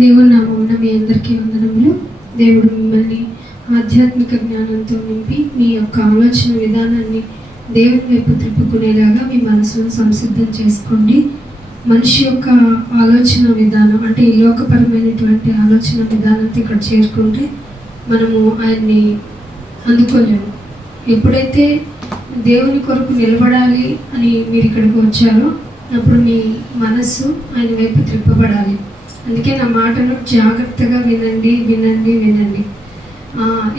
దేవుని నామమున మీ అందరికీ వందనములు. దేవుడు మిమ్మల్ని ఆధ్యాత్మిక జ్ఞానంతో నింపి మీ యొక్క ఆలోచన విధానాన్ని దేవుని వైపు తిప్పుకునేలాగా మీ మనసును సంసిద్ధం చేసుకోండి. మనిషి యొక్క ఆలోచన విధానం అంటే ఈ లోకపరమైనటువంటి ఆలోచన విధానంతో ఇక్కడ చేరుకుంటే మనము ఆయన్ని అందుకోలేము. ఎప్పుడైతే దేవుని కొరకు నిలబడాలి అని మీరు ఇక్కడికి వచ్చారో అప్పుడు మీ మనస్సు ఆయన వైపు త్రిప్పబడాలి. అందుకే నా మాటను జాగ్రత్తగా వినండి వినండి వినండి.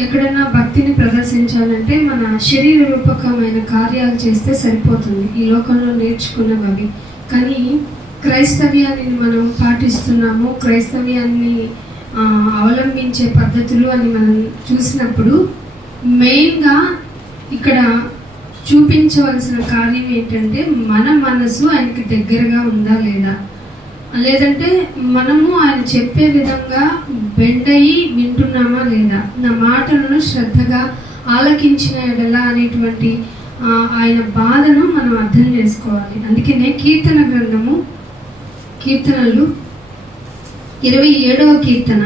ఎక్కడైనా భక్తిని ప్రదర్శించాలంటే మన శరీర రూపకమైన కార్యాలు చేస్తే సరిపోతుంది, ఈ లోకంలో నేర్చుకున్నవి. కానీ క్రైస్తవ్యాన్ని మనం పాటిస్తున్నాము, క్రైస్తవ్యాన్ని అవలంబించే పద్ధతులు అని మనం చూసినప్పుడు మెయిన్గా ఇక్కడ చూపించవలసిన కార్యం ఏంటంటే మన మనసు ఆయనకి దగ్గరగా ఉందా లేదా, లేదంటే మనము ఆయన చెప్పే విధంగా బెండయి వింటున్నామా లేదా, నా మాటలను శ్రద్ధగా ఆలకించిన ఎడలా అనేటువంటి ఆయన బాధను మనం అర్థం చేసుకోవాలి. అందుకనే కీర్తన గ్రంథము కీర్తనలు 27వ కీర్తన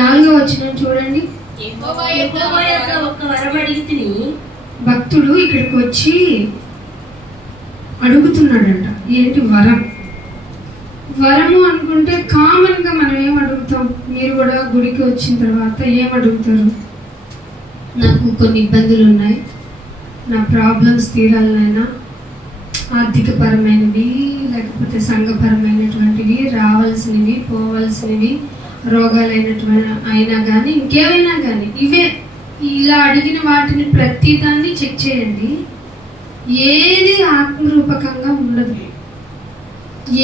4వ వచనం చూడండి. భక్తుడు ఇక్కడికి వచ్చి అడుగుతున్నాడంట. ఏంటి వరము అనుకుంటే కామన్గా మనం ఏం అడుగుతాం? మీరు కూడా గుడికి వచ్చిన తర్వాత ఏం అడుగుతారు? నాకు కొన్ని ఇబ్బందులు ఉన్నాయి, నా ప్రాబ్లమ్స్ తీరాలనైనా, ఆర్థికపరమైనవి లేకపోతే సంఘపరమైనటువంటివి, రావాల్సినవి పోవాల్సినవి, రోగాలైనటువంటి అయినా కానీ ఇంకేమైనా కానీ ఇవే. ఇలా అడిగిన వాటిని ప్రతిదాన్ని చెక్ చేయండి. ఏది ఆత్మరూపకంగా ఉండదు,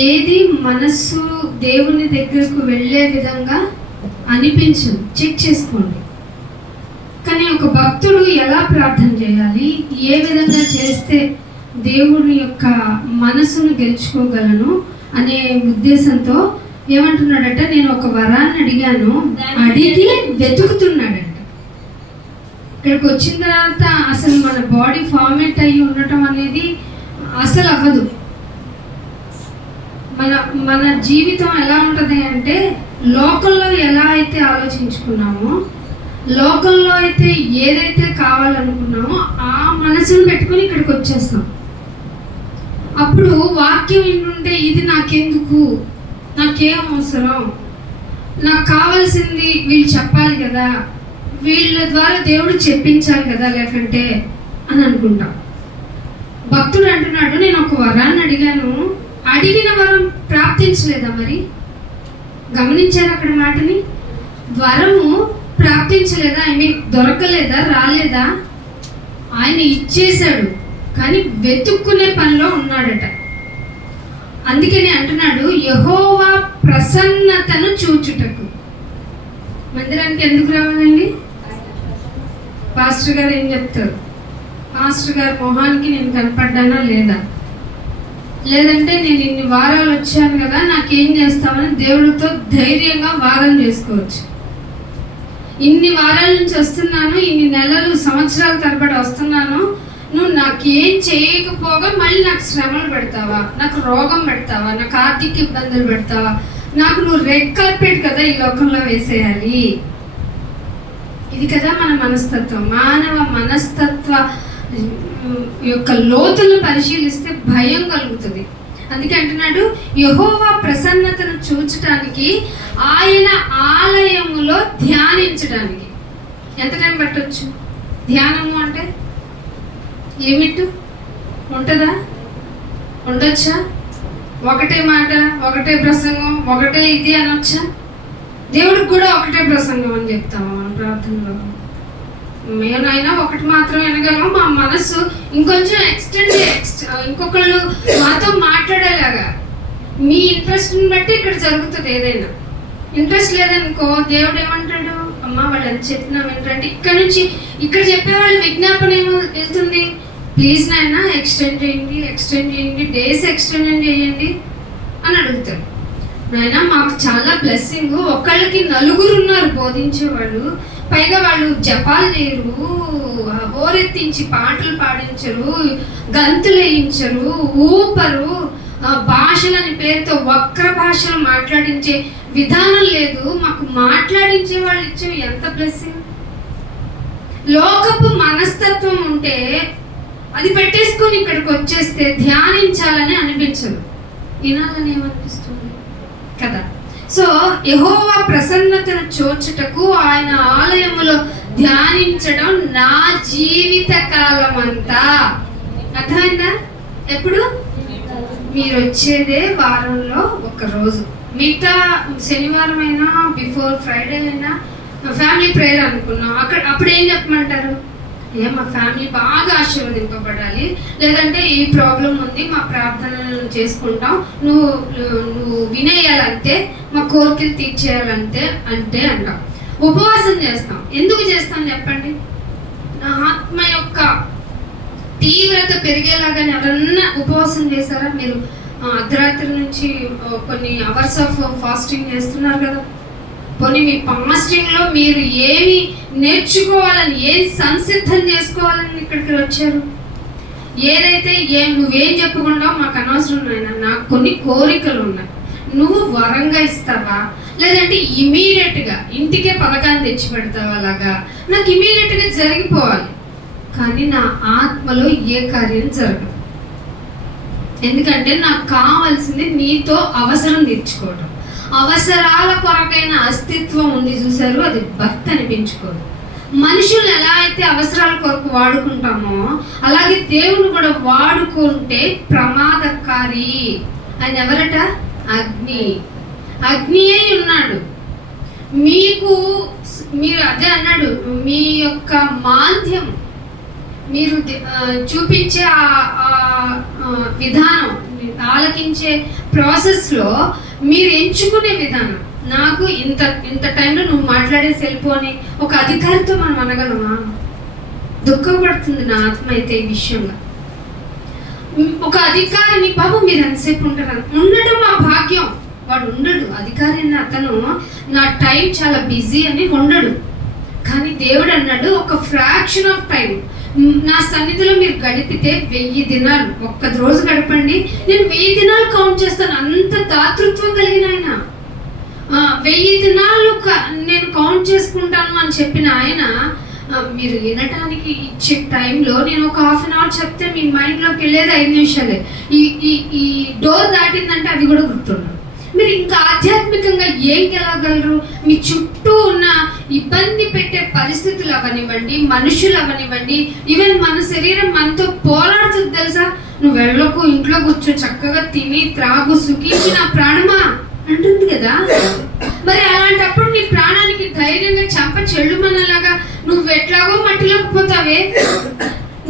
ఏది మనస్సు దేవుని దగ్గరకు వెళ్ళే విధంగా అనిపించదు. చెక్ చేసుకోండి. కానీ ఒక భక్తుడు ఎలా ప్రార్థన చేయాలి, ఏ విధంగా చేస్తే దేవుని యొక్క మనసును గెలుచుకోగలను అనే ఉద్దేశంతో ఏమంటున్నాడట, నేను ఒక వరాన్ని అడిగాను, అడిగి వెతుకుతున్నాడంట. ఇక్కడికి వచ్చిన తర్వాత అసలు మన బాడీ ఫార్మేట్ అయ్యి ఉండటం అనేది అసలు అవ్వదు. మన జీవితం ఎలా ఉంటుంది అంటే లోకంలో ఎలా అయితే ఆలోచించుకున్నామో, లోకంలో అయితే ఏదైతే కావాలనుకున్నామో ఆ మనసును పెట్టుకుని ఇక్కడికి వచ్చేస్తాం. అప్పుడు వాక్యం ఏంటంటే ఇది నాకెందుకు, నాకేం అవసరం, నాకు కావాల్సింది వీళ్ళు చెప్పాలి కదా, వీళ్ళ ద్వారా దేవుడు చెప్పించాలి కదా లేకంటే అని అనుకుంటాం. భక్తుడు అంటున్నాడు, నేను ఒక వరాన్ని అడిగాను, అడిగిన వరం ప్రాప్తించలేదా? మరి గమనించారు అక్కడ మాటని? వరము ప్రాప్తించలేదా, ఐ మీన్ దొరకలేదా, రాలేదా? ఆయన ఇచ్చేశాడు, కానీ వెతుక్కునే పనిలో ఉన్నాడట. అందుకని అంటున్నాడు, యెహోవా ప్రసన్నతను చూచుటకు. మందిరానికి ఎందుకు రావాలండి? పాస్టర్ గారు ఏం చెప్తారు? పాస్టర్ గారి మొహానికి నేను కనపడ్డానా లేదా, లేదంటే నేను ఇన్ని వారాలు వచ్చాను కదా నాకేం చేస్తామని దేవుడితో ధైర్యంగా వాదన చేసుకోవచ్చు. ఇన్ని వారాల నుంచి వస్తున్నాను, ఇన్ని నెలలు సంవత్సరాల తరబడి వస్తున్నాను, నువ్వు నాకేం చేయకపోగా మళ్ళీ నాకు శ్రమలు పెడతావా, నాకు రోగం పెడతావా, నాకు ఆర్థిక ఇబ్బందులు పెడతావా, నాకు నువ్వు రెడ్ కార్పెట్ కదా ఈ లోకంలో వేసేయాలి. ఇది కదా మన మనస్తత్వం. మానవ మనస్తత్వ యొక్క లోతులను పరిశీలిస్తే భయం కలుగుతుంది. అందుకే అంటున్నాడు, యెహోవా ప్రసన్నతను చూచడానికి, ఆయన ఆలయములో ధ్యానించడానికి. ఎంత టైం పట్టొచ్చు? ధ్యానము అంటే లిమిట్ ఉంటుందా? ఉండొచ్చా? ఒకటే మాట, ఒకటే ప్రసంగం, ఒకటే ఇది అనొచ్చా? దేవుడికి కూడా ఒకటే ప్రసంగం అని చెప్తాము మన ప్రార్థనలో. మేమైనా ఒకటి మాత్రం వినగలము, మా మనస్సు ఇంకొంచెం ఇంకొకళ్ళు మాతో మాట్లాడేలాగా. మీ ఇంట్రెస్ట్ని బట్టి ఇక్కడ జరుగుతుంది. ఏదైనా ఇంట్రెస్ట్ లేదనుకో దేవుడు ఏమంటాడు, అమ్మ వాళ్ళు ఎంత చెప్పినా ఏంటంటే ఇక్కడ చెప్పేవాళ్ళు విజ్ఞాపన ఏమో వెళ్తుంది, ప్లీజ్ నాయనా ఎక్స్టెండ్ చేయండి, డేస్ ఎక్స్టెండ్ చేయండి అని అడుగుతాడు. నాయనా మాకు చాలా బ్లెస్సింగ్, ఒకళ్ళకి 4 ఉన్నారు బోధించేవాళ్ళు, పైగా వాళ్ళు జపాలు చేయరు, హోరెత్తించి పాటలు పాడించరు, గంతులు వేయించరు, ఊపరు, భాషలని పేరుతో వక్ర భాషలు మాట్లాడించే విధానం లేదు. మాకు మాట్లాడించే వాళ్ళు ఇచ్చే ఎంత బ్లెస్సింగ్. లోకపు మనస్తత్వం ఉంటే అది పెట్టేసుకొని ఇక్కడికి వచ్చేస్తే ధ్యానించాలని అనిపించదు, వినాలని ఏమనిపిస్తుంది కదా. సో యెహోవా ప్రసన్నతను చూచుటకు ఆయన ఆలయములో ధ్యానించడం నా జీవిత కాలం అంతా. అర్థమైందా? ఎప్పుడు మీరు వచ్చేదే వారంలో ఒక రోజు, మిగతా శనివారం అయినా బిఫోర్ ఫ్రైడే అయినా ఫ్యామిలీ ప్రేయర్ అనుకున్నాం. అప్పుడు ఏం చెప్పమంటారు? మా ఫ్యామిలీ బాగా ఆశీర్వదింపబడాలి, లేదంటే ఈ ప్రాబ్లం ఉంది, మా ప్రార్థనలు చేసుకుంటాం, నువ్వు వినేయాలంటే, మా కోరికలు తీర్చేయాలంటే అంటాం. ఉపవాసం చేస్తాం. ఎందుకు చేస్తాం చెప్పండి? నా ఆత్మ యొక్క తీవ్రత పెరిగేలాగా ఎవరన్నా ఉపవాసం చేశారా? మీరు అర్ధరాత్రి నుంచి కొన్ని అవర్స్ ఆఫ్ ఫాస్టింగ్ చేస్తున్నారు కదా. పోనీ మీ ఫాస్టింగ్లో మీరు ఏమి నేర్చుకోవాలని, ఏం సంసిద్ధం చేసుకోవాలని ఇక్కడికి వచ్చారు? ఏదైతే నువ్వేం చెప్పుకుంటావు మాకు అనవసరం నాయనా, నాకు కొన్ని కోరికలు ఉన్నాయి, నువ్వు వరంగా ఇస్తావా, లేదంటే ఇమీడియట్గా ఇంటికే పథకాన్ని తెచ్చి పెడతావా? అలాగా నాకు ఇమీడియట్గా జరిగిపోవాలి, కానీ నా ఆత్మలో ఏ కార్యం జరగదు. ఎందుకంటే నాకు కావాల్సింది నీతో అవసరం తీర్చుకోవడం. అవసరాల కొరకైన అస్తిత్వం ఉంది చూసారు, అది భక్తి అనిపించుకోదు. మనుషులు ఎలా అయితే అవసరాల కొరకు వాడుకుంటామో అలాగే దేవుని కూడా వాడుకుంటే ప్రమాదకారి. ఆయన ఎవరట? అగ్ని. అగ్ని అయి ఉన్నాడు. మీరు అదే అన్నాడు, మీ యొక్క మాంద్యం, మీరు చూపించే విధానం, ఆలకించే ప్రాసెస్లో మీరు ఎంచుకునే విధానం, నాకు ఇంత టైంలో నువ్వు మాట్లాడేసి వెళ్ళిపోని ఒక అధికారితో మనం అనగలమా? దుఃఖపడుతుంది నా ఆత్మ అయితే ఈ విషయంలో. ఒక అధికారిని బాబు మీరు ఎంతసేపు ఉంటారు ఉండడం మా భాగ్యం. వాడు ఉండడు అధికారి అన్న అతను, నా టైం చాలా బిజీ అని ఉండడు. కానీ దేవుడు అన్నాడు, ఒక ఫ్రాక్షన్ ఆఫ్ టైం నా సన్నిధిలో మీరు గడిపితే 1000 దినాలు, ఒక్క రోజు గడపండి, నేను 1000 దినాలు కౌంట్ చేస్తాను. అంత దాతృత్వం కలిగిన ఆయన 1000 దినాలు నేను కౌంట్ చేసుకుంటాను అని చెప్పిన ఆయన, మీరు వినటానికి ఇచ్చే టైంలో నేను ఒక 1/2 అవర్ చెప్తే మీ మైండ్లోకి వెళ్ళేది 5 నిమిషాలే. ఈ డోర్ దాటిందంటే అది కూడా గుర్తుండదు. మీరు ఇంకా ఆధ్యాత్మికంగా ఏం గెలవగలరు? మీ చుట్టూ ఉన్న ఇబ్బంది పెట్టే పరిస్థితులు అవనివ్వండి, మనుషులు అవనివ్వండి, ఈవెన్ మన శరీరం మనతో పోరాడుతుంది తెలుసా. నువ్వు వెళ్ళకు, ఇంట్లో కూర్చో, చక్కగా తిని త్రాగు, సుఖించి నా ప్రాణమా అంటుంది కదా. మరి అలాంటప్పుడు నీ ప్రాణానికి ధైర్యంగా చంప చెల్లుమనలాగా నువ్వు ఎట్లాగో మట్టిలోకి పోతావే.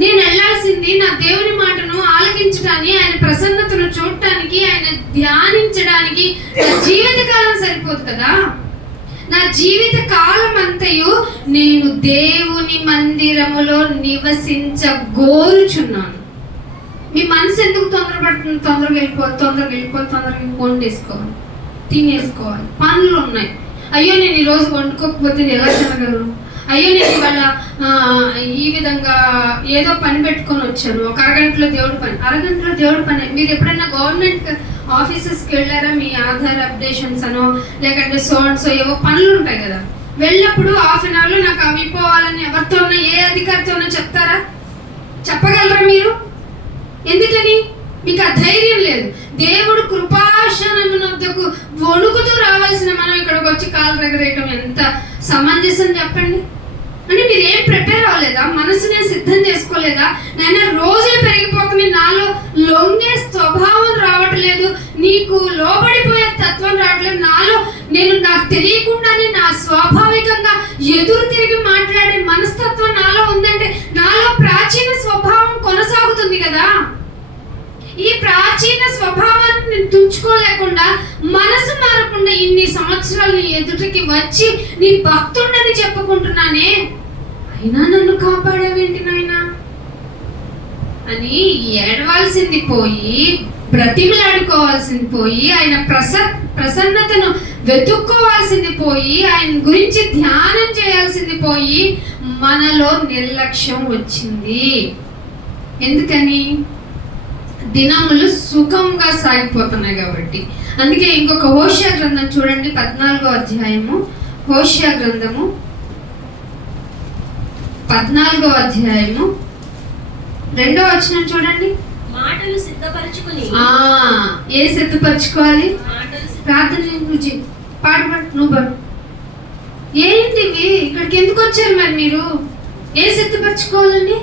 నేను వెళ్ళాల్సింది నా దేవుని మాటను ఆలకించడానికి, ఆయన ప్రసన్నతను చూడటానికి, ఆయన ధ్యానించడానికి నా జీవితకాలం సరిపోదు కదా. నా జీవిత కాలం అంతయు నేను దేవుని మందిరములో నివసించగోరుచున్నాను. మీ మనసు ఎందుకు తొందరపడుతుంది? తొందరగా ఫోన్ చేసుకోవాలి, తినేసుకోవాలి, పనులు ఉన్నాయి. అయ్యో నేను ఈరోజు వండుకోకపోతే ఎలా తినగలను, అయ్యో నేను ఇవాళ ఈ విధంగా ఏదో పని పెట్టుకొని వచ్చాను, ఒక అరగంటలో దేవుడి పని. మీరు ఎప్పుడైనా గవర్నమెంట్ ఆఫీసెస్కి వెళ్ళారా? మీ ఆధార్ అప్డేషన్స్ అనో లేకంటే సో ఏవో పనులు ఉంటాయి కదా, వెళ్ళినప్పుడు 1/2 అవర్లో నాకు అవి ఇవ్వాలని ఎవరితోనో ఏ అధికారితోనో చెప్తారా? చెప్పగలరా మీరు? ఎందుకని? మీకు ఆ ధైర్యం లేదు. దేవుడు కృపాసనమునొద్దకు వణుకుతూ రావాల్సిన మనం ఇక్కడికి వచ్చి కాలు ఎగరేయటం ఎంత సమంజసం చెప్పండి. అంటే మీరు ఏం ప్రిపేర్ అవ్వలేదా? మనసునే సిద్ధం చేసుకోలేదా? నాయన రోజులు పెరిగిపోతున్నాయి, నాలో లొంగే స్వభావం రావట్లేదు, నీకు లోబడిపోయే తత్వం రావట్లేదు, నాలో నాకు తెలియకుండానే నా స్వాభావికంగా ఎదురు తిరిగి మాట్లాడే మనస్తత్వం నాలో ఉందంటే నాలో ప్రాచీన స్వభావం కొనసాగుతుంది కదా. ఈ ప్రాచీన స్వభావాన్ని నేను తుంచుకోలేకుండా, మనసు మారకుండా ఇన్ని సంవత్సరాలు ఎదుటికి వచ్చి నీ భక్తుడని చెప్పుకుంటున్నానే, అయినా నన్ను కాపాడావేంటి నాయనా అని ఏడవాల్సింది పోయి, బ్రతిమలాడుకోవాల్సింది పోయి, ఆయన ప్రసన్నతను వెతుక్కోవాల్సింది పోయి, ఆయన గురించి ధ్యానం చేయాల్సింది పోయి మనలో నిర్లక్ష్యం వచ్చింది. ఎందుకని? దినములు సుఖంగా సాగిపోతున్నాయి కాబట్టి. అందుకే ఇంకొక హోషేయ గ్రంథం చూడండి, 14వ అధ్యాయము. హోషేయ గ్రంథము 14వ అధ్యాయము 2వ వచనం చూడండి. మాటలు సిద్ధపరచుకొని. ఏ సిద్ధపరచుకోవాలి? ప్రార్థన గురించి పాడు, నువ్వు పాడు. ఏంటివి? ఇక్కడికి ఎందుకు వచ్చారు మరి మీరు? ఏ సిద్ధపరచుకోవాలండి?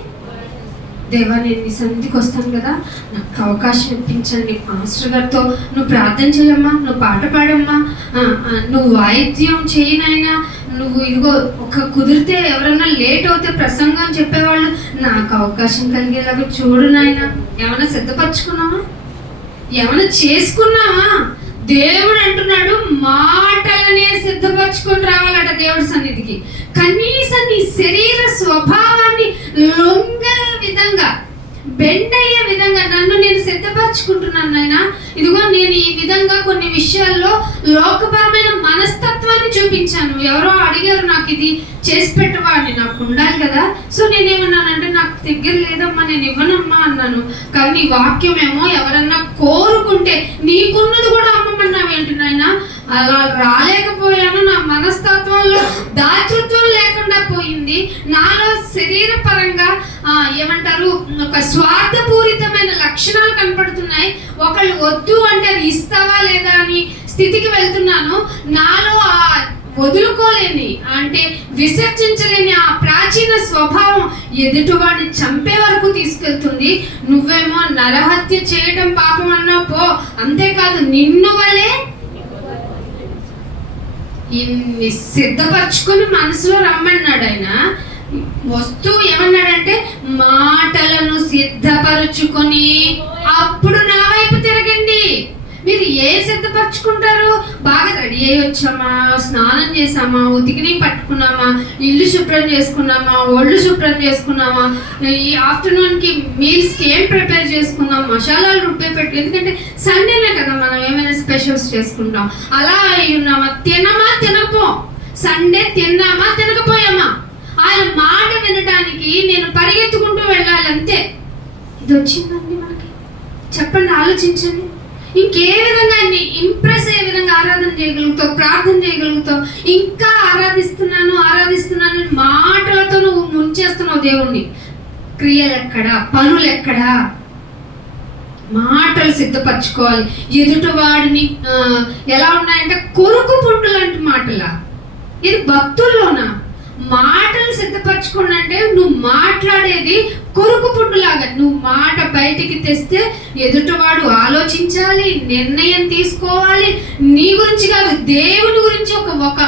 దేవా, నేను మీ సన్నిధికి వస్తాను కదా, నాకు అవకాశం ఇప్పించండి. పాస్టర్ గారితో నువ్వు ప్రార్థన చేయమ్మా, నువ్వు పాట పాడమ్మా, నువ్వు వాయిద్యం చేయనైనా, నువ్వు ఇదిగో ఒక కుదిరితే ఎవరన్నా లేట్ అవుతే ప్రసంగం చెప్పేవాళ్ళు నాకు అవకాశం కలిగేలాగా చూడు నాయనా. ఏమైనా సిద్ధపరచుకున్నావా? ఏమైనా చేసుకున్నావా? దేవుడు అంటున్నాడు, మాటలనే సిద్ధపరచుకొని రావాలట దేవుడి సన్నిధికి. కనీసం నీ శరీర స్వభావాన్ని లొంగే విధంగా, బెండ్ అయ్యే విధంగా నన్ను నేను సిద్ధపరచుకుంటున్నాను నాయనా. ఇదిగో నేను ఈ విధంగా కొన్ని విషయాల్లో లోకపరమైన మనస్తత్వాన్ని చూపించాను. ఎవరో అడిగారు, నాకు ఇది చేసి పెట్టవా అని. నాకు ఉండాలి కదా. సో నేనేమన్నానంటే, నాకు దగ్గర లేదమ్మా, నేను ఇవ్వనమ్మా అన్నాను. కానీ వాక్యం ఏమో ఎవరన్నా కోరుకుంటే నీకున్నది కూడా అమ్మమన్నావు ఏంటి నాయనా? అలా రాలేకపోయాను. నా మనస్తత్వంలో దాతృత్వం లేకుండా పోయింది. నాలో శరీర పరంగా ఏమంటారు, ఒక స్వార్థపూరితమైన లక్షణాలు కనపడుతున్నాయి. ఒకళ్ళు వద్దు అంటే అది ఇస్తావా లేదా అని స్థితికి వెళ్తున్నాను. నాలో ఆ వదులుకోలేని, అంటే విసర్జించలేని ఆ ప్రాచీన స్వభావం ఎదుటివాడిని చంపే వరకు తీసుకెళ్తుంది. నువ్వేమో నరహత్య చేయడం పాపం అన్నావు పో, అంతేకాదు నిన్ను వలే ఇన్ని సిద్ధపరచుకొని మనసులో రమ్మన్నాడు ఆయన. వస్తూ ఏమన్నాడంటే, మాటలను సిద్ధపరచుకొని అప్పుడు నా వైపు తిరగండి. మీరు ఏ సిద్ధపరచుకుంటారు? బాగా రెడీ అయ్యి వచ్చామా, స్నానం చేసామా, ఉతికిని పట్టుకున్నామా, ఇల్లు శుభ్రం చేసుకున్నామా, ఒళ్ళు శుభ్రం చేసుకున్నామా, ఈ ఆఫ్టర్నూన్కి మీల్స్కి ఏం ప్రిపేర్ చేసుకుందాం, మసాలాలు రుబ్బే పెట్టు. ఎందుకంటే సండేనే కదా మనం ఏమైనా స్పెషల్స్ చేసుకుంటాం. అలా అయి ఉన్నామా? తినమా తినకపో, సండే తిన్నామా తినకపోయామా, ఆయన మాట వినడానికి నేను పరిగెత్తుకుంటూ వెళ్ళాలి అంతే. ఇది వచ్చిందండి మనకి. చెప్పండి, ఆలోచించండి. ఇంకే విధంగా ఆయన్ని ఇంప్రెస్ అయ్యే విధంగా ఆరాధన చేయగలుగుతావు, ప్రార్థన చేయగలుగుతావు. ఇంకా ఆరాధిస్తున్నాను మాటలతో నువ్వు ముంచేస్తున్నావు దేవుణ్ణి. క్రియలు ఎక్కడా, పనులు ఎక్కడా? మాటలు సిద్ధపరచుకోవాలి. ఎదుటివాడిని ఎలా ఉన్నాయంటే కొరుకు పుండు లాంటి మాటలా? ఇది భక్తుల్లోనా? మాటలు సిద్ధపరచుకోండి అంటే నువ్వు మాట్లాడేది కొరుకు పుండులాగా. నువ్వు మాట బయటికి తెస్తే ఎదుటివాడు ఆలోచించాలి, నిర్ణయం తీసుకోవాలి. నీ గురించి కాదు, దేవుని గురించి ఒక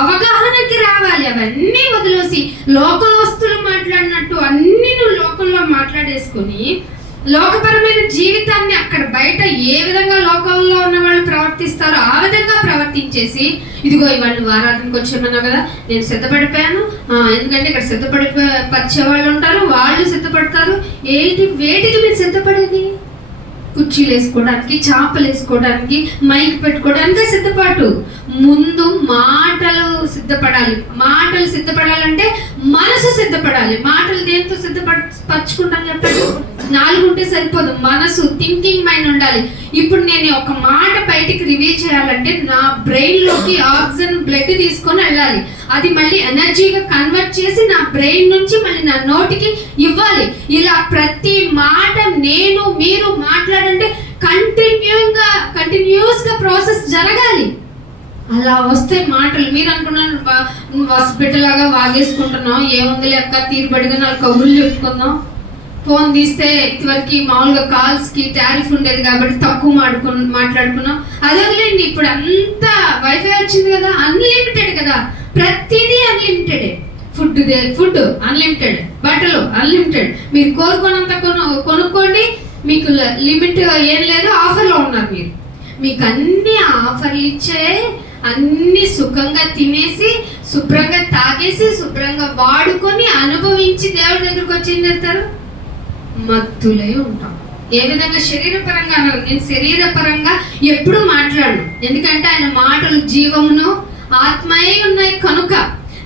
అవగాహనకి రావాలి. అవన్నీ వదిలేసి లోక వస్తువులు మాట్లాడినట్టు అన్ని నువ్వు లోకంలో మాట్లాడేసుకొని లోకపరమైన జీవితాన్ని అక్కడ బయట ఏ విధంగా లోకంలో ఉన్న వాళ్ళు ప్రవర్తిస్తారో ఆ విధంగా ప్రవర్తించేసి, ఇదిగో ఇవాళ నువ్వు ఆరాధనకు వచ్చేమన్నావు కదా, నేను సిద్ధపడిపోయాను, ఎందుకంటే ఇక్కడ సిద్ధపడిపరిచే వాళ్ళు ఉంటారు, వాళ్ళు సిద్ధపడతారు. వేటికి మీరు సిద్ధపడేది? కుర్చీలు వేసుకోవడానికి, చాపలు వేసుకోవడానికి, మైక్ పెట్టుకోవడానికి సిద్ధపాటు. ముందు మాటలు సిద్ధపడాలి. మాటలు సిద్ధపడాలంటే మనసు సిద్ధపడాలి. మాటలు దేంతో సిద్ధపరచుకుంటాం చెప్పండి? 4 ఉంటే సరిపోదు. మనసు, థింకింగ్ మైండ్ ఉండాలి. ఇప్పుడు నేను ఒక మాట బయటికి రివీల్ చేయాలంటే నా బ్రెయిన్ లోకి ఆక్సిజన్ బ్లడ్ తీసుకొని వెళ్ళాలి. అది మళ్ళీ ఎనర్జీగా కన్వర్ట్ చేసి నా బ్రెయిన్ నుంచి మళ్ళీ నా నోటికి ఇవ్వాలి. ఇలా ప్రతి మాట నేను మీరు మాట్లాడంటే కంటిన్యూస్ గా ప్రాసెస్ జరగాలి. అలా వస్తే మాటలు. మీరు అనుకున్నాను హాస్పిటల్ వాగేసుకుంటున్నాం, ఏముంది లెక్క తీరుబడిగా 4 కబుర్లు చెప్పుకుందాం. ఫోన్ తీస్తే ఇదివరకు మామూలుగా కాల్స్కి టారిఫ్ ఉండేది కాబట్టి తక్కువ మాట్లాడుకున్నాం. అదే వదిలేండి, ఇప్పుడు అంతా వైఫై వచ్చింది కదా, అన్లిమిటెడ్ కదా, ప్రతిదీ అన్లిమిటెడే. ఫుడ్ అన్లిమిటెడ్, బట్టలు అన్లిమిటెడ్. మీరు కోరుకున్నంత కొనుక్కోండి, మీకు లిమిట్ ఏం లేదు. ఆఫర్లో ఉన్నారు మీరు. మీకు అన్ని ఆఫర్లు ఇచ్చే, అన్ని సుఖంగా తినేసి, శుభ్రంగా తాగేసి, శుభ్రంగా వాడుకొని అనుభవించి దేవుడి దగ్గరకు వచ్చి ఏం చేస్తారు? మత్తులై ఉంటాం. ఏ విధంగా శరీరపరంగా అనాలి. నేను శరీరపరంగా ఎప్పుడు మాట్లాడను, ఎందుకంటే ఆయన మాటలు జీవమును ఆత్మయే ఉన్నాయి కనుక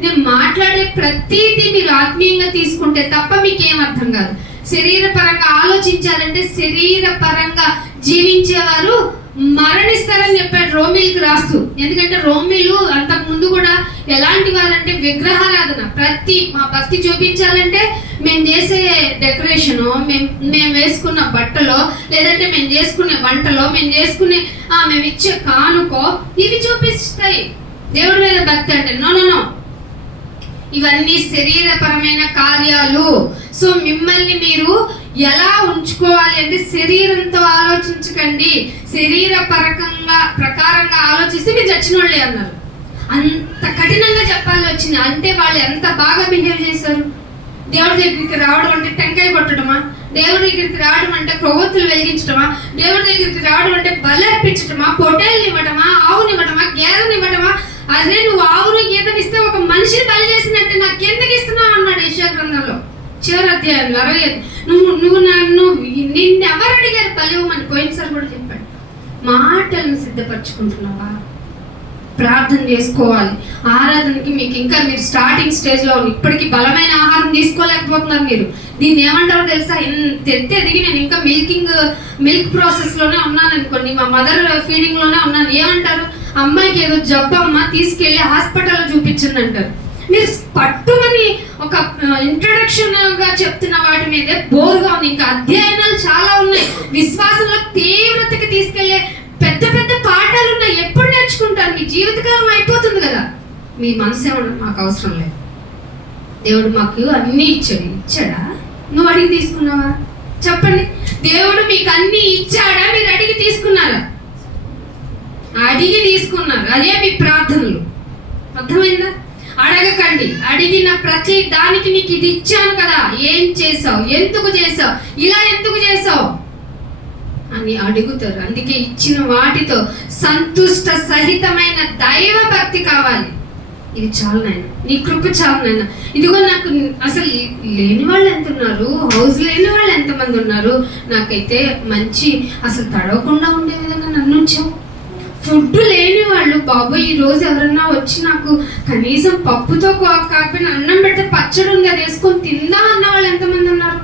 నేను మాట్లాడే ప్రతిదీ మీరు ఆత్మీయంగా తీసుకుంటే తప్ప మీకేం అర్థం కాదు. శరీరపరంగా ఆలోచించాలంటే శరీరపరంగా జీవించేవారు మరణిస్తారని చెప్పాడు రోమిలకు రాస్తూ. ఎందుకంటే రోమిలు అంతకు ముందు కూడా ఎలాంటి వారంటే విగ్రహారాధన. మా భక్తి చూపించాలంటే మేము చేసే డెకరేషను, మేము వేసుకున్న బట్టలో, లేదంటే మేము చేసుకునే వంటలో, మేము ఇచ్చే కానుకో, ఇవి చూపిస్తాయి దేవుడి మీద భక్తి అంటే. నో, ఇవన్నీ శరీరపరమైన కార్యాలు. సో మిమ్మల్ని మీరు ఎలా ఉంచుకోవాలి అంటే శరీరంతో ఆలోచించకండి, శరీర ప్రకారంగా ఆలోచిస్తే మీరు చచ్చిన వాళ్ళే అన్నారు. అంత కఠినంగా చెప్పాలి వచ్చింది. అంటే వాళ్ళు ఎంత బాగా బిహేవ్ చేశారు. దేవుడి దగ్గరికి రావడం అంటే టెంకాయ కొట్టడమా, దేవుడి దగ్గరికి రావడం అంటే క్రొవ్వొత్తులు వెలిగించడమా, దేవుడి దగ్గరికి రావడం అంటే బలి అర్పించడమా, పొట్టేళ్ళని ఇవ్వడమా, ఆవునివ్వడమా, గేదెనివ్వడమా. అదే నువ్వు ఆవును గీతనిస్తే ఒక మనిషిని బలి చేసినట్టే నాకు ఎందుకు ఇస్తున్నావు అన్నాడు యెషయా గ్రంథంలో చివరి అధ్యాయంలో 65. నిన్నెవరు అడిగారు బలి ఇవ్వమని? పోయినసారి కూడా చెప్పాడు. మాటలను సిద్ధపరచుకుంటున్నావా? ప్రార్థన చేసుకోవాలి. ఆరాధనకి మీరు స్టార్టింగ్ స్టేజ్లో ఇప్పటికీ బలమైన ఆహారం తీసుకోలేకపోతున్నారు. మీరు దీన్ని ఏమంటారో తెలుసా? ఎంత ఎదిగి నేను ఇంకా మిల్క్ ప్రాసెస్లోనే ఉన్నాను అనుకోండి, మా మదర్ ఫీడింగ్లోనే ఉన్నాను. ఏమంటారు? అమ్మాయికి ఏదో జబ్బు అమ్మ, తీసుకెళ్ళి హాస్పిటల్లో చూపించండి అంటారు. మీరు పట్టుమని ఒక ఇంట్రొడక్షన్ గా చెప్తున్న వాటి మీదే బోరుగా ఉంది. ఇంకా అధ్యయనాలు చాలా ఉన్నాయి. విశ్వాసంలో తీవ్రతకి తీసుకెళ్లే పెద్ద పెద్ద పాఠాలు ఉన్నాయి. ఎప్పుడు నేర్చుకుంటారు? మీ జీవితకాలం అయిపోతుంది కదా. మీ మనసు ఏమన్నా మాకు అవసరం లేదు, దేవుడు మాకు అన్ని ఇచ్చాడా? నువ్వు అడిగి తీసుకున్నావా? చెప్పండి. దేవుడు మీకు అన్ని ఇచ్చాడా? మీరు అడిగి తీసుకున్నారా? అడిగి తీసుకున్నారు. అదే మీ ప్రార్థనలు. అర్థమైందా? అడగకండి. అడిగిన ప్రతి దానికి నీకు ఇది ఇచ్చాను కదా, ఏం చేసావు, ఎందుకు చేసావు, ఇలా ఎందుకు చేసావు అని అడుగుతారు. అందుకే ఇచ్చిన వాటితో సంతుష్ట సహితమైన దైవ భక్తి కావాలి. ఇది చాలు నాయన, నీ కృప చాలు నాయన. ఇదిగో నాకు అసలు లేని వాళ్ళు ఎంత ఉన్నారు, హౌస్ లేని వాళ్ళు ఎంతమంది ఉన్నారు. నాకైతే మంచి అసలు తడవకుండా ఉండే విధంగా నన్ను ఉంచావు. ఫుడ్ లేని వాళ్ళు, బాబు ఈ రోజు ఎవరన్నా వచ్చి నాకు కనీసం పప్పుతో కాకపోయినా అన్నం పెడితే పచ్చడి ఉంది అది వేసుకొని తిందా అన్న వాళ్ళు ఎంతమంది ఉన్నారు?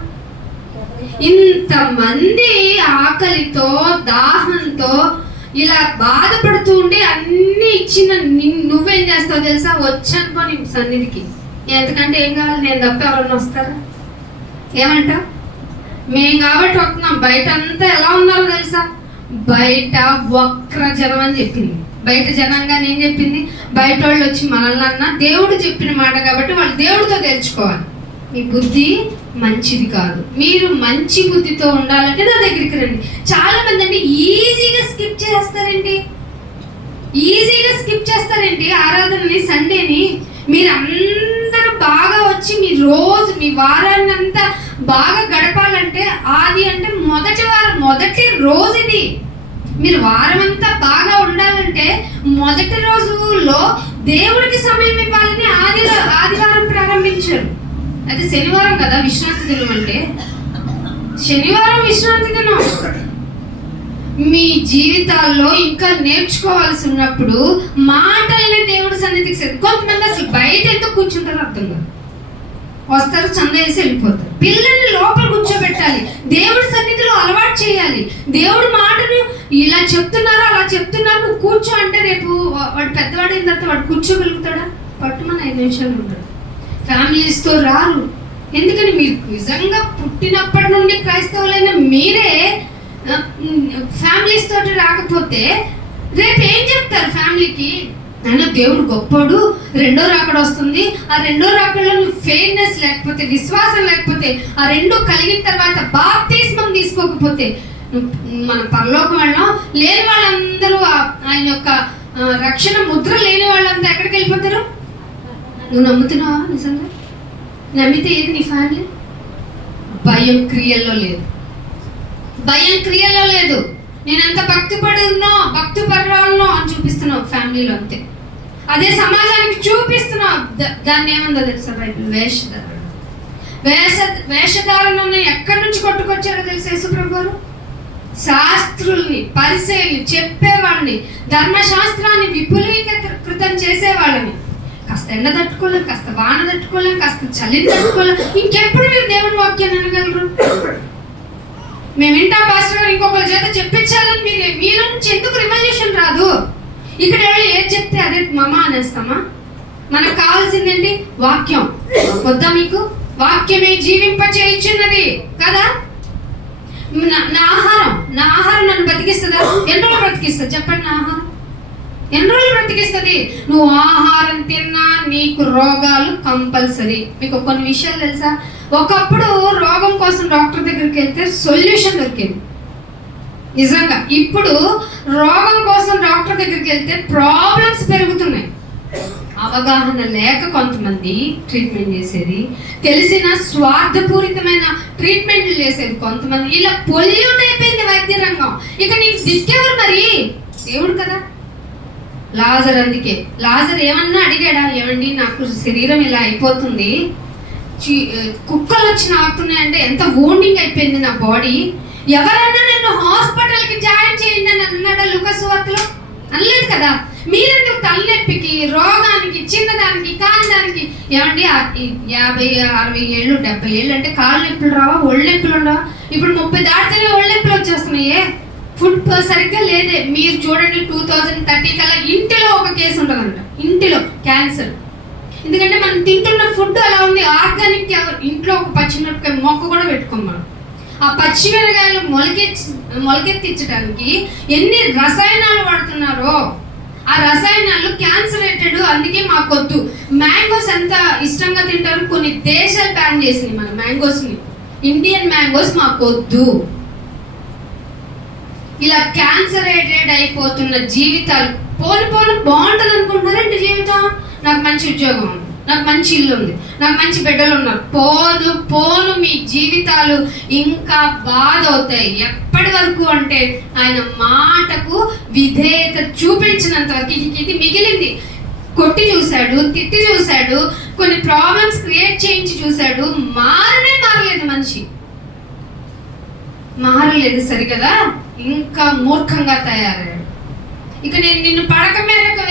ఇంతమంది ఆకలితో దాహంతో ఇలా బాధపడుతూ ఉంటే అన్ని ఇచ్చిన నువ్వేం చేస్తావు తెలుసా? వచ్చానుకో నీ సన్నిధికి, ఎందుకంటే ఏం కావాలి, నేను తప్ప ఎవరన్నా వస్తారా? ఏమంటావు? మేము కాబట్టి వస్తున్నాం. బయట అంతా ఎలా ఉన్నారో తెలుసా? బయట వక్ర జనం అని చెప్పింది. బయట జనంగా ఏం చెప్పింది? బయట వాళ్ళు వచ్చి మనల్ని అన్నా దేవుడు చెప్పిన మాట కాబట్టి వాళ్ళు దేవుడితో తెలుసుకోవాలి. మీ బుద్ధి మంచిది కాదు. మీరు మంచి బుద్ధితో ఉండాలంటే నా దగ్గరికి రండి. చాలా మంది అంటే ఈజీగా స్కిప్ చేస్తారేంటి ఆరాధనని, సండేని. మీరు అందరూ బాగా వచ్చి మీ వారాన్ని అంతా బాగా గడపాలంటే ఆది అంటే మొదటి రోజు ఇది. మీరు వారం అంతా బాగా ఉండాలంటే మొదటి రోజులో దేవుడికి సమయం ఇవ్వాలని ఆదివారం ప్రారంభించారు. అయితే శనివారం కదా విశ్రాంతి దినం అంటే, శనివారం విశ్రాంతి దినం. మీ జీవితాల్లో ఇంకా నేర్చుకోవాల్సి ఉన్నప్పుడు మాటల్ని దేవుడి సన్నిధికి కొంతమంది అసలు బయట ఎందుకు కూర్చుంటారో అర్థం కాదు. వస్తారు, చంద వేసి వెళ్ళిపోతారు. పిల్లల్ని లోపల కూర్చోబెట్టాలి, దేవుడి సన్నిధిలో అలవాటు చేయాలి. దేవుడి మాటను ఇలా చెప్తున్నారు అలా చెప్తున్నారు నువ్వు కూర్చో అంటే రేపు వాడు పెద్దవాడైన తర్వాత వాడు కూర్చోగలుగుతాడా? పట్టుమని 5 నిమిషాలు ఉంటాడు. ఫ్యామిలీస్తో రారు. ఎందుకని? మీరు నిజంగా పుట్టినప్పటి నుండి క్రైస్తవులైన మీరే ఫ్యామిలీస్ తోటి రాకపోతే రేపు ఏం చెప్తారు ఫ్యామిలీకి? అయినా దేవుడు గొప్పోడు, రెండో రాకడ వస్తుంది, ఆ రెండో రాకడలో నువ్వు ఫెయిర్నెస్ లేకపోతే, విశ్వాసం లేకపోతే, ఆ రెండు కలిగిన తర్వాత బాప్తిస్మం తీసుకోకపోతే మన పరలోకం వెళ్ళాం. లేని వాళ్ళందరూ ఆయన యొక్క రక్షణ ముద్ర లేని వాళ్ళంతా ఎక్కడికి వెళ్ళిపోతారు? నువ్వు నమ్ముతున్నావా? నిజంగా నమ్మితే ఏది నీ ఫ్యామిలీ? భయం క్రియల్లో లేదు. నేను ఎంత భక్తి పరురాలనో అని చూపిస్తున్నావు ఫ్యామిలీలో, అంతే. అదే సమాజానికి చూపిస్తున్నావు. దాన్ని ఏముందో తెలుసా? బైబిల్ వేషధారణను ఎక్కడి నుంచి కొట్టుకొచ్చారో తెలుసు యేసుప్రభు గారు? శాస్త్రుల్ని, పరిసయ్యుల్ని, చెప్పేవాళ్ళని, ధర్మశాస్త్రాన్ని విపులీకృతం చేసేవాళ్ళని. కాస్త ఎండ తట్టుకోలేం, కాస్త వాన తట్టుకోలేం, కాస్త చలిని తట్టుకోలేం. ఇంకెప్పుడు మీరు దేవుని వాక్యాన్ని అనగలరు? మేము వింటా పాస్టర్ గారు ఇంకొకరి చేత చెప్పించాలని మీలో నుంచి ఎందుకు రివల్యూషన్ రాదు? ఇక్కడ ఎవరు ఏది చెప్తే అదే మమ అనేస్తామా? మనకు కావాల్సిందేంటి? వాక్యం. వద్దా మీకు? వాక్యమే జీవింప చేయించున్నది కదా. నా ఆహారం నన్ను బ్రతికిస్తుందా? ఎన్ని రోజులు బ్రతికిస్తుంది చెప్పండి? నా ఆహారం ఎన్ని రోజులు బ్రతికిస్తుంది? నువ్వు ఆహారం తిన్నా నీకు రోగాలు కంపల్సరీ. మీకు కొన్ని విషయాలు తెలుసా? ఒకప్పుడు రోగం కోసం డాక్టర్ దగ్గరికి వెళ్తే సొల్యూషన్ దొరికింది నిజంగా. ఇప్పుడు రోగం కోసం డాక్టర్ దగ్గరికి వెళ్తే ప్రాబ్లమ్స్ పెరుగుతున్నాయి. అవగాహన లేక కొంతమంది ట్రీట్మెంట్ చేసేది, తెలిసిన స్వార్థపూరితమైన ట్రీట్మెంట్లు చేసేది కొంతమంది. ఇలా పొల్యూట్ అయిపోయింది వైద్య రంగం. ఇక నీకు దిక్కెవరు మరి? దేవుడు కదా. లాజర్, అందుకే లాజర్ ఏమన్నా అడిగాడా? ఏమండి నాకు శరీరం ఇలా అయిపోతుంది, కుక్కలు వచ్చి నాకుతున్నాయంటే, ఎంత వోండింగ్ అయిపోయింది నా బాడీ, ఎవరన్నా నన్ను హాస్పిటల్కి జాయిన్ చేయండి అని అన్నాడా లూకాసు సువార్తలో? అనలేదు కదా. మీరెందుకు తలనొప్పికి, రోగానికి, చిన్నదానికి, కాందానికి? ఏమండి 50, 60 ఏళ్ళు, 70 ఏళ్ళు అంటే కాళ్ళు నొప్పులు రావా? ఒళ్ళు నొప్పులు ఉండవా? ఇప్పుడు 30 దాటితేనే ఒళ్ళు నొప్పులు వచ్చేస్తున్నాయే. ఫుడ్ సరిగ్గా లేదే. మీరు చూడండి 2030 కల్లా ఇంటిలో ఒక కేసు ఉంటుందంట, ఇంటిలో క్యాన్సర్. ఎందుకంటే మనం తింటున్న ఫుడ్ అలా ఉంది. ఆర్గానిక్ ఇంట్లో ఒక పచ్చిమిరపకాయ మొక్క కూడా పెట్టుకోం మనం. ఆ పచ్చిమిరకాయలు మొలకెత్తించడానికి ఎన్ని రసాయనాలు వాడుతున్నారో. ఆ రసాయనాలు క్యాన్సరేటెడ్. అందుకే మాకొద్దు. మ్యాంగోస్ ఎంత ఇష్టంగా తింటారు. కొన్ని దేశాలు బ్యాన్ చేసినాయి మన మ్యాంగోస్ని. ఇండియన్ మ్యాంగోస్ మాకొద్దు. ఇలా క్యాన్సరేటెడ్ అయిపోతున్న జీవితాలు. పోను బాగుంటుంది అనుకుంటున్నారండి జీవితం. నాకు మంచి ఉద్యోగం ఉంది, నాకు మంచి ఇల్లు ఉంది, నాకు మంచి బిడ్డలు ఉన్నారు. పోను మీ జీవితాలు ఇంకా బాధ అవుతాయి. ఎప్పటి వరకు అంటే ఆయన మాటకు విధేయత చూపించినంత వరకు. ఇది మిగిలింది. కొట్టి చూశాడు, తిట్టి చూశాడు, కొన్ని ప్రాబ్లమ్స్ క్రియేట్ చేయించి చూశాడు. మారలేదు మనిషి, మారలేదు సరికదా. ఇంకా మూర్ఖంగా తయారయ్యాడు. ఇక నేను నిన్ను పడక మీదకి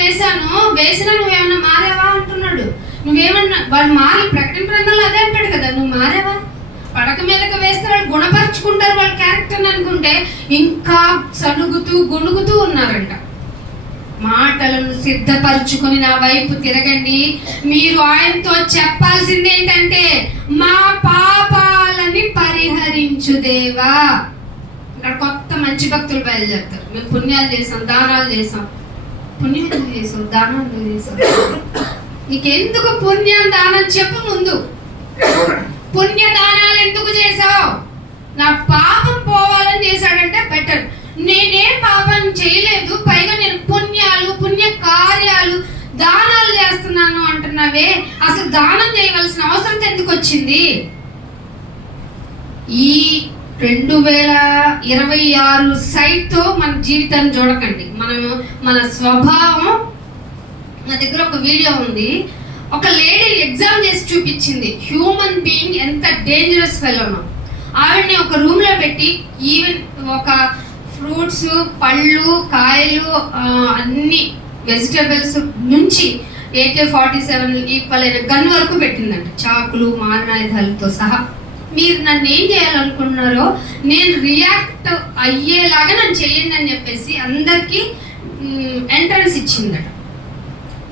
వేసినా నువ్వేమన్నా మారావా అంటున్నాడు. నువ్వేమన్నా వాళ్ళు మారి ప్రకటన గ్రంథంలో అదే అంటాడు కదా, నువ్వు మారావా? పడక మీదకి వేస్తే వాళ్ళు గుణపరుచుకుంటారు వాళ్ళ క్యారెక్టర్ని అనుకుంటే ఇంకా సనుగుతూ గొణుగుతూ ఉన్నారంట. మాటలను సిద్ధపరచుకొని నా వైపు తిరగండి. మీరు ఆయనతో చెప్పాల్సింది ఏంటంటే, మా పాపాలని పరిహరించు దేవా. ఇక్కడ కొత్త మంచి భక్తులు బయలుదేరుతారు. మేము పుణ్యాలు చేసాం, దానాలు చేసాం. పుణ్యం ఎందుకు చేసాం, దానం ఎందుకు చేసాం? నీకెందుకు పుణ్యం దానం చెప్పు ముందు. పుణ్యదానాలు ఎందుకు చేసావు? నా పాపం పోవాలని చేశాడంటే బెటర్. నేనేం పాపం చేయలేదు, పైగా నేను పుణ్య కార్యాలు దానాలు చేస్తున్నాను అంటున్నావే. అసలు దానం చేయవలసిన అవసరం ఎందుకు వచ్చింది? ఈ 2026 సైట్తో మన జీవితాన్ని చూడకండి. మన స్వభావం. నా దగ్గర ఒక వీడియో ఉంది. ఒక లేడీ ఎగ్జామ్ చేసి చూపించింది హ్యూమన్ బీయింగ్ ఎంత డేంజరస్ ఫెలోనో. ఆవిడని ఒక రూమ్లో పెట్టి ఈవెన్ ఒక ఫ్రూట్స్, పళ్ళు, కాయలు, అన్ని వెజిటబుల్స్ నుంచి AK-47 ఈక్వల్ అయిన గన్ వరకు పెట్టిందంట. చాకులు, మారణాయుధాలతో సహా. మీరు నన్ను ఏం చేయాలనుకుంటున్నారో నేను రియాక్ట్ అయ్యేలాగా నన్ను చేయండి అని చెప్పేసి అందరికీ ఎంట్రన్స్ ఇచ్చిందట.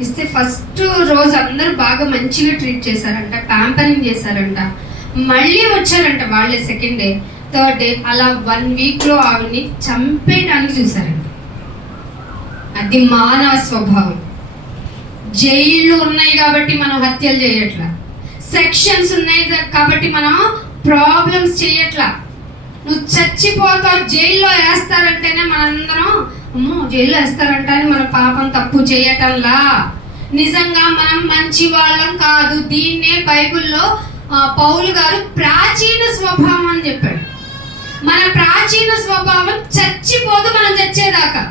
ఇస్తే ఫస్ట్ రోజు అందరూ బాగా మంచిగా ట్రీట్ చేశారంట, ప్యాంపరింగ్ చేశారంట. మళ్ళీ వచ్చారంట వాళ్ళే సెకండ్ డే, థర్డ్ డే. అలా 1 వీక్లో ఆవిడ్ని చంపేయడానికి చూశారంట. అది మానవ స్వభావం. జైళ్ళు ఉన్నాయి కాబట్టి మనం హత్యలు చేయట్లా, సెక్షన్స్ ఉన్నాయి కాబట్టి మనం ప్రాబ్లమ్స్ చేయట్లా. నువ్వు చచ్చిపోతావు, జైల్లో వేస్తారంటేనే మనందరం అమ్మో జైల్లో వేస్తారంట అని మన పాపం తప్పు చేయటంలా. నిజంగా మనం మంచి వాళ్ళం కాదు. దీన్నే బైబిల్లో పౌలు గారు ప్రాచీన స్వభావం అని చెప్పాడు. మన ప్రాచీన స్వభావం చచ్చిపోదు మనం చచ్చేదాకా.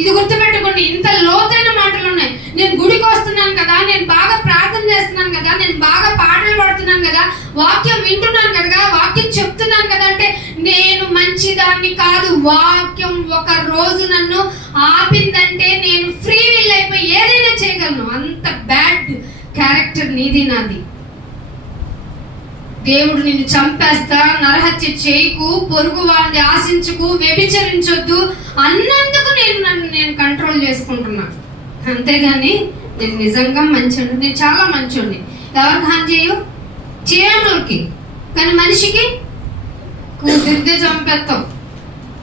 ఇది గుర్తుపెట్టుకోండి, ఇంత లోతైన మాటలు ఉన్నాయి. నేను గుడికి వస్తున్నాను కదా, నేను బాగా ప్రార్థన చేస్తున్నాను కదా, నేను బాగా పాటలు పాడుతున్నాను కదా, వాక్యం వింటున్నాను కదా, వాక్యం చెప్తున్నాను కదా అంటే నేను మంచిదాన్ని కాదు. వాక్యం ఒక రోజు నన్ను ఆపిందంటే నేను ఫ్రీ విల్ అయిపోయి ఏదైనా చేయగలను. అంత బ్యాడ్ క్యారెక్టర్ నీది నాది. దేవుడు నిన్ను చంపేస్తా, నరహత్య చేయకు, పొరుగు వాడిని ఆశించకు, వ్యభిచరించొద్దు అన్నందుకు నేను కంట్రోల్ చేసుకుంటున్నాను. అంతేగాని నేను నిజంగా మంచోడిని, నేను చాలా మంచోడిని. ఎవరికి హాని చేయకి, కానీ మనిషికి కుదిరితే చంపేస్తాం,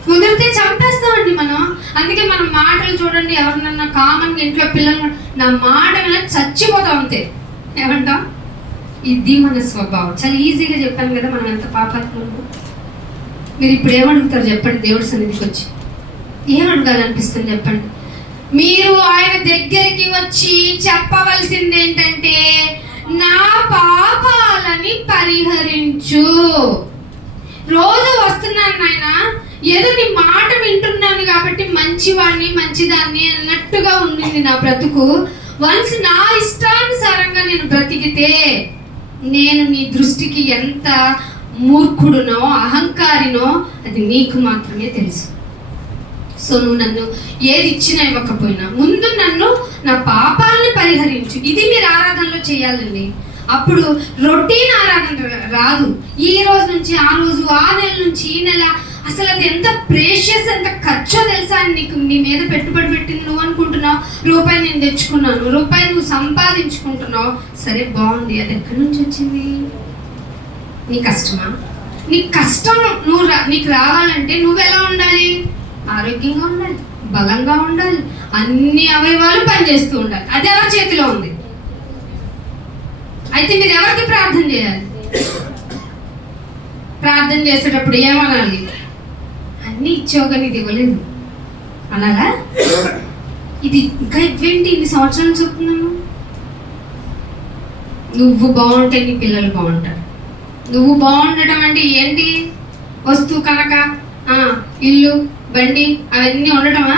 కుదిరితే చంపేస్తామండి మనం. అందుకే మనం మాటలు చూడండి, ఎవరినన్నా కామన్గా ఇంట్లో పిల్లలు నా మాట మీద చచ్చిపోతాం అంతే. ఏమంటాం? ఇది మన స్వభావం. చాలా ఈజీగా చెప్పాను కదా మనం ఎంత పాపాత్మకు. మీరు ఇప్పుడు ఏమడుగుతారు చెప్పండి? దేవుడి సన్నిధికి వచ్చి ఏమడగాలనిపిస్తుంది చెప్పండి? మీరు ఆయన దగ్గరికి వచ్చి చెప్పవలసింది ఏంటంటే నా పాపాలని పరిహరించు. రోజు వస్తున్నాను నాయన, ఏదో నీ మాట వింటున్నాను కాబట్టి మంచివాడిని మంచిదాన్ని అన్నట్టుగా ఉండింది నా బ్రతుకు. వన్స్ నా ఇష్టానుసారంగా నేను బ్రతికితే నేను నీ దృష్టికి ఎంత మూర్ఖుడునో అహంకారినో అది నీకు మాత్రమే తెలుసు. సో నువ్వు నన్ను ఏది ఇచ్చినా ఇవ్వకపోయినా ముందు నన్ను నా పాపాలని పరిహరించు. ఇది మీరు ఆరాధనలో చేయాలండి. అప్పుడు రొటీన్ ఆరాధన రాదు. ఈ రోజు నుంచి ఆ రోజు, ఆ నెల నుంచి ఈ నెల, అసలు అది ఎంత ప్రేషియస్, ఎంత ఖర్చో తెలుసా? నీకు నీ మీద పెట్టుబడి పెట్టింది నువ్వు అనుకుంటున్నావు. రూపాయి నేను తెచ్చుకున్నాను, రూపాయి నువ్వు సంపాదించుకుంటున్నావు. సరే బాగుంది, అది ఎక్కడి నుంచి వచ్చింది? నీ కష్టమా? నీ కష్టం నీకు రావాలంటే నువ్వు ఎలా ఉండాలి? ఆరోగ్యంగా ఉండాలి, బలంగా ఉండాలి, అన్ని అవయవాలు పనిచేస్తూ ఉండాలి. అది ఎవరి చేతిలో ఉంది? అయితే మీరు ఎవరికి ప్రార్థన చేయాలి? ప్రార్థన చేసేటప్పుడు ఏమనాలి? అన్ని ఇచ్చావు కానీ ఇది ఇవ్వలేదు అనాలా? ఇది ఇంకా ఇవ్వేంటి ఇన్ని సంవత్సరాలు చెప్తున్నాను? నువ్వు బాగుంటే నీ పిల్లలు బాగుంటారు. నువ్వు బాగుండటం అంటే ఏంటి? వస్తువు కనుక, ఇల్లు, బండి అవన్నీ ఉండటమా?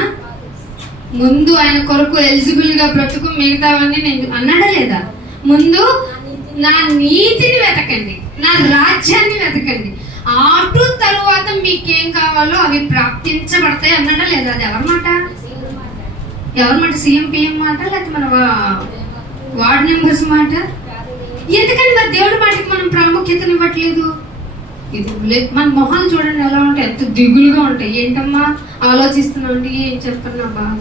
ముందు ఆయన కొరకు ఎలిజిబుల్గా బ్రతుకు, మిగతావన్నీ నేను అన్నాడా లేదా? ముందు నా నీతిని వెతకండి, నా రాజ్యాన్ని వెతకండి, అటు తరువాత మీకేం కావాలో అవి ప్రాప్తించబడతాయి అన్నాడా లేదా? అది ఎవరి మాట? ఎవరి మాట? సీఎం పిఎం మాట, లేకపోతే మన వార్డు మెంబర్స్ మాట? ఎందుకని మరి దేవుడి మాటకి మనం ప్రాముఖ్యతనివ్వట్లేదు? ఇది మన మొహాలు చూడండి ఎలా ఉంటాయి, ఎంత దిగులుగా ఉంటాయి. ఏంటమ్మా ఆలోచిస్తున్నావు అంటే ఏం చెప్పను, నా బాధ.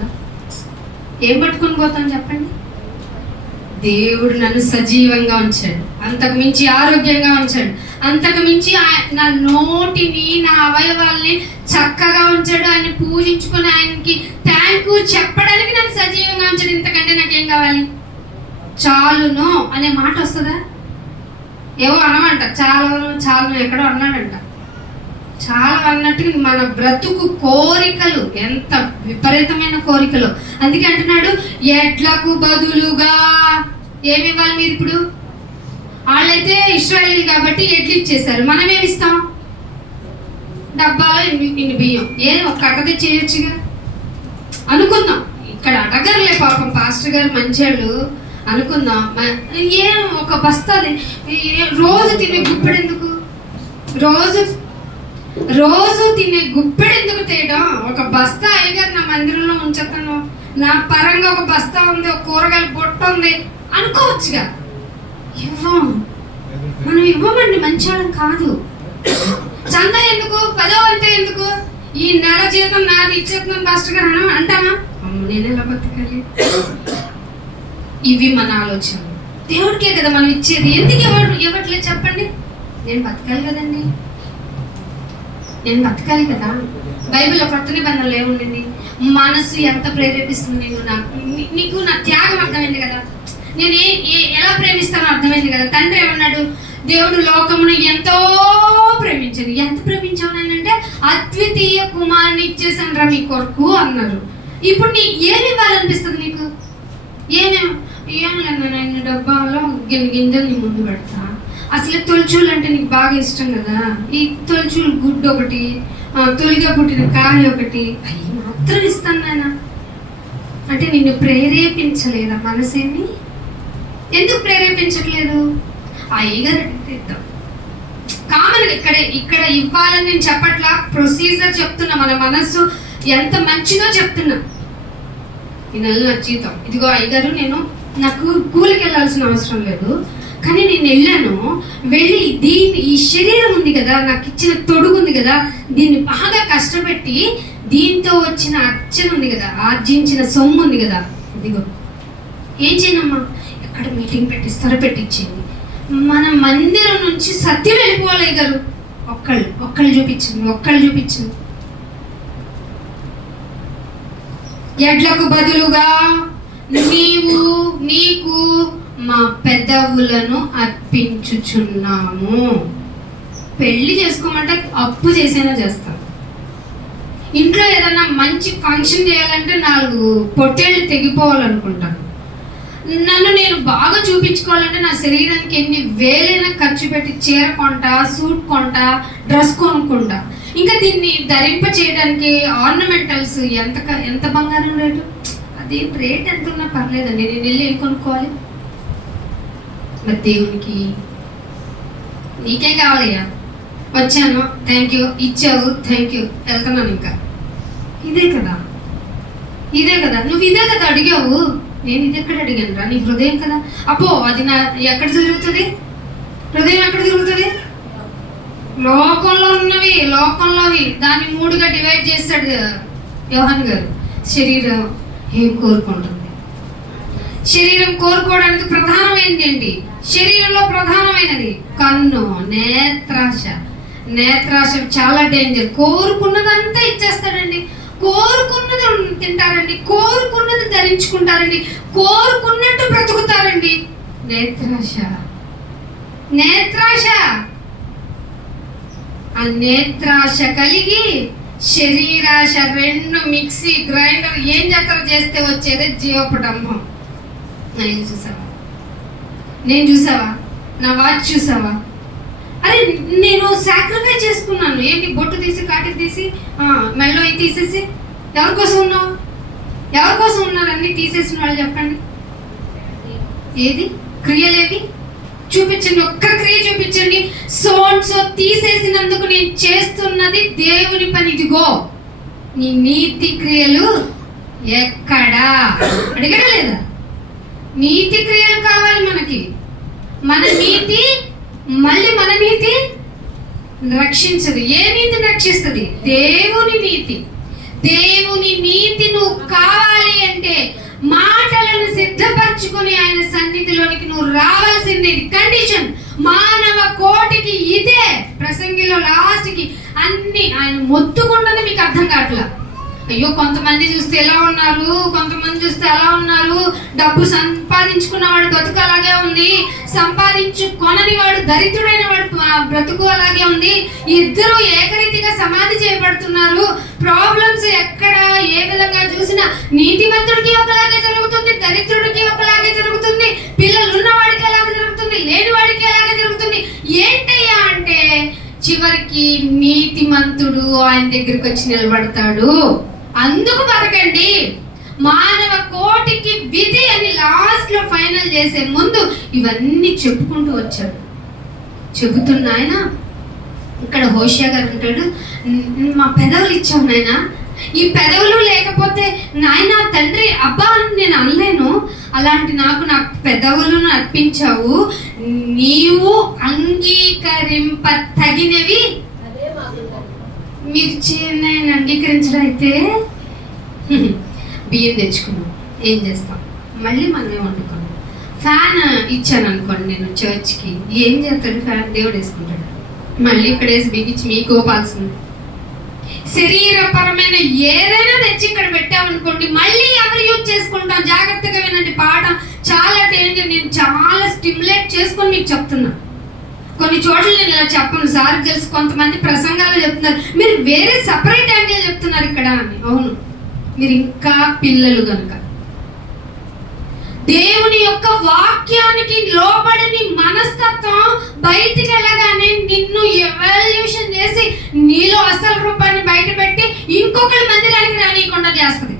ఏం పట్టుకొని పోతాను చెప్పండి? దేవుడు నన్ను సజీవంగా ఉంచాడు, అంతకు మించి ఆరోగ్యంగా ఉంచాడు, అంతకు మించి నా నోటిని, నా అవయవాల్ని చక్కగా ఉంచాడు. ఆయన పూజించుకొని ఆయనకి థ్యాంక్ యూ చెప్పడానికి నన్ను సజీవంగా ఉంచాడు. ఇంతకంటే నాకేం కావాలి? చాలును అనే మాట వస్తుందా? ఏవో అనమంట, చాలును ఎక్కడో అన్నాడంట. చాలా అన్నట్టుగా మన బ్రతుకు కోరికలు ఎంత విపరీతమైన కోరికలు. అందుకే అంటున్నాడు ఎడ్లకు బదులుగా ఏమి ఇవ్వాలి మీరు? ఇప్పుడు వాళ్ళైతే ఇశ్రాయేలు కాబట్టి ఎడ్లు ఇచ్చేసారు, మనం ఏమి ఇస్తాం? డబ్బాలో ఇన్ని బియ్యం. ఒక కట్ట చేయొచ్చుగా అనుకుందాం. ఇక్కడ అడగర్లే పాపం, పాస్టర్ గారు మంచాళ్ళు అనుకుందాం. ఒక బస్తాది రోజు తినే గుప్పెడు ఎందుకు? రోజు తినే గుప్పెడు ఎందుకు తేయడం? ఒక బస్తా అయ్యగారు నా మందిరంలో ఉంచుతాను, నా పరంగా ఒక బస్తా ఉంది, ఒక కూరగాయల బొట్ట ఉంది అనుకోవచ్చుగా. మనం ఇవ్వమండి, మంచివాళ్ళం కాదు. చందా ఎందుకు? 10వ వంతు ఎందుకు? ఈ నెల జీతం నాది ఇచ్చేస్తున్నాను పాస్టర్ గారు అంటామా? నేను ఎలా బతకాలి? ఇవి మన ఆలోచనలు. దేవుడికే కదా మనం ఇచ్చేది. ఎందుకు ఇవ్వట్లేదు చెప్పండి? నేను బతకాలి కదండి, నేను బతకాలి కదా. బైబిల్లో కొత్త నిబంధనలు ఏముండింది? మనసు ఎంత ప్రేరేపిస్తుంది నీకు నా త్యాగం అర్థమైంది కదా, నేను ఎలా ప్రేమిస్తానో అర్థమైంది కదా. తండ్రి ఏమన్నాడు? దేవుడు లోకమును ఎంతో ప్రేమించాడు. ఎంత ప్రేమించావు అంటే అద్వితీయ కుమారుని ఇచ్చేసాను రా మీ కొరకు అన్నారు. ఇప్పుడు ఏమి ఇవ్వాలనిపిస్తుంది నీకు? ఏం లేదు, నేను డబ్బాలో గింజలు నీ ముందు పెడతా. అసలు తొలిచూలు అంటే నీకు బాగా ఇష్టం కదా, ఈ తొలిచూలు గుడ్డు ఒకటి, తొలిగా పుట్టిన కాయ ఒకటి, అవి మాత్రం ఇస్తాను నాయన. అంటే నిన్ను ప్రేరేపించలేదా మనసేమి? ఎందుకు ప్రేరేపించట్లేదు? ఆ ఈగర్ ఇద్దాం కామన్ ఇక్కడ ఇవ్వాలని నేను చెప్పట్లా, ప్రొసీజర్ చెప్తున్నా. మన మనస్సు ఎంత మంచిదో చెప్తున్నా. ఈ నెల నా జీతం ఇదిగో అయ్యగారు, నాకు కూలికి వెళ్ళాల్సిన అవసరం లేదు, కానీ నేను వెళ్ళి ఈ శరీరం ఉంది కదా, నాకు ఇచ్చిన తొడుగు ఉంది కదా, దీన్ని బాగా కష్టపెట్టి దీంతో వచ్చిన అర్చన ఉంది కదా, ఆర్జించిన సొమ్ము ఉంది కదా, ఇదిగో ఏం చేయనమ్మా, ఎక్కడ మీటింగ్ పెట్టిస్తారో పెట్టించేయండి. మన మందిరం నుంచి సత్యం వెళ్ళిపోవాలి గారు. ఒక్కళ్ళు చూపించింది. ఎడ్లకు బదులుగా నీకు మా పెదవులను అర్పించుచున్నాము. పెళ్లి చేసుకోమంటే అప్పు చేసేనా చేస్తాను. ఇంట్లో ఏదన్నా మంచి ఫంక్షన్ చేయాలంటే 4 పొట్టేళ్ళు తెగిపోవాలనుకుంటాను. నన్ను నేను బాగా చూపించుకోవాలంటే నా శరీరానికి ఎన్ని వేలైనా ఖర్చు పెట్టి చీర కొంటా, సూట్ కొంటా, డ్రెస్ కొనుక్కుంటా. ఇంకా దీన్ని ధరింప చేయడానికి ఆర్నమెంటల్స్ ఎంత బంగారం రేటు, అది రేట్ ఎంత ఉన్నా పర్లేదండి, నేను వెళ్ళి ఏం కొనుక్కోవాలి? మరి దేవునికి నీకేం కావాలయ్యా? వచ్చాను, థ్యాంక్ యూ, ఇచ్చావు, థ్యాంక్ యూ, వెళ్తున్నాను. ఇంకా ఇదే కదా నువ్వు ఇదే కదా అడిగావు. నేను ఇది ఎక్కడ అడిగాను రా? నీ హృదయం కదా. అప్పో అది ఎక్కడ జరుగుతుంది? హృదయం ఎక్కడ జరుగుతుంది? లోకంలోవి దాన్ని 3గా డివైడ్ చేస్తాడు యోహాన్ గారు. శరీరం ఏం కోరుకుంటుంది? శరీరం కోరుకోవడానికి ప్రధానమైనది ఏంటి? శరీరంలో ప్రధానమైనది కన్ను, నేత్రాశ చాలా డేంజర్. కోరుకున్నదంతా ఇచ్చేస్తాడండి, కోరుకున్నది తింటారండి, కోరుకున్నది ధరించుకుంటారండి, కోరుకున్నట్టు బ్రతుకుతారండి. నేత్రాశ ఆ నేత్రాశ కలిగి శరీరాశ 2 మిక్సీ గ్రైండర్ ఏం జాతర చేస్తే వచ్చేదే జీవపడంభం. నేను చూసావా? నా వాచ్ చూసావా? అరే నేను సాక్రిఫైస్ చేసుకున్నాను. ఏంటి? బొట్టు తీసి, కాటికి తీసి, మెల్లో తీసేసి. ఎవరి కోసం ఉన్నారు అన్ని తీసేసిన వాళ్ళు? చెప్పండి, ఏది క్రియలేవి చూపించండి, ఒక్క క్రియ చూపించండి. సో తీసేసినందుకు నేను చేస్తున్నది దేవుని పని. ఇదిగో నీ నీతి క్రియలు ఎక్కడా? అడిగడా లేదా? నీతి క్రియలు కావాలి మనకి. మన నీతి రక్షించదు. ఏ నీతిని రక్షిస్తుంది? దేవుని నీతి నువ్వు కావాలి అంటే మాటలను సిద్ధపరచుకొని ఆయన సన్నిధిలోనికి నువ్వు రావాల్సింది. కండిషన్ మానవ కోటికి ఇదే. ప్రసంగిలో లాస్ట్కి అన్ని ఆయన మొత్తుకుంటుంది, మీకు అర్థం కావట్లా. అయ్యో కొంతమంది చూస్తే ఎలా ఉన్నారు, కొంతమంది చూస్తే అలా ఉన్నారు. డబ్బు సంపాదించుకున్న వాడు బ్రతుకు అలాగే ఉంది, సంపాదించుకొనని వాడు దరిద్రుడైన వాడు బ్రతుకు అలాగే ఉంది. ఇద్దరు ఏకరీతిగా సమాధి చేయబడుతున్నారు. ప్రాబ్లమ్స్ ఎక్కడ ఏ విధంగా చూసినా నీతిమంతుడికి ఒకలాగే జరుగుతుంది, దరిద్రుడికి ఒకలాగే జరుగుతుంది, పిల్లలు ఉన్నవాడికి అలాగే జరుగుతుంది, లేని వాడికి అలాగే జరుగుతుంది. ఏంటయ్యా అంటే చివరికి నీతిమంతుడు ఆయన దగ్గరికి వచ్చి నిలబడతాడు. అందుకు బతకండి. మానవ కోటికి విధి అని లాస్ట్ లో ఫైనల్ చేసే ముందు ఇవన్నీ చెప్పుకుంటూ వచ్చాడు. చెబుతున్నా ఆయన ఇక్కడ హోషియా గారు అంటాడు, మా పెదవులు ఇచ్చావు నాయన, ఈ పెదవులు లేకపోతే నాయన తండ్రి అబ్బా అని నేను అనలేను. అలాంటి నాకు పెదవులను అర్పించావు, నీవు అంగీకరింప తగినవి. మీరు నేను అంగీకరించడం అయితే బియ్యం తెచ్చుకున్నాం, ఏం చేస్తాం? మళ్ళీ మనమే వండుకున్నాం. ఫ్యాన్ ఇచ్చాను అనుకోండి నేను చర్చ్కి, ఏం చేస్తాడు? ఫ్యాన్ దేవుడు వేసుకుంటాడు. మళ్ళీ ఇక్కడ వేసి బిగించి మీకు కోపాల్సింది. శరీరపరమైన ఏదైనా తెచ్చి ఇక్కడ పెట్టామనుకోండి, మళ్ళీ ఎవరు యూజ్ చేసుకుంటాం? జాగ్రత్తగా వినండి, పాఠం చాలా డేంజర్. నేను చాలా స్టిమ్యులేట్ చేసుకొని మీకు చెప్తున్నా. కొన్ని చోట్ల నేను ఇలా చెప్పను, సార్ తెలుసు. కొంతమంది ప్రసంగాలు చెప్తున్నారు, మీరు వేరే సపరేట్ యాంగిల్ చెప్తున్నారు ఇక్కడ అని. అవును, మీరు ఇంకా పిల్లలు కనుక దేవుని యొక్క వాక్యానికి లోబడని మనస్తత్వం బయటికి వెళ్ళగానే నిన్ను ఎవాల్యూషన్ చేసి నీలో అసలు రూపాన్ని బయట పెట్టి ఇంకొకరి మందిరానికి రానియకుండా చేస్తుంది.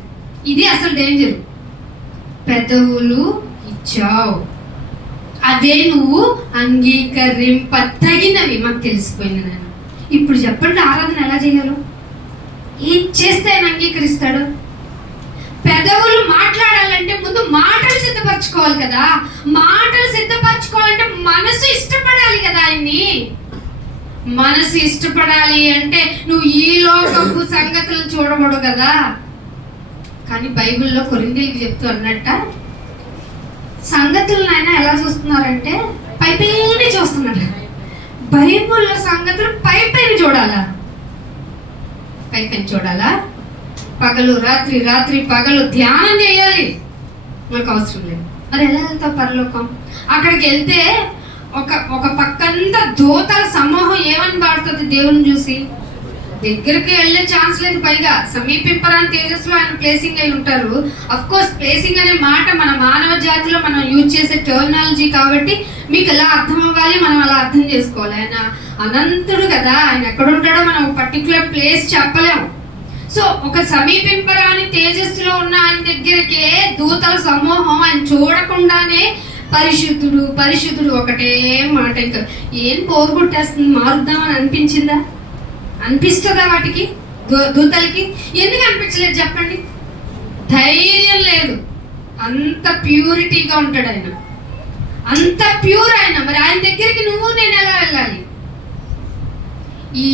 ఇది అసలు డేంజర్. పెదవులు ఇచ్చావు, అవే నువ్వు అంగీకరింప తగినవి. మాకు తెలిసిపోయింది నాయన. ఇప్పుడు చెప్పండి, ఆరాధన ఎలా చేయాలో? ఏం చేస్తే ఆయన అంగీకరిస్తాడు? పెదవులు మాట్లాడాలంటే ముందు మాటలు సిద్ధపరచుకోవాలి కదా. మాటలు సిద్ధపరచుకోవాలంటే మనసు ఇష్టపడాలి కదా ఆయన్ని. మనసు ఇష్టపడాలి అంటే నువ్వు ఈ లోకపు సంగతులు చూడకూడదు కదా. కానీ బైబిల్లో కొరింథీయులకు చెప్తూ అన్నట్ట, సంగతులను ఆయన ఎలా చూస్తున్నారంటే పై పైన చూస్తున్నారు. బైబిల్లో సంగతులు పై పైన చూడాలా? పై పైన చూడాలా? పగలు రాత్రి, రాత్రి పగలు ధ్యానం చేయాలి. మనకు అవసరం లేదు. మరి ఎలా వెళ్తావు పరలోకం? అక్కడికి వెళ్తే ఒక పక్కంతా దూతల సమూహం ఏమని పాడుతుంది దేవుని చూసి? దగ్గరికి వెళ్ళే ఛాన్స్ లేదు. పైగా సమీపింపరాని తేజస్సులో ఆయన ప్లేసింగ్ అయి ఉంటారు. అఫ్ కోర్స్ ప్లేసింగ్ అనే మాట మన మానవ జాతిలో మనం యూజ్ చేసే టెర్మినాలజీ కాబట్టి మీకు ఎలా అర్థం అవ్వాలి, మనం అలా అర్థం చేసుకోవాలి. ఆయన అనంతుడు కదా, ఆయన ఎక్కడ ఉంటాడో మనం ఒక పర్టికులర్ ప్లేస్ చెప్పలేము. సో ఒక సమీపింపరాని తేజస్సులో ఉన్న ఆయన దగ్గరికి దూతల సమూహం ఆయన చూడకుండానే పరిశుద్ధుడు పరిశుద్ధుడు ఒకటే మాట. ఇంకా ఏం పోగొట్టేస్తుంది, మారుద్దామని అనిపించిందా? అనిపిస్తుందా వాటికి, దూతలకి? ఎందుకు అనిపించలేదు చెప్పండి? ధైర్యం లేదు. అంత ప్యూరిటీగా ఉంటాడు ఆయన, అంత ప్యూర్ ఆయన. మరి ఆయన దగ్గరికి నువ్వు నేను ఎలా వెళ్ళాలి? ఈ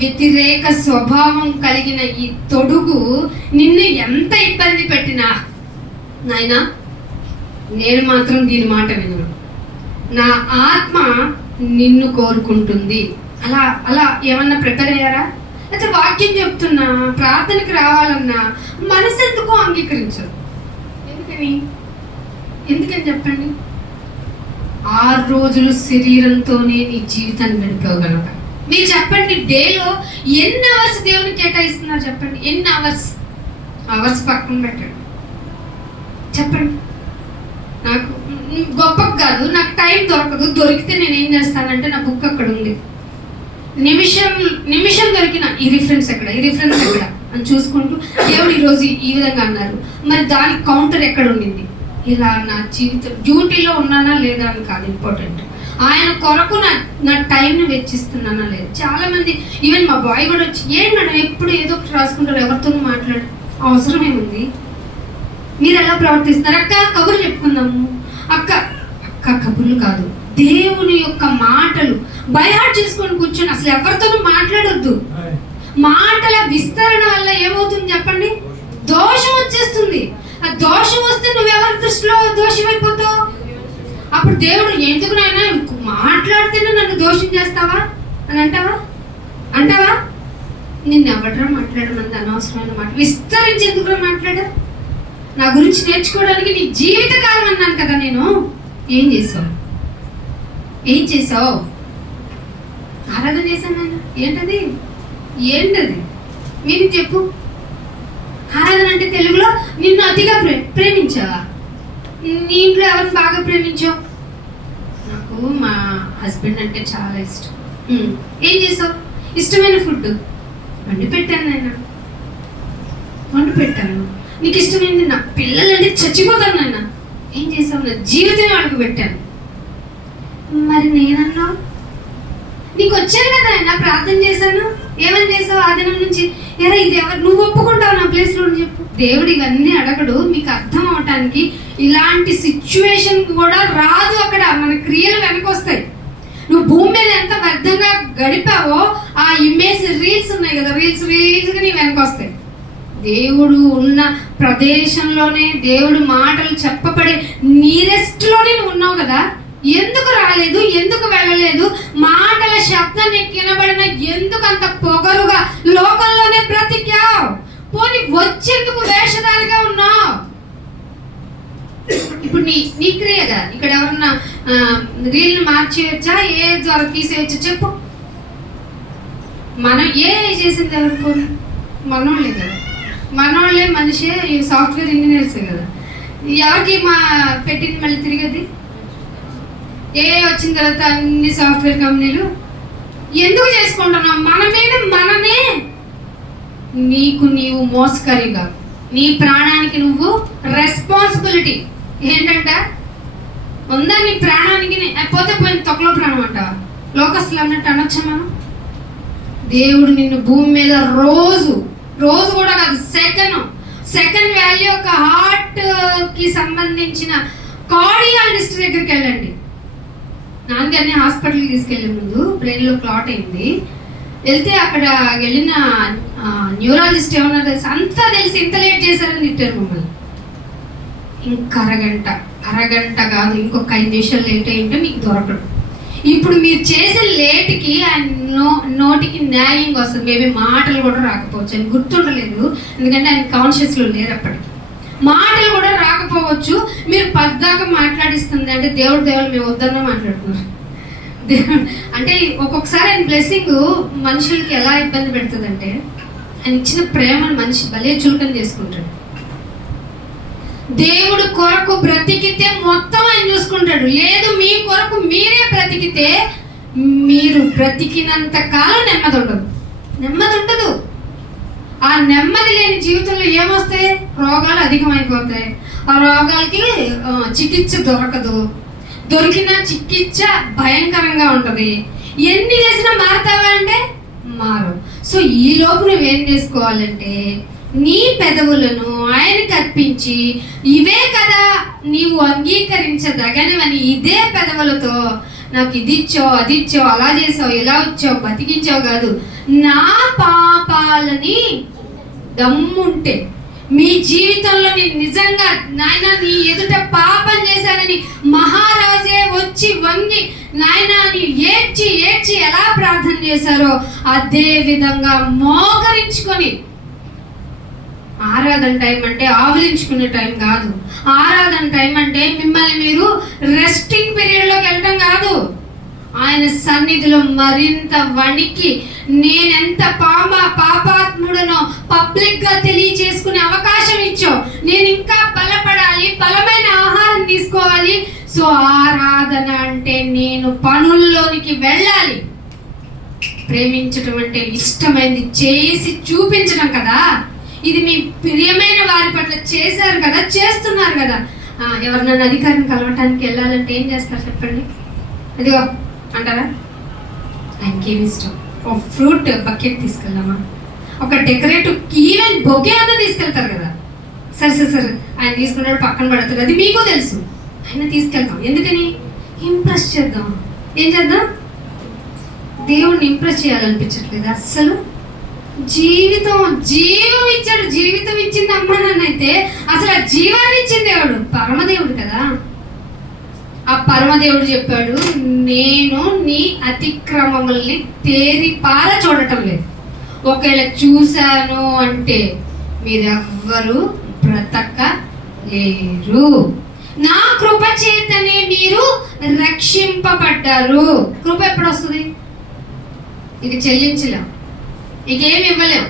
వ్యతిరేక స్వభావం కలిగిన ఈ తొడుగు నిన్ను ఎంత ఇబ్బంది పెట్టినా, నాయనా నేను మాత్రం దీని మాట వినను, నా ఆత్మ నిన్ను కోరుకుంటుంది. అలా అలా ఏమన్నా ప్రిపేర్ అయ్యారా? అయితే వాక్యం చెప్తున్నా, ప్రార్థనకి రావాలన్నా మనసు ఎందుకో అంగీకరించదు. ఎందుకని చెప్పండి? 6 రోజులు శరీరంతోనే నీ జీవితాన్ని గడిపావు కనుక. మీరు చెప్పండి, డేలో ఎన్ని అవర్స్ దేవునికి కేటాయిస్తున్నారు చెప్పండి? ఎన్ని అవర్స్ పక్కన పెట్టండి చెప్పండి. నాకు గొప్పకు కాదు, నాకు టైం దొరకదు. దొరికితే నేను ఏం చేస్తానంటే నా బుక్ అక్కడ ఉంది, నిమిషం దొరికిన ఈ రిఫరెన్స్ ఎక్కడ అని చూసుకుంటూ దేవుడు ఈరోజు ఈ విధంగా అన్నారు, మరి దానికి కౌంటర్ ఎక్కడ ఉండింది? ఇలా నా జీవితం డ్యూటీలో ఉన్నానా లేదా అని కాదు ఇంపార్టెంట్, ఆయన కొరకు నా టైంని వెచ్చిస్తున్నానా లేదు. చాలా మంది ఈవెన్ మా బాయ్ కూడా వచ్చి, ఏం మేడం ఎప్పుడు ఏదో ఒకటి రాసుకుంటారు, ఎవరితో మాట్లాడు, అవసరం ఏముంది? మీరు ఎలా ప్రవర్తిస్తున్నారు? అక్క కబుర్లు చెప్పుకుందాము. అక్క కబుర్లు కాదు, దేవుని యొక్క మాటలు బైహార్ట్ చేసుకొని కూర్చొని అసలు ఎవరితోనూ మాట్లాడొద్దు. మాటల విస్తరణ వల్ల ఏమవుతుంది చెప్పండి? దోషం వచ్చేస్తుంది. ఆ దోషం వస్తే నువ్వెవరి దృష్టిలో దోషమైపోతావు? అప్పుడు దేవుడు ఎందుకు నాయనా మాట్లాడితేనే నన్ను దోషం చేస్తావా అని అంటావా? నిన్నెవడరా మాట్లాడమంది అనవసరమైన మాట, విస్తరించి ఎందుకురా మాట్లాడా? నా గురించి నేర్చుకోవడానికి నీ జీవితకాలం అన్నాను కదా నేను. ఏం చేసావు? ఆరాధన చేశాను నాయన. ఏంటది మీరు చెప్పు. ఆరాధన అంటే తెలుగులో నిన్ను అతిగా ప్రేమించావా? నీ ఇంట్లో ఎవరిని బాగా ప్రేమించావు? నాకు మా హస్బెండ్ అంటే చాలా ఇష్టం. ఏం చేసావు? ఇష్టమైన ఫుడ్ వండి పెట్టాను నాయన, నీకు ఇష్టమైంది. నా పిల్లలంటే చచ్చిపోతాను నాయన. ఏం చేసావు? నా జీవితమే అడుగు పెట్టాను. మరి నేనన్నా నీకు వచ్చాను కదా ఆయన, ప్రార్థన చేశాను. ఏమని చేసావు ఆ దినం నుంచి? ఎరా ఇది ఎవరు, నువ్వు ఒప్పుకుంటావు నా ప్లేస్లో చెప్పు. దేవుడు ఇవన్నీ అడగడు, మీకు అర్థం అవటానికి. ఇలాంటి సిచ్యువేషన్ కూడా రాదు అక్కడ, మన క్రియలు వెనకొస్తాయి. నువ్వు భూమి మీద ఎంత వ్యర్థంగా గడిపావో ఆ ఇమేజ్ రీల్స్ ఉన్నాయి కదా, రీల్స్గా నీ వెనకొస్తాయి. దేవుడు ఉన్న ప్రదేశంలోనే, దేవుడు మాటలు చెప్పబడే నీరెస్ట్లోనే నువ్వు ఉన్నావు కదా. ఎందుకు రాలేదు? ఎందుకు వెళ్ళలేదు? మాటల శబ్దం నీకు వినబడిన ఎందుకు అంత పొగరుగా లోకంలోనే బ్రతికావు? పోనీ వచ్చేందుకు వేషధారిగా ఉన్నావు. ఇప్పుడు నీ క్రియగా ఇక్కడ ఎవరన్నా రీల్ని మార్చేయచ్చా? ఏ ద్వారా తీసేయచ్చా చెప్పు? మనం ఏ చేసింది ఎవరు? మనోళ్ళే కదా, మనోళ్ళే మనిషే, సాఫ్ట్వేర్ ఇంజనీర్సే కదా. ఎవరికి పెట్టింది మళ్ళీ తిరిగేది? వచ్చిన తర్వాత అన్ని సాఫ్ట్వేర్ కంపెనీలు ఎందుకు చేసుకుంటున్నాం? మన మీద మనమే నీకు నీవు మోసకరిగా నీ ప్రాణానికి నువ్వు రెస్పాన్సిబిలిటీ. ఏంటంట ఉందా నీ ప్రాణానికి? పోతే పోయిన తొక్కలో ప్రాణం అంటావా? లోకస్తులు అన్నట్టు అనొచ్చా మనం? దేవుడు నిన్ను భూమి మీద రోజు కూడా కాదు, సెకండ్ వాల్యూ ఒక హార్ట్ కి సంబంధించిన కార్డియాలజిస్ట్ దగ్గరికి వెళ్ళండి. నాన్నగారిని హాస్పిటల్కి తీసుకెళ్లే ముందు బ్రెయిన్ లో క్లాట్ అయింది. వెళ్తే అక్కడ వెళ్ళిన న్యూరాలజిస్ట్ ఏమన్నా తెలుసు, అంతా తెలిసి ఇంత లేట్ చేశారని తిట్టారు మమ్మల్ని. ఇంక అరగంట కాదు, ఇంకొక 5 నిమిషాలు లేట్ అయ్యింటే మీకు దొరకడు. ఇప్పుడు మీరు చేసే లేట్కి ఆయన నోటికి న్యాయంగా వస్తుంది. మేబీ మాటలు కూడా రాకపోవచ్చు, ఆయన గుర్తుండలేదు, ఎందుకంటే ఆయన కాన్షియస్లో లేరు అప్పటికి. మాటలు కూడా రాకపోవచ్చు, మీరు పద్దాక మాట్లాడిస్తుంది అంటే దేవుడు మేము వద్దన్నా మాట్లాడుతున్నారు. దేవుడు అంటే ఒక్కొక్కసారి ఆయన బ్లెస్సింగ్ మనుషులకి ఎలా ఇబ్బంది పెడుతుందంటే, ఆయన ఇచ్చిన ప్రేమను మనిషి భలే చులకన చేసుకుంటాడు. దేవుడు కొరకు బ్రతికితే మొత్తం ఆయన చూసుకుంటాడు. లేదు మీ కొరకు మీరే బ్రతికితే మీరు బ్రతికినంత కాలం నెమ్మది ఉండదు. ఆ నెమ్మది లేని జీవితంలో ఏమొస్తాయి? రోగాలు అధికమైపోతాయి. ఆ రోగాలకి చికిత్స దొరకదు. దొరికిన చికిత్స భయంకరంగా ఉంటుంది. ఎన్ని చేసినా మారుతావా అంటే మారు. సో ఈ లోపు నువ్వేం చేసుకోవాలంటే, నీ పెదవులను ఆయనకు అర్పించి, ఇవే కదా నీవు అంగీకరించదగనివని ఇదే పెదవులతో నాకు ఇది ఇచ్చావు, అది ఇచ్చావు, అలా చేసావు, ఇలా వచ్చావు, బతికించావు కాదు, నా పాపాలని దమ్ముంటే మీ జీవితంలో నేను నిజంగా నాయన నీ ఎదుట పాపం చేశానని మహారాజే వచ్చి వంగి నాయన నీ ఏడ్చి ఎలా ప్రార్థన చేశారో అదే విధంగా మోకరించుకొని, ఆరాధన టైం అంటే ఆవలించుకునే టైం కాదు. ఆరాధన టైం అంటే మిమ్మల్ని మీరు రెస్టింగ్ పీరియడ్లోకి వెళ్ళటం కాదు. ఆయన సన్నిధిలో మరింత వణికి నేనెంత పాపాత్ముడనో పబ్లిక్ గా తెలియచేసుకునే అవకాశం ఇచ్చో, నేను ఇంకా బలపడాలి, బలమైన ఆహారం తీసుకోవాలి. సో ఆరాధన అంటే నేను పనుల్లోనికి వెళ్ళాలి. ప్రేమించడం అంటే ఇష్టమైంది చేసి చూపించడం కదా. ఇది మీ ప్రియమైన వారి పట్ల చేశారు కదా, చేస్తున్నారు కదా. ఎవరినైనా అధికారిని కలవటానికి వెళ్ళాలంటే ఏం చేస్తారు చెప్పండి? అదిగో అంటారా? ఆయనకి ఏమి ఇష్టం? ఒక ఫ్రూట్ బకెట్ తీసుకెళ్దామా, ఒక డెకరేటివ్ ఈవెన్ బొకే అన్నా తీసుకెళ్తారు కదా. సరే ఆయన తీసుకున్నాడు, పక్కన పడుతుంది, అది మీకు తెలుసు. ఆయన తీసుకెళ్తాం ఎందుకని? ఇంప్రెస్ చేద్దాం. ఏం చేద్దాం? దేవుడిని ఇంప్రెస్ చేయాలనిపించట్లేదు అస్సలు. జీవం ఇచ్చాడు, జీవితం ఇచ్చింది అమ్మ నాన్నైతే అసలు ఆ జీవాన్ని ఇచ్చింది దేవుడు, పరమదేవుడు కదా. ఆ పరమదేవుడు చెప్పాడు, నేను నీ అతిక్రమముల్ని తేరిపార చూడటం లేదు. ఒకవేళ చూశాను అంటే మీరెవ్వరు బ్రతకలేరు. నా కృప చేతనే మీరు రక్షింపబడ్డారు. కృప ఎప్పుడు వస్తుంది? ఇది చెల్లించలేం, ఇకేమి ఇవ్వలేం.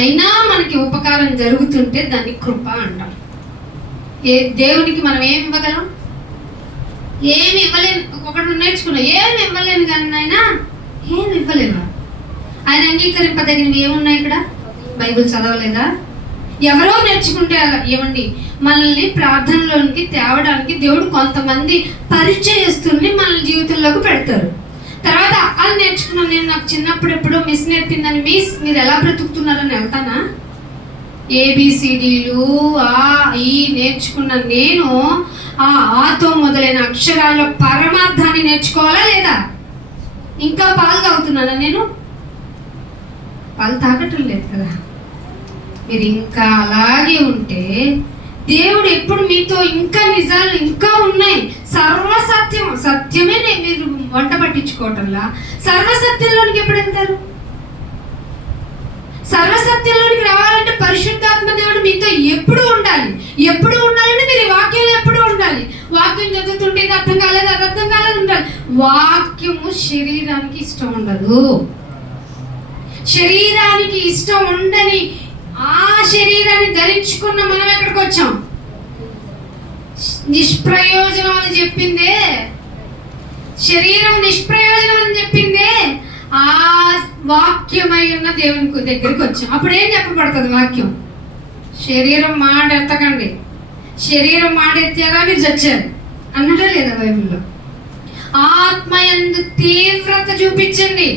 అయినా మనకి ఉపకారం జరుగుతుంటే దాన్ని కృప అంటాం. దేవునికి మనం ఏమి ఇవ్వగలం? ఏమి ఇవ్వలేను. ఒకటి నేర్చుకున్నా, ఏమి ఇవ్వలేను కానీ అయినా ఏమి ఇవ్వలేవా? ఆయన అంగీకరింపదగినవి ఏమున్నాయి ఇక్కడ? బైబిల్ చదవలేదా? ఎవరో నేర్చుకుంటే ఏమండి, మనల్ని ప్రార్థనలోనికి తేవడానికి దేవుడు కొంతమంది పరిచయస్తుల్ని మన జీవితంలోకి పెడతారు. తర్వాత అలా నేర్చుకున్నాను నేను, నాకు చిన్నప్పుడు ఎప్పుడో మిస్ నేర్పిందని, మీరు ఎలా బ్రతుకుతున్నారని వెళ్తానా? ABCDలు ఈ నేర్చుకున్న నేను ఆతో మొదలైన అక్షరాల్లో పరమార్థాన్ని నేర్చుకోవాలా లేదా? ఇంకా పాలు తాగుతున్నానా నేను? పాలు తాగటం లేదు కదా. మీరు ఇంకా అలాగే ఉంటే దేవుడు ఎప్పుడు మీతో ఇంకా నిజాలు ఇంకా ఉన్నాయి. సత్యమే మీరు వంట పట్టించుకోవటంలా సర్వసత్యంలోనికి ఎప్పుడు వెళ్తారు? సర్వసత్యంలోనికి రావాలంటే పరిశుద్ధాత్మ దేవుడు మీతో ఎప్పుడు ఉండాలి. ఎప్పుడు ఉండాలంటే మీరు ఈ వాక్యంలో ఎప్పుడు ఉండాలి. వాక్యం చదువుతుంటే ఇది అర్థం కాలేదు, అది అర్థం కాలేదు ఉండాలి. వాక్యము శరీరానికి ఇష్టం ఉండదు. శరీరానికి ఇష్టం ఉండని ఆ శరీరాన్ని ధరించుకున్న మనం ఎక్కడికి వచ్చాం? నిష్ప్రయోజనం అని చెప్పిందే, శరీరం నిష్ప్రయోజనం అని చెప్పిందే ఆ వాక్యమై ఉన్న దేవునికి దగ్గరికి వచ్చాం. అప్పుడు ఏం చెప్పబడుతుంది? వాక్యం శరీరం మాట ఎత్తకండి, శరీరం మాట ఎత్తారా మీరు చచ్చారు అన్నదా లేదా బైబిల్లో? ఆత్మయందు తీవ్రత చూపించండి,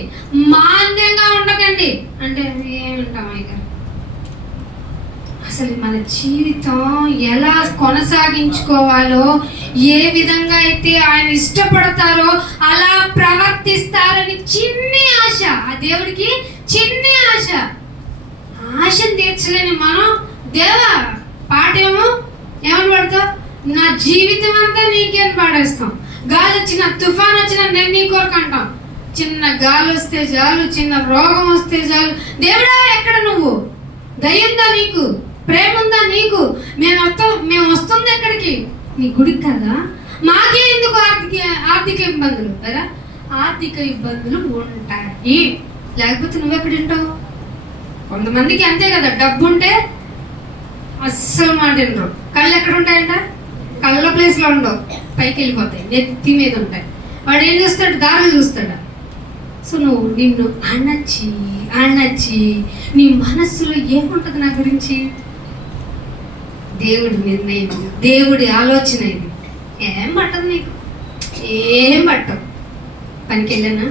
మాన్యంగా ఉండకండి అంటే ఏమంటాం ఇక? అసలు మన జీవితం ఎలా కొనసాగించుకోవాలో, ఏ విధంగా అయితే ఆయన ఇష్టపడతారో అలా ప్రవర్తిస్తారని చిన్ని ఆశ, ఆ దేవుడికి చిన్ని ఆశ. ఆశను తీర్చలేని మనం దేవా పాటేమో ఏమని పడతాం? నా జీవితం అంతా నీకేం పాడేస్తాం. గాలి వచ్చిన, తుఫాన్ వచ్చిన నేను నీ కొరకు అంటాం. చిన్న గాలి వస్తే చాలు, చిన్న రోగం వస్తే చాలు, దేవుడా ఎక్కడ నువ్వు? దయ్యందా నీకు? ప్రేమ ఉందా నీకు? మేము వస్తుంది ఎక్కడికి? నీ గుడికి కదా. మాకే ఎందుకు ఆర్థిక ఇబ్బందులు కదా? ఆర్థిక ఇబ్బందులు ఉంటాయి, లేకపోతే నువ్వెక్కడ ఉంటావు? కొంతమందికి అంతే కదా, డబ్బు ఉంటే అస్సలు మాట వినరు. కళ్ళు ఎక్కడ ఉంటాయంట? కళ్ళ ప్లేస్లో ఉండవు, పైకి వెళ్ళిపోతాయి, నెత్తి మీద ఉంటాయి. వాడు ఏం చూస్తాడు? దారులు చూస్తాడు. సో నువ్వు నిన్ను అణచి నీ మనస్సులో ఏముంటుంది నా గురించి? దేవుడి నిర్ణయం, దేవుడి ఆలోచన ఇది. ఏం పట్టదు నీకు, ఏం పట్టవు. పనికి వెళ్ళానా,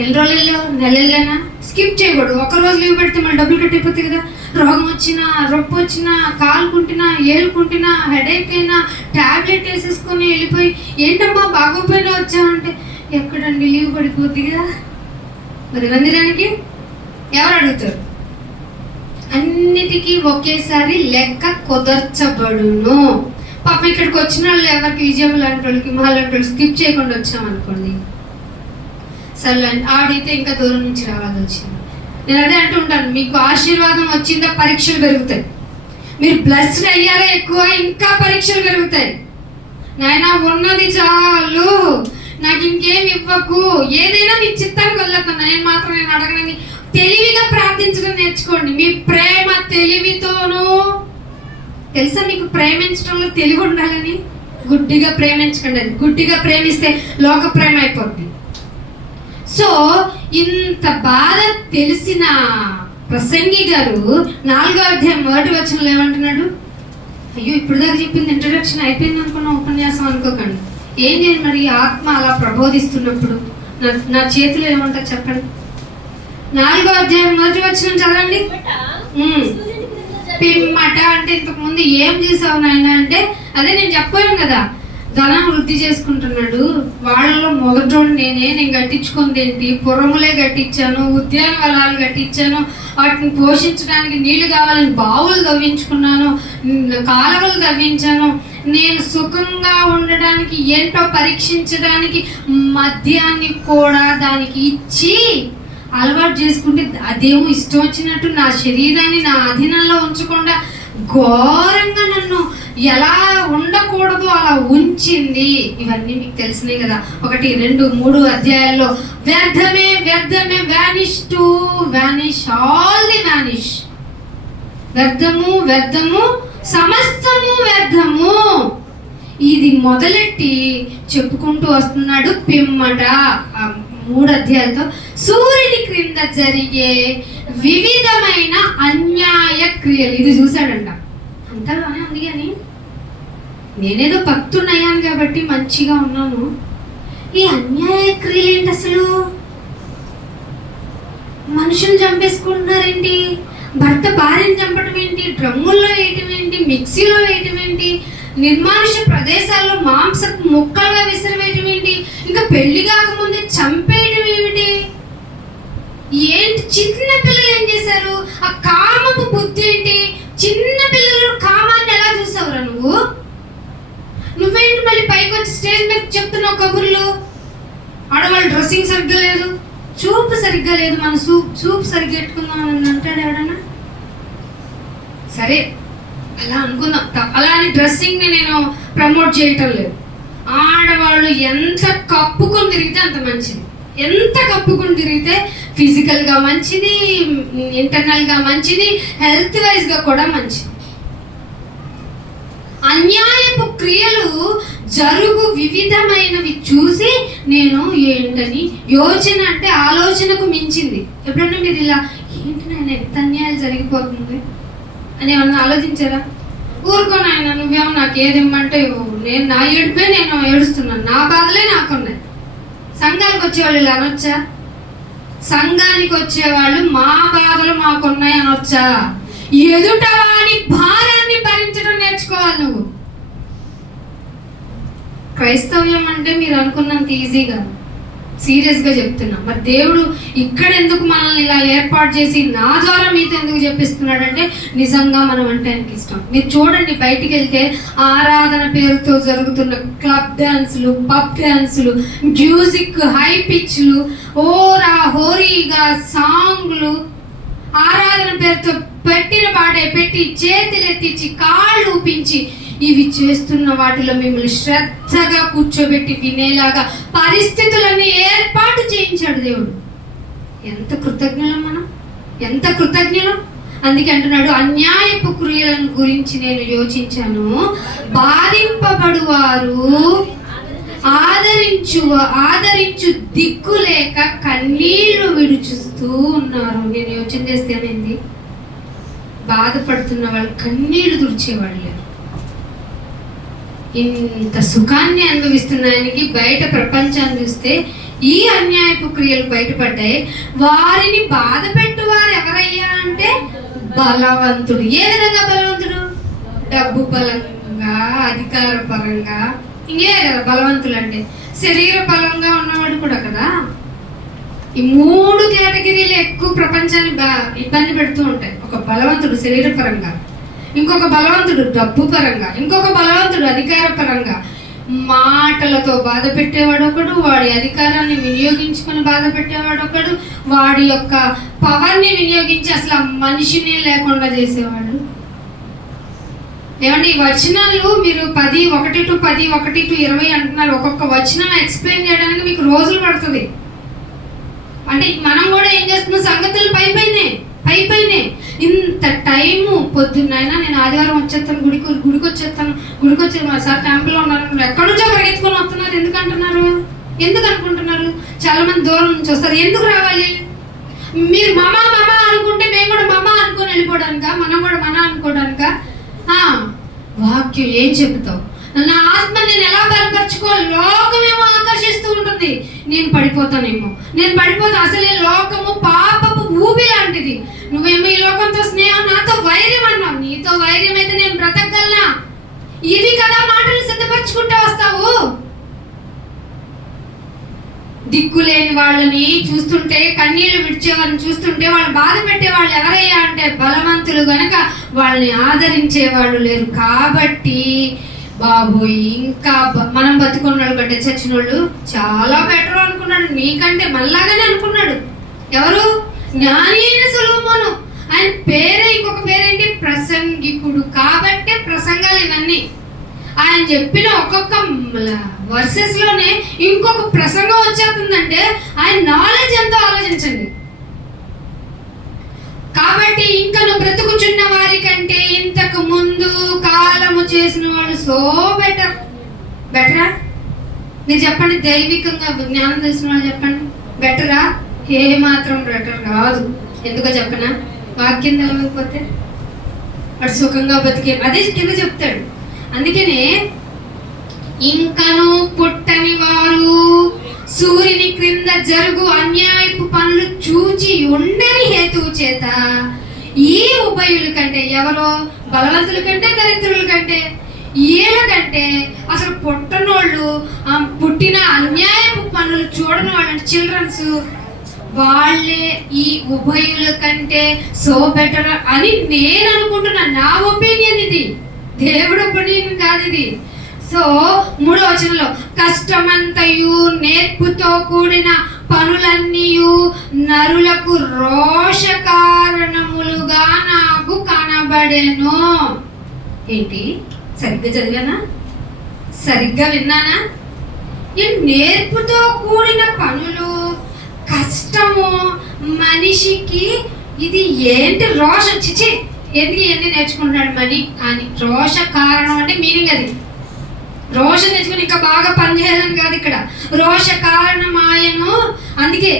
ఎన్ని రోజులు వెళ్ళావు, నెల వెళ్ళానా, స్కిప్ చేయకూడదు. ఒకరోజు లీవ్ పెడితే మళ్ళీ డబ్బులు కట్టిపోతాయి కదా. రోగం వచ్చినా, రొప్పు వచ్చినా, కాలుకుంటున్నా, ఏలుకుంటున్నా, హెడేక్ అయినా ట్యాబ్లెట్ వేసేసుకొని వెళ్ళిపోయి ఏంటమ్మా బాగోపోయినా వచ్చావంటే ఎక్కడండి లీవ్ పడిపోద్ది కదా. మరి మందిరానికి ఎవరు అడుగుతారు? అన్నిటికీ ఒకేసారి లెక్క కుదర్చబడును. పాప ఇక్కడికి వచ్చిన వాళ్ళు ఎవరికి విజయం లాంటి వాళ్ళకి, మా లాంటి వాళ్ళు స్కిప్ చేయకుండా వచ్చామనుకోండి, సరే ఆడితే ఇంకా దూరం నుంచి రావాల్సి వచ్చింది. నేను అదే అంటూ ఉంటాను, మీకు ఆశీర్వాదం వచ్చిందా పరీక్షలు పెరుగుతాయి. మీరు బ్లెస్డ్ అయ్యారా ఎక్కువ, ఇంకా పరీక్షలు పెరుగుతాయి. నాయనా ఉన్నది చాలు, నాకు ఇంకేం ఇవ్వకు, ఏదైనా నీ చిత్తానికి వదిలేస్తాను, నేను అడగనని తెలివిగా ప్రార్థించడం నేర్చుకోండి. మీ ప్రేమ తెలివితోనూ, తెలుసా మీకు ప్రేమించడంలో తెలివి ఉండాలని? గుడ్డిగా ప్రేమించకండి. గుడ్డిగా ప్రేమిస్తే లోక ప్రేమ అయిపోద్ది. సో ఇంత బాధ తెలిసిన ప్రసంగి గారు 4వ అధ్యాయం 1వ వచనంలో ఏమంటున్నాడు? అయ్యో ఇప్పుడు దాకా చెప్పింది ఇంట్రడక్షన్ అయిపోయింది అనుకున్న ఉపన్యాసం అనుకోకండి. ఏం చేయండి మరి? ఆత్మ అలా ప్రబోధిస్తున్నప్పుడు నా చేతిలో ఏమంటారు చెప్పండి. 4వ అధ్యాయం 1వ వచనం చదవండి. పిమ్మట అంటే ఇంతకు ముందు ఏం చేసావు నాయన అంటే, అదే నేను చెప్పాను కదా, ధనం వృద్ధి చేసుకుంటున్నాడు. వాళ్ళలో మొదటోడు నేను కట్టించుకుంది ఏంటి? పురములే కట్టించాను, ఉద్యానవనాలు కట్టించాను, వాటిని పోషించడానికి నీళ్లు కావాలని బావులు తవ్వించుకున్నాను, కాలువలు తవ్వించాను. నేను సుఖంగా ఉండడానికి ఏంటో పరీక్షించడానికి మద్యాన్ని కూడా దానికి ఇచ్చి అలవాటు చేసుకుంటే అదేమో ఇష్టం వచ్చినట్టు నా శరీరాన్ని నా అధీనంలో ఉంచకుండా ఘోరంగా నన్ను ఎలా ఉండకూడదు అలా ఉంచింది. ఇవన్నీ మీకు తెలిసినాయి కదా. 1, 2, 3 అధ్యాయాల్లో వ్యర్థమే వ్యర్థమే, vanish to vanish, all the vanish. వ్యర్థము వ్యర్థము, సమస్తము వ్యర్థము. ఇది మొదలెట్టి చెప్పుకుంటూ వస్తున్నాడు. పిమ్మట 3 అధ్యాయాలతో సూర్యుని క్రింద జరిగే వివిధమైన అన్యాయ క్రియలు, ఇది చూశాడంట. అంతలోనే ఉంది కానీ నేనేదో భక్తున్నయ్యాను కాబట్టి మంచిగా ఉన్నాను. ఈ అన్యాయ క్రియలు ఏంటి అసలు? మనుషులు చంపేసుకుంటున్నారేంటి? భర్త భార్యను చంపడం ఏంటి? డ్రమ్ముల్లో వేయటం ఏంటి? మిక్సీలో వేయటం ఏంటి? నిర్మానుష ప్రదేశాల్లో మాంసపు ముక్కలుగా విసిరివేయటం ఏంటి? ఇంకా పెళ్లి కాకముందే చంపేయటం ఏమిటి? ఏంటి? చిన్న పిల్లలు ఏం చేశారు? ఆ కామపు బుద్ధి ఏంటి? చిన్న పిల్లలు కామాన్ని ఎలా చూసావురా నువ్వు? నువ్వేంటి మళ్ళీ పైకి వచ్చి స్టేజ్ మీద చెప్తున్నావు కబుర్లు? ఆడవాళ్ళు డ్రెస్సింగ్ సరిగ్గా లేదు, చూపు సరిగ్గా లేదు, మన చూపు సరిగ్గా పెట్టుకుందాం అని అంటాడు ఎవడన్నా? సరే అలా అనుకుందాం, అలానే డ్రెస్సింగ్ ని నేను ప్రమోట్ చేయటం లేదు. ఆడవాళ్ళు ఎంత కప్పుకొని తిరిగితే అంత మంచిది. ఎంత కప్పుకొని తిరిగితే ఫిజికల్ గా మంచిది, ఇంటర్నల్ గా మంచిది, హెల్త్ వైజ్ గా కూడా మంచిది. అన్యాయపు క్రియలు జరుగు వివిధమైనవి చూసి నేను ఏంటని యోచన, అంటే ఆలోచనకు మించింది. ఎప్పుడన్నా మీరు ఇలా ఏంటి నేను ఎంత అన్యాయాలు జరిగిపోతుంది, అని ఏమన్నా ఆలోచించారా? ఊరుకోను ఆయన, నువ్వేమో నాకు ఏది ఇమ్మంటే ఇవ్వవు, నేను నా ఏడుపే నేను ఏడుస్తున్నాను, నా బాధలే నాకున్నాయి. సంఘానికి వచ్చేవాళ్ళు ఇలా అనొచ్చా? సంఘానికి వచ్చేవాళ్ళు మా బాధలు మాకున్నాయి అనొచ్చా? ఎదుట వాని భారాన్ని భరించడం నేర్చుకోవాలి నువ్వు. క్రైస్తవ్యం అంటే మీరు అనుకున్నంత ఈజీగా, సీరియస్గా చెప్తున్నా. మరి దేవుడు ఇక్కడ ఎందుకు మనల్ని ఇలా ఏర్పాటు చేసి నా ద్వారా మీతో ఎందుకు చెప్పిస్తున్నాడంటే నిజంగా మనం అంటే ఆయనకి ఇష్టం. మీరు చూడండి, బయటికి వెళ్తే ఆరాధన పేరుతో జరుగుతున్న క్లబ్ డ్యాన్సులు, పబ్ డ్యాన్సులు, మ్యూజిక్ హై పిచ్లు, హోరీగా సాంగ్లు, ఆరాధన పేరుతో పెట్టిన పాడే పెట్టి చేతులెత్తించి కాళ్ళు ఊపించి ఇవి చేస్తున్న వాటిలో మిమ్మల్ని శ్రద్ధగా కూర్చోబెట్టి వినేలాగా పరిస్థితులన్నీ ఏర్పాటు చేయించాడు దేవుడు. ఎంత కృతజ్ఞులం మనం, ఎంత కృతజ్ఞులం. అందుకే అంటున్నాడు, అన్యాయపు క్రియలను గురించి నేను యోచించాను, బాధింపబడువారు ఆదరించు దిక్కులేక కన్నీళ్లు విడుచుస్తూ ఉన్నారు. నేను యోచన చేస్తేనేంది, బాధపడుతున్న వాళ్ళు కన్నీళ్లు తుడిచేవాళ్ళు లేరు. ఇంత సుఖాన్ని అనుభవిస్తున్న ఆయనకి బయట ప్రపంచాన్ని చూస్తే ఈ అన్యాయపు క్రియలు బయటపడ్డాయి. వారిని బాధ పెట్టువారు ఎవరయ్యా అంటే బలవంతుడు. ఏ విధంగా బలవంతుడు? డబ్బు పరంగా, అధికార పరంగా, ఇంకే కదా బలవంతులు అంటే. శరీర బలంగా ఉన్నవాడు కూడా కదా. ఈ 3 కేటగిరీలు ఎక్కువ ప్రపంచాన్ని ఇబ్బంది పెడుతూ ఉంటాయి. ఒక బలవంతుడు శరీర పరంగా, ఇంకొక బలవంతుడు డబ్బు పరంగా, ఇంకొక బలవంతుడు అధికార పరంగా. మాటలతో బాధ పెట్టేవాడు ఒకడు, వాడి అధికారాన్ని వినియోగించుకొని బాధ పెట్టేవాడు ఒకడు, వాడి యొక్క పవర్ని వినియోగించి అసలు మనిషినే లేకుండా చేసేవాడు. ఏమండి, ఈ వచనాలు మీరు 10, 1 to 10, 1 to 20 అంటున్నారు. ఒక్కొక్క వచనం ఎక్స్ప్లెయిన్ చేయడానికి మీకు రోజులు పడుతుంది. అంటే మనం కూడా ఏం చేస్తున్నాం, సంగతులు పైపైనే ఇంత టైము. పొద్దున్నైనా నేను ఆదివారం వచ్చేస్తాను, గుడికి వచ్చేస్తాను సార్, క్యాంపులో ఉన్నారు, ఎక్కడి నుంచో పరిగెత్తుకొని వస్తున్నారు. ఎందుకు అనుకుంటున్నారు? చాలా మంది దూరం నుంచి వస్తారు. ఎందుకు రావాలి? మీరు మమా అనుకుంటే మేము కూడా మమా అనుకొని వెళ్ళిపోవడానిక? మనం కూడా మన అనుకోవడానిక? వాక్యం ఏం చెబుతావు? నా ఆత్మ నేను ఎలా బలపరచుకోవాలి? లోకమేమో ఆకర్షిస్తూ ఉంటుంది, నేను పడిపోతానేమో. అసలే లోకము పాపపు ఊబి లాంటిది. నువ్వేమో ఈ లోకంతో స్నేహం, నాతో వైర్యం అన్నావు. నీతో వైర్యం అయితే నేను బ్రతకగలనా? ఇవి కదా మాటలు సిద్ధపరచుకుంటూ వస్తావు. దిక్కులేని వాళ్ళని చూస్తుంటే, కన్నీళ్లు విడిచేవాళ్ళని చూస్తుంటే, వాళ్ళు బాధ పెట్టే వాళ్ళు ఎవరయ్యా అంటే బలవంతులు గనక వాళ్ళని ఆదరించే వాళ్ళు లేరు. కాబట్టి బాబోయ్, ఇంకా మనం బతుకున్న వాళ్ళు కంటే చచ్చిన వాళ్ళు చాలా బెటర్ అనుకున్నాడు. నీకంటే మళ్ళాగానే అనుకున్నాడు. ఎవరు? జ్ఞాని అయిన సొలొమోను. ఆయన పేరే, ఇంకొక పేరేంటి? ప్రసంగికుడు. కాబట్టే ప్రసంగాలు ఇవన్నీ. ఆయన చెప్పిన ఒక్కొక్క వర్సెస్ లోనే ఇంకొక ప్రసంగం వచ్చేస్తుందంటే ఆయన నాలెడ్జ్ ఎంతో ఆలోచించండి. కాబట్టి ఇంకా నువ్వు బ్రతుకుచున్న వారి కంటే ఇంతకు ముందు కాలము చేసిన వాళ్ళు సో బెటరా? మీరు చెప్పండి, దైవికంగా జ్ఞానం తెలిసిన వాళ్ళు చెప్పండి, బెటరా? ఏ మాత్రం బెటర్ కాదు. ఎందుకో చెప్పనా? వాక్యం తెలవకపోతే వాడు సుఖంగా బతికే అదే కింద చెప్తాడు. అందుకనే ఇంకను పుట్టని వారు సూర్యుని క్రింద జరుగు అన్యాయపు పనులు చూచి ఉండని హేతువు చేత ఈ ఉభయుల కంటే, ఎవరో బలవంతుల కంటే, దరిద్రుల కంటే, వీళ్ళ కంటే అసలు పుట్టనోళ్ళు, పుట్టిన అన్యాయపు పనులు చూడని వాళ్ళు, చిల్డ్రన్స్, వాళ్ళే ఈ ఉభయుల కంటే సో బెటర్ అని నేను అనుకుంటున్నా. నా ఒపీనియన్ ఇది, దేవుడు ఒపీనియన్ కాదు ఇది. సో 3వ వచనంలో కష్టమంతయు నేర్పుతో కూడిన పనులన్నీయు నరులకు రోష కారణములుగా నాకు కనబడెను. ఏంటి? సరిగ్గా చదివానా? సరిగ్గా విన్నానా? నేర్పుతో కూడిన పనులు, కష్టము, మనిషికి ఇది ఏంటి? రోష చిచి, ఎందుకు ఇవన్నీ నేర్చుకుంటున్నాడు మని అని. రోష కారణం అంటే మీనింగ్ అది. రోష తెచ్చుకుని ఇంకా బాగా పనిచేయాలని కాదు ఇక్కడ. రోష కారణం ఆయను. అందుకే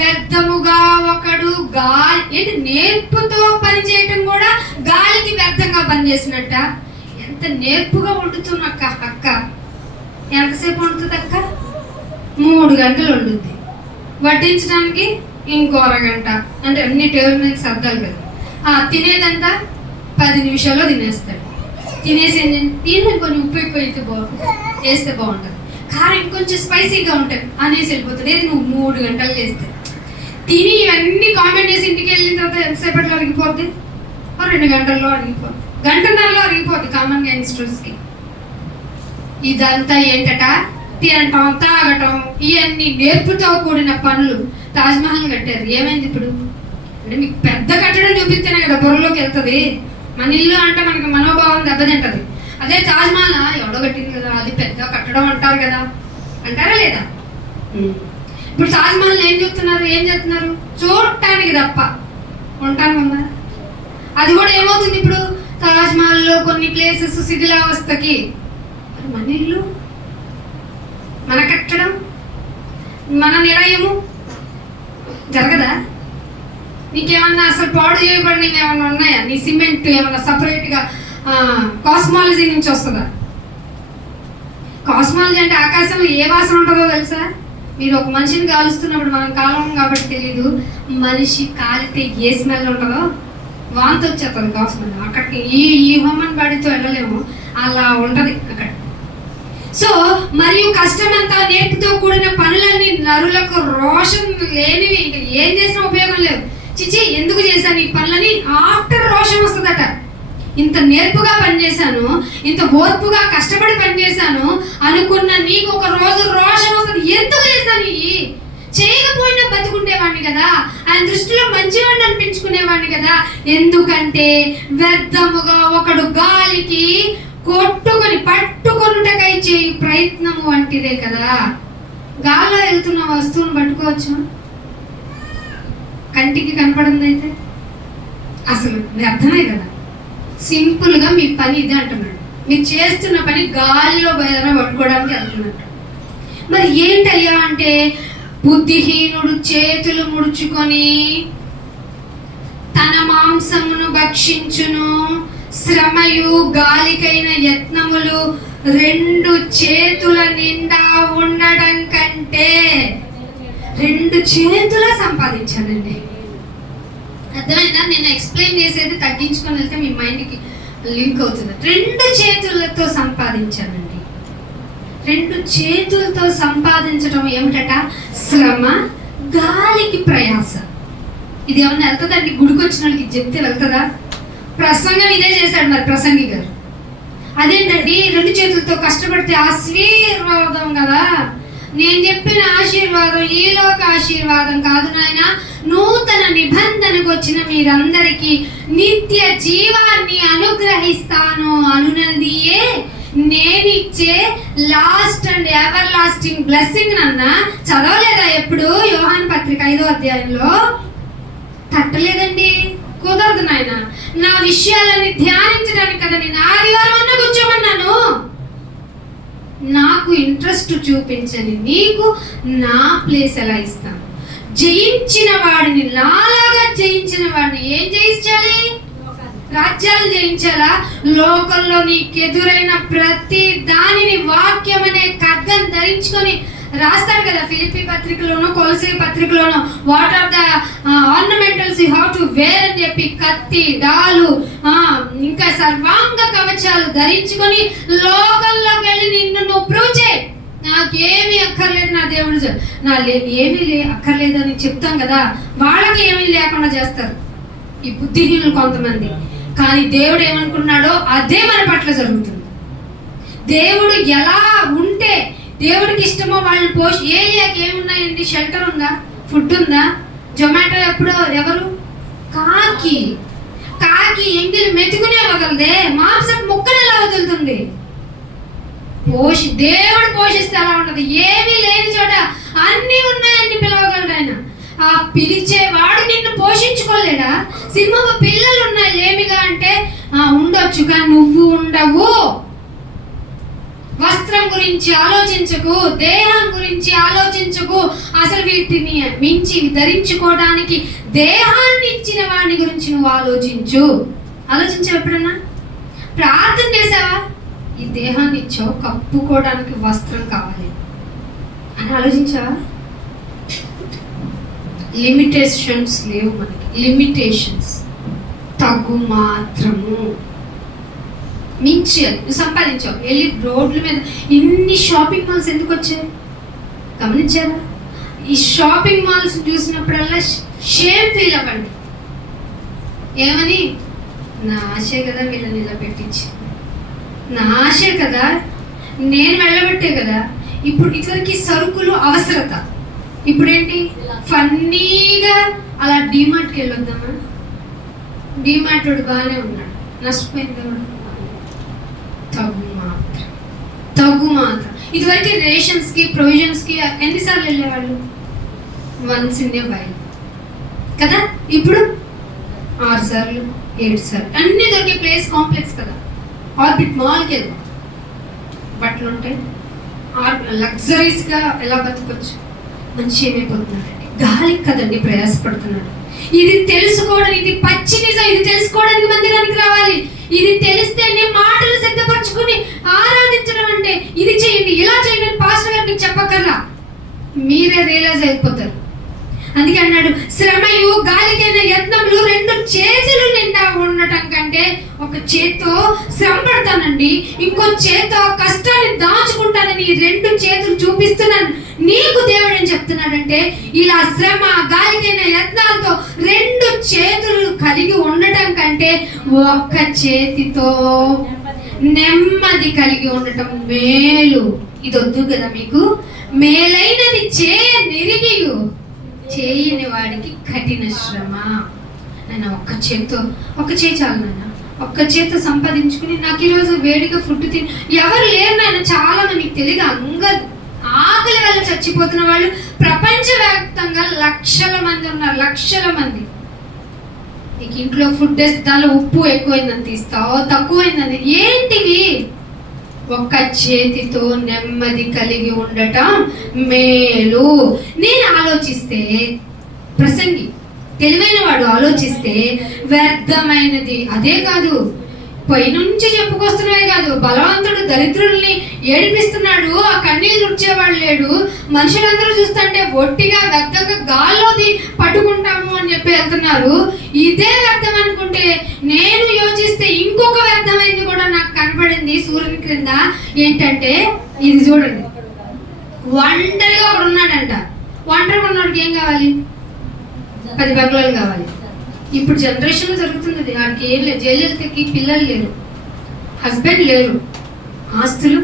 వ్యర్థముగా ఒకడు గాలి, ఏంటి? నేర్పుతో పని చేయటం కూడా చేసినట్ట. ఎంత నేర్పుగా వండుతున్న అక్క ఎంతసేపు వండుతుంది అక్క? 3 గంటలు వండుద్ది. వడ్డించడానికి ఇంకో అరగంట, అంటే అన్ని టేబుల్ మీద సర్దాలి కదా. తినేదంతా 10 నిమిషాల్లో తినేస్తాడు. తినేసి దీన్ని కొంచెం ఉప్పు ఎక్కువ అయితే వేస్తే బాగుంటుంది, కారం ఇంకొంచెం స్పైసీగా ఉంటుంది అనేసి వెళ్ళిపోతుంది. ఏది నువ్వు 3 గంటలు చేస్తావు. తిని ఇవన్నీ కామెంట్ చేసి ఇంటికి వెళ్ళిన తర్వాత ఎంతసేపట్లో అరిగిపోద్ది? 2 గంటల్లో అరిగిపోద్ది, గంటన్నరలో అరిగిపోద్ది కామన్ యంగ్స్టర్స్కి. ఇదంతా ఏంటట? తినటం, తాగటం, ఇవన్నీ నేర్పుతో కూడిన పనులు. తాజ్మహల్ కట్టారు, ఏమైంది ఇప్పుడు? అంటే మీకు పెద్ద కట్టడం చూపిస్తేనే కదా బుర్రలోకి వెళ్తుంది. మన ఇల్లు అంటే మనకి మనోభావం దెబ్బతింటది. అదే తాజ్మహల్ ఎవడో కట్టింది కదా, అది పెద్ద కట్టడం అంటారు కదా, అంటారా లేదా? ఇప్పుడు తాజ్మహల్ ఏం చెప్తున్నారు? చూడటానికి తప్ప ఉండటానికి ఉందా? అది కూడా ఏమవుతుంది ఇప్పుడు? తాజ్మహల్లో కొన్ని ప్లేసెస్ శిథిలావస్థకి. మన ఇల్లు, మన కట్టడం, మన నిలయము జరగదా? నీకేమన్నా అసలు పాడు చేయబడినవి ఏమన్నా ఉన్నాయా? నీ సిమెంట్ ఏమన్నా సపరేట్గా కాస్మాలజీ నుంచి వస్తుందా? కాస్మాలజీ అంటే ఆకాశంలో ఏ వాసన ఉంటుందో తెలుసా? మీరు ఒక మనిషిని కాలుస్తున్నప్పుడు, మనం కాలం కాబట్టి తెలీదు, మనిషి కాలితే ఏ స్మెల్ ఉంటుందో వాంతి వచ్చేస్తుంది కాస్మెల్. అక్కడికి ఈ హ్యూమన్ బాడీతో వెళ్ళలేము, అలా ఉంటుంది అక్కడ. సో మరియు కష్టమంతా నేర్పుతో కూడిన పనులన్నీ నరులకు రోషం లేనివి, ఇంకా ఏం చేసినా ఉపయోగం లేదు. చిచి ఎందుకు చేశాను ఈ పనులని ఆఫ్టర్ రోషం వస్తుందట. ఇంత నేర్పుగా పనిచేశాను, ఇంత ఓర్పుగా కష్టపడి పనిచేశాను అనుకున్న నీకు ఒక రోజు రోషం వస్తుంది. ఎందుకు చేశాను? చేయకపోయినా బతుకుండేవాడిని కదా, ఆయన దృష్టిలో మంచివాడిని అనిపించుకునేవాడిని కదా. ఎందుకంటే వ్యర్థముగా ఒకడు గాలికి కొట్టుకొని పట్టుకొనుటకై చేయి ప్రయత్నము వంటిదే కదా. గాల్లో వెళ్తున్న వస్తువును పట్టుకోవచ్చు, కంటికి కనపడింది అయితే అసలు వ్యర్థమే కదా. సింపుల్గా మీ పని ఇదే అంటున్నాడు. మీరు చేస్తున్న పని గాలిలో బయట పట్టుకోవడానికి వెళ్తున్నట్టు. మరి ఏంటయ్యా అంటే, బుద్ధిహీనుడు చేతులు ముడుచుకొని తన మాంసమును భక్షించును, శ్రమయు గాలికైన యత్నములు 2 చేతుల నిండా ఉండడం కంటే 2 చేతుల సంపాదించానండి. అర్థమైందా? నేను ఎక్స్ప్లెయిన్ చేసేది తగ్గించుకొని వెళ్తే మీ మైండ్కి లింక్ అవుతుంది. 2 చేతులతో సంపాదించానండి. 2 చేతులతో సంపాదించడం ఏమిటట? శ్రమ, గాలికి ప్రయాస. ఇది ఏమన్నా వెళ్తుందండి? గుడికి వచ్చిన వాళ్ళకి చెప్తే వెళ్తుందా? ప్రసంగం ఇదే చేశాడు మరి ప్రసంగి గారు. అదేంటండి 2 చేతులతో కష్టపడితే ఆశీర్వాదం కదా. నేను చెప్పిన ఆశీర్వాదం ఈలోక ఆశీర్వాదం కాదు నాయన, నూతన నిబంధనకు వచ్చిన మీరందరికీ నిత్య జీవాన్ని అనుగ్రహిస్తాను అనున్నదియే నేనిచ్చే last and everlasting blessing. నన్న చదవలేదా ఎప్పుడు యోహాను పత్రిక 5వ అధ్యాయంలో? తట్టలేదండి, కుదరదు నాయన. నా విషయాలని ధ్యానించడానికి కదా నేను ఆదివారం అన్న కూర్చోమన్నాను. నాకు ఇంట్రెస్ట్ చూపించని నీకు నా ప్లేస్ ఎలా ఇస్తాను? జయించిన వాడిని, నాలాగా జయించిన వాడిని ఏం జయించాలి? రాజ్యాలు జయించాలా? లోకంలో నీకు ఎదురైన ప్రతి దానిని వాక్యం అనే ఖడ్గం ధరించుకొని రాస్తాడు కదా ఫిలిప్పీ పత్రికలోను కొలసీ పత్రికలోను. What are the ornamentals you have to wear అని చెప్పి కత్తి, డాలు, ఇంకా సర్వాంగ కవచాలు ధరించుకొని లోకంలోకి వెళ్ళి నిన్ను నువ్వు ప్రూవ్ చేయి. నాకేమీ అక్కర్లేదు, నా దేవుడు ఏమీ అక్కర్లేదని చెప్తాం కదా. వాళ్ళకి ఏమీ లేకుండా చేస్తారు ఈ బుద్ధిహీనులు కొంతమంది. కానీ దేవుడు ఏమనుకున్నాడో అదే మన పట్ల జరుగుతుంది. దేవుడు ఎలా ఉంటే దేవుడికి ఇష్టమో వాళ్ళని ఏరియాకి ఏమున్నాయండి? షెల్టర్ ఉందా? ఫుడ్ ఉందా? జొమాటో ఎప్పుడో ఎవరు? కాకి ఎంగిలి మెతుకునే వదలదే, మాంసం ముక్కను ఎలా వదులుతుంది? దేవుడు పోషిస్తే ఎలా ఉండదు? ఏమీ లేని చోట అన్నీ ఉన్నాయని పిలవగలడు ఆయన. ఆ పిలిచేవాడు నిన్ను పోషించుకోలేడా? సింహపు పిల్లలు ఉన్నాయి లేమిగా అంటే ఉండొచ్చు, కానీ నువ్వు ఉండవు. వస్త్రం గురించి ఆలోచించకు, దేహం గురించి ఆలోచించకు. అసలు వీటిని మించి ధరించుకోవడానికి దేహాన్ని ఇచ్చిన వాడిని గురించి నువ్వు ఆలోచించు. ఆలోచించు ఎప్పుడన్నా? ప్రార్థన చేసావా? ఈ దేహాన్ని ఇచ్చావు, కప్పుకోవడానికి వస్త్రం కావాలి అని ఆలోచించావా? లిమిటేషన్స్ లేవు మనకి. లిమిటేషన్స్ తగ్గు మాత్రము. మించి నువ్వు సంపాదించావు, వెళ్ళి రోడ్ల మీద ఇన్ని షాపింగ్ మాల్స్ ఎందుకు వచ్చాయి గమనించారా? ఈ షాపింగ్ మాల్స్ చూసినప్పుడల్లా షేమ్ ఫీల్ అవ్వండి. ఏమని? నా ఆశే కదా వీళ్ళని ఇలా పెట్టించి, నా ఆశే కదా, నేను వెళ్ళబట్టే కదా. ఇప్పుడు ఇదివరకు సరుకులు అవసరత, ఇప్పుడేంటి? ఫన్నీగా అలా డీమార్ట్కి వెళ్ళొద్దామా? డీమార్ట్ వాడు బాగానే ఉన్నాడు, నష్టపోయింది వాడు. తగు మాత్రం. ఇదివరకు రేషన్స్కి ప్రొవిజన్స్కి ఎన్నిసార్లు వెళ్ళేవాళ్ళు? వన్స్ ఇన్ ఏ వైల్ కదా. ఇప్పుడు 6 సార్లు 7 సార్లు. అన్నీ దొరికే ప్లేస్ కాంప్లెక్స్ కదా. ఆర్బిట్ మాల్కి వెళ్దాం, బట్టలు ఉంటాయి. లగ్జరీస్గా ఎలా బతకొచ్చు? మనిషి ఏమైపోతున్నాడండి? గాలికి కదండి ప్రయాసపడుతున్నాడు. ఇది తెలుసుకోవడం, ఇది పచ్చి నిజం. ఇది తెలుసుకోవడానికి మందిరానికి రావాలి. ఇది తెలిస్తేనే మాటలు సిద్ధపరచుకుని ఆరాధించడం అంటే ఇది చేయండి, ఇలా చేయండి పాస్టర్ గారు మీకు చెప్పకల్లా మీరే రియలైజ్ అయిపోతారు. అందుకే అన్నాడు, శ్రమయు గాలికైన యత్నములు 2 చేతులు నిండా ఉండటం కంటే ఒక చేత్తో శ్రమ పడతానండి, ఇంకో చేత్తో కష్టాన్ని దాచుకుంటానని 2 చేతులు చూపిస్తున్నాను నీకు దేవుడు ఏం చెప్తున్నాడంటే, ఇలా శ్రమ గాలికైన యత్నాలతో 2 చేతులు కలిగి ఉండటం కంటే ఒక్క చేతితో నెమ్మది కలిగి ఉండటం మేలు. ఇది వద్దు కదా మీకు? మేలైనది చేయనిరిగియు చేయని వాడికి కఠిన శ్రమ. నాన్న ఒక్క చేయి చాలు నాన్న. ఒక్క చేతితో సంపాదించుకుని నాకు ఈరోజు వేడిగా ఫుడ్ తిని ఎవరు లేరు నాన్న. చాలా మందికి తెలియదు, ఆకలి వల్ల చచ్చిపోతున్న వాళ్ళు ప్రపంచవ్యాప్తంగా లక్షల మంది ఉన్నారు, లక్షల మంది. నీకు ఇంట్లో ఫుడ్ వేస్తే దానిలో ఉప్పు ఎక్కువైందని తీస్తావు, తక్కువైందని. ఏంటివి? ఒక్క చేతితో నెమ్మది కలిగి ఉండటం మేలు. నేను ఆలోచిస్తే, ప్రసంగి తెలివైన వాడు ఆలోచిస్తే వ్యర్థమైనది అదే కాదు, పైనుంచి చెప్పుకొస్తున్నవే కాదు. బలవంతుడు దరిద్రుల్ని ఏడిపిస్తున్నాడు, ఆ కన్నీళ్ళు రుడ్చేవాడు లేడు. మనుషులందరూ చూస్తుంటే ఒట్టిగా వ్యర్థంగా గాల్లోది పట్టుకుంటాము అని చెప్పి వెళ్తున్నారు. ఇదే వ్యర్థం అనుకుంటే నేను యోచిస్తే ఇంకొక వ్యర్థమైంది కూడా నాకు కనపడింది సూర్యుని క్రింద. ఏంటంటే ఇది చూడండి, ఒంటరిగా ఒకడు ఉన్నాడంట. ఒంటరిగా ఉన్నవాడికి ఏం కావాలి? 10 బంగ్లాలు కావాలి. ఇప్పుడు జనరేషన్లో జరుగుతున్నది. వాడికి ఏం లేదు, జైలుకి పిల్లలు లేరు, హస్బెండ్ లేరు, ఆస్తులు.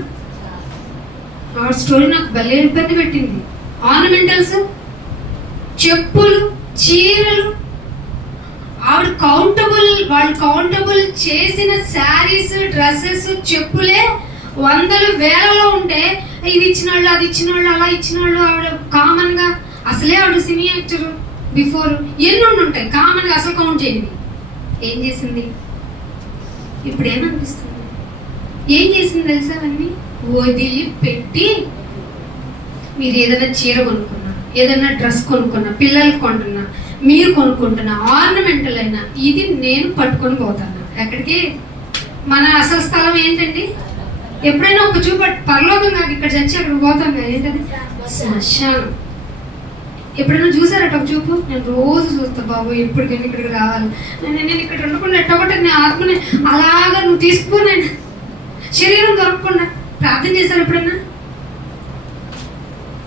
ఆ స్టోరీ నాకు భలే ఇబ్బంది పెట్టింది. ఆర్నమెంటల్స్, చెప్పులు, చీరలు, వాళ్ళు కౌంటబుల్ చేసిన శారీస్, డ్రెస్సెస్, చెప్పులే 100 వేలలో ఉంటే ఇది ఇచ్చిన వాళ్ళు, అది ఇచ్చిన వాళ్ళు, అలా ఇచ్చిన వాళ్ళు. ఆవిడ కామన్ గా అసలే ఆవిడ సినీ యాక్టర్ బిఫోర్ ఎన్ని ఉంటాయి కామన్ గా, అసలు కౌంట్ చేయండి. ఏం చేసింది? ఇప్పుడు ఏమనిపిస్తుంది? ఏం చేసింది తెలుసా? అవన్నీ వదిలి పెట్టి, మీరు ఏదైనా చీర కొనుక్కున్నా, ఏదైనా డ్రెస్ కొనుక్కున్నా, పిల్లలు కొంటున్నా, మీరు కొనుక్కుంటున్నా, ఆర్నమెంటల్ అయినా, ఇది నేను పట్టుకొని పోతాను. ఎక్కడికి? మన అసలు స్థలం ఏంటండి? ఎప్పుడైనా ఒక చూపు పరలోకం కాదు, ఇక్కడ చచ్చి అక్కడ పోతాం కదా. ఏంటది? శ్మశానం. ఎప్పుడైనా చూసారట ఒక చూపు? నేను రోజు చూస్తా బాబు, ఎప్పటికైనా ఇక్కడికి రావాలి. నేను ఇక్కడ ఉండకుండా ఎట్టొకటి నేను ఆత్మని అలాగా నువ్వు తీసుకుపో, నేను శరీరం దొరకకుండా. ప్రార్థన చేశారు ఎప్పుడైనా?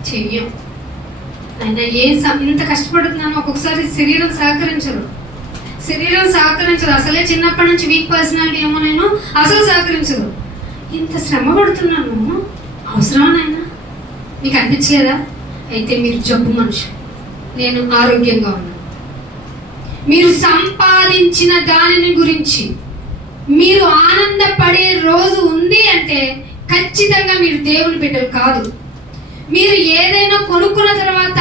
చెయ్యం. అయినా ఇంత కష్టపడుతున్నాను. ఒక్కొక్కసారి శరీరం సహకరించదు. అసలే చిన్నప్పటి నుంచి వీక్ పర్సనాలిటీ ఏమో, నేను అసలు సహకరించదు. ఇంత శ్రమ పడుతున్నాను, అవసరమా నాయనా? మీకు అనిపించలేదా? అయితే మీరు జబ్బు మనుషులు, నేను ఆరోగ్యంగా ఉన్నాను. మీరు సంపాదించిన దానిని గురించి మీరు ఆనందపడే రోజు ఉంది అంటే ఖచ్చితంగా మీరు దేవుని బిడ్డలు కాదు. మీరు ఏదైనా కొనుక్కున్న తర్వాత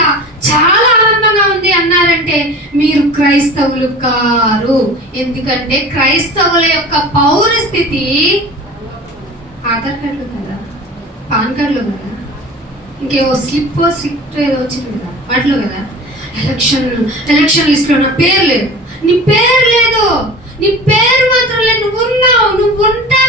చాలా ఆనందంగా ఉంది అన్నారంటే మీరు క్రైస్తవులు కారు. ఎందుకంటే క్రైస్తవుల యొక్క పౌర స్థితి ఆధార్ కార్డులో కదా, పాన్ కార్డులో కదా, ఇంకేవో స్లిప్ ఏదో వచ్చింది కదా వాటిలో కదా. ఎలక్షన్ లిస్ట్లో నా పేరు లేదు. నీ పేరు లేదు, నీ పేరు మాత్రం లేదు. నువ్వు ఉంటా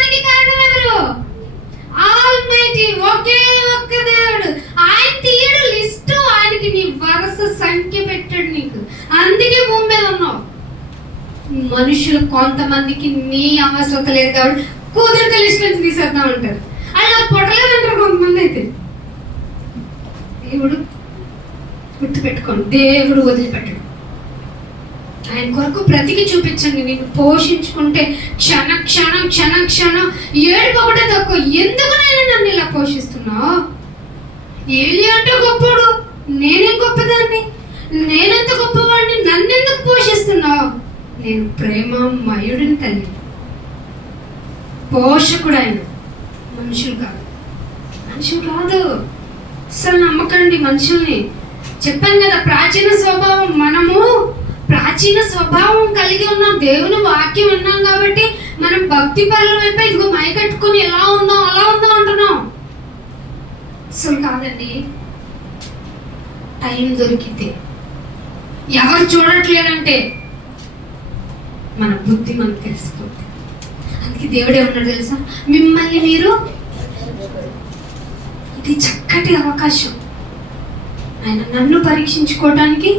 మనుషులు కొంతమందికి నీ అవసరం లేదు కాబట్టి కూతురు కలిసి తీసేద్దాం అంటారు. అలా పొట్టలేదంటారు కొంతమంది. అయితే దేవుడు గుర్తుపెట్టుకోండి, దేవుడు వదిలిపెట్టడు. ఆయన కొరకు బ్రతికి చూపించండి. నేను పోషించుకుంటే క్షణ క్షణం క్షణ క్షణం ఏడుపు ఒకటే తక్కువ. ఎందుకు నేను నన్ను ఇలా పోషిస్తున్నావు? ఏలి అంటే గొప్పడు, నేనేం గొప్పదాన్ని, నేనెంత గొప్పవాడిని, నన్నెందుకు పోషిస్తున్నావు? నేను ప్రేమమయుడిని తల్లి, పోషకుడు ఆయన, మనుషులు కాదు. మనుషులు కాదు, అసలు నమ్మకండి మనుషుల్ని. చెప్పాను కదా, ప్రాచీన స్వభావం. మనము ప్రాచీన స్వభావం కలిగి ఉన్నాం, దేవుని వాక్యం విన్నాం కాబట్టి మనం భక్తి పనుల వైపు ఇదిగో మైకట్టుకుని ఎలా ఉందాం అలా ఉందాం అంటున్నాం. అసలు కాదండి. టైం దొరికితే ఎవరు చూడట్లేదంటే మన బుద్ధి మనకు తెలిసిపోతుంది. అందుకే దేవుడు ఏమన్నాడు తెలుసా? మిమ్మల్ని మీరు, ఇది చక్కటి అవకాశం. ఆయన నన్ను పరీక్షించుకోవడానికి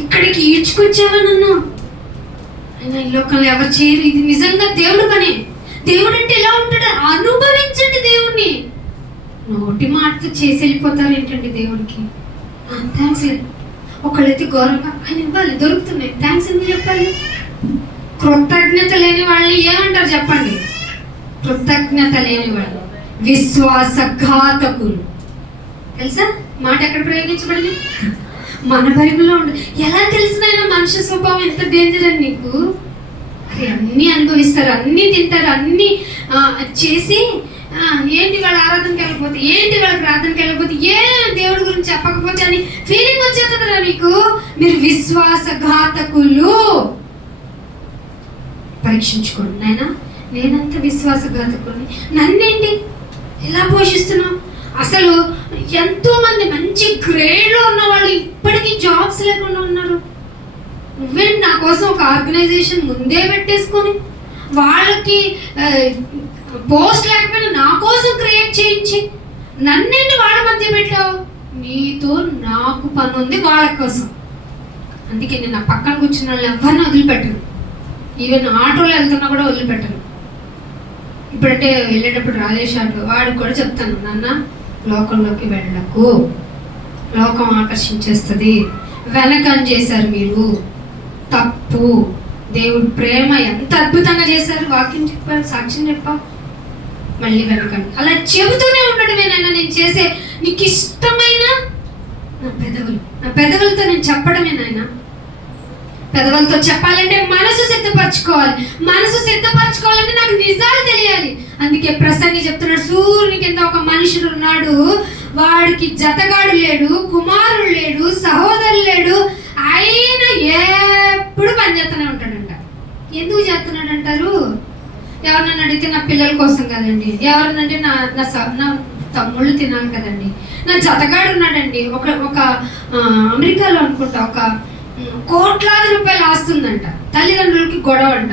ఇక్కడికి ఈడ్చుకొచ్చావా నన్ను? ఆయన ఈ లోకంలో ఎవరు చేయరు. ఇది నిజంగా దేవుడు పని. దేవుడు అంటే ఎలా ఉంటాడు? అనుభవించండి దేవుణ్ణి. నోటి మాటతో చేసి వెళ్ళిపోతారు ఏంటండి దేవుడికి? థ్యాంక్స్ లేదు. ఒకళ్ళైతే ఘోరంగా ఆయన ఇవ్వాలి, దొరుకుతున్నాయి, థ్యాంక్స్ ఎందుకు చెప్పాలి? కృతజ్ఞత లేని వాళ్ళని ఏమంటారు చెప్పండి? కృతజ్ఞత లేని వాళ్ళు విశ్వాసఘాతకులు. తెలుసా మాట ఎక్కడ ప్రయోగించబడింది? మన బైబిల్లో ఉండదు. ఎలా తెలిసిన మనిషి స్వభావం ఎంత డేంజర్ అని నీకు? అరే అన్నీ అనుభవిస్తారు, అన్నీ తింటారు, అన్నీ చేసి ఏంటి వాళ్ళ ఆరాధనకి వెళ్ళకపోతే, ఏంటి వాళ్ళ ప్రార్థనకి వెళ్ళకపోతే, ఏ దేవుడి గురించి చెప్పకపోతే అని ఫీలింగ్ వచ్చేస్తుందిరా మీకు. మీరు విశ్వాసఘాతకులు. పరీక్షించుకోండి. నాయనా నేనంత విశ్వాసఘాతకుని, నన్నేంటి ఎలా పోషిస్తున్నావు? అసలు ఎంతో మంది మంచి గ్రేడ్లో ఉన్న వాళ్ళు ఇప్పటికీ జాబ్స్ లేకుండా ఉన్నారు. నువ్వేంటి నా కోసం ఒక ఆర్గనైజేషన్ ముందే పెట్టేసుకొని వాళ్ళకి పోస్ట్ లేకపోయినా నా కోసం క్రియేట్ చేయించి నన్నేంటి వాళ్ళ మధ్య పెట్టావు? నీతో నాకు పని ఉంది వాళ్ళ కోసం. అందుకే నేను నా పక్కన కూర్చున్న వాళ్ళు ఎవరిని వదిలిపెట్టను. ఈవెన్ ఆటోలో వెళ్తున్నా కూడా వదిలిపెట్టను. ఇప్పుడంటే వెళ్ళేటప్పుడు రాజేష్ ఆటో వాడికి కూడా చెప్తాను, నాన్న లోకంలోకి వెళ్ళకు, లోకం ఆకర్షించేస్తుంది, వెనకని చేశారు మీరు, తప్పు. దేవుడు ప్రేమ ఎంత అద్భుతంగా చేశారు, వాక్యం చెప్పారు, సాక్ష్యం చెప్పా, మళ్ళీ వెనకండి. అలా చెబుతూనే ఉండటమేనైనా నేను చేసే నీకు ఇష్టమైన నా పెదవులు, నా పెదవులతో నేను చెప్పడమేనైనా. పెదవులతో చెప్పాలంటే మనసు సిద్ధపరచుకోవాలి. మనసు సిద్ధపరచుకోవాలంటే నాకు నిజాలు తెలియాలి. అందుకే ప్రసంగి చెప్తున్నాడు, సూర్యుని కింద ఒక మనుషుడు ఉన్నాడు, వాడికి జతగాడు లేడు, కుమారుడు లేడు, సహోదరుడు లేడు, అయినా ఎప్పుడు పని చేస్తూనే ఉంటాడంట. ఎందుకు చేస్తున్నాడు అంటారు? ఎవరినైనా అడిగితే నా పిల్లల కోసం కదండి, ఎవరినంటే నా తమ్ముళ్ళు తినాలి కదండి, నా జతగాడు ఉన్నాడండి, ఒక అమెరికాలో అనుకుంటా ఒక కోట్లాది రూపాయలు ఆస్తుందంట, తల్లిదండ్రులకి గొడవ అంట.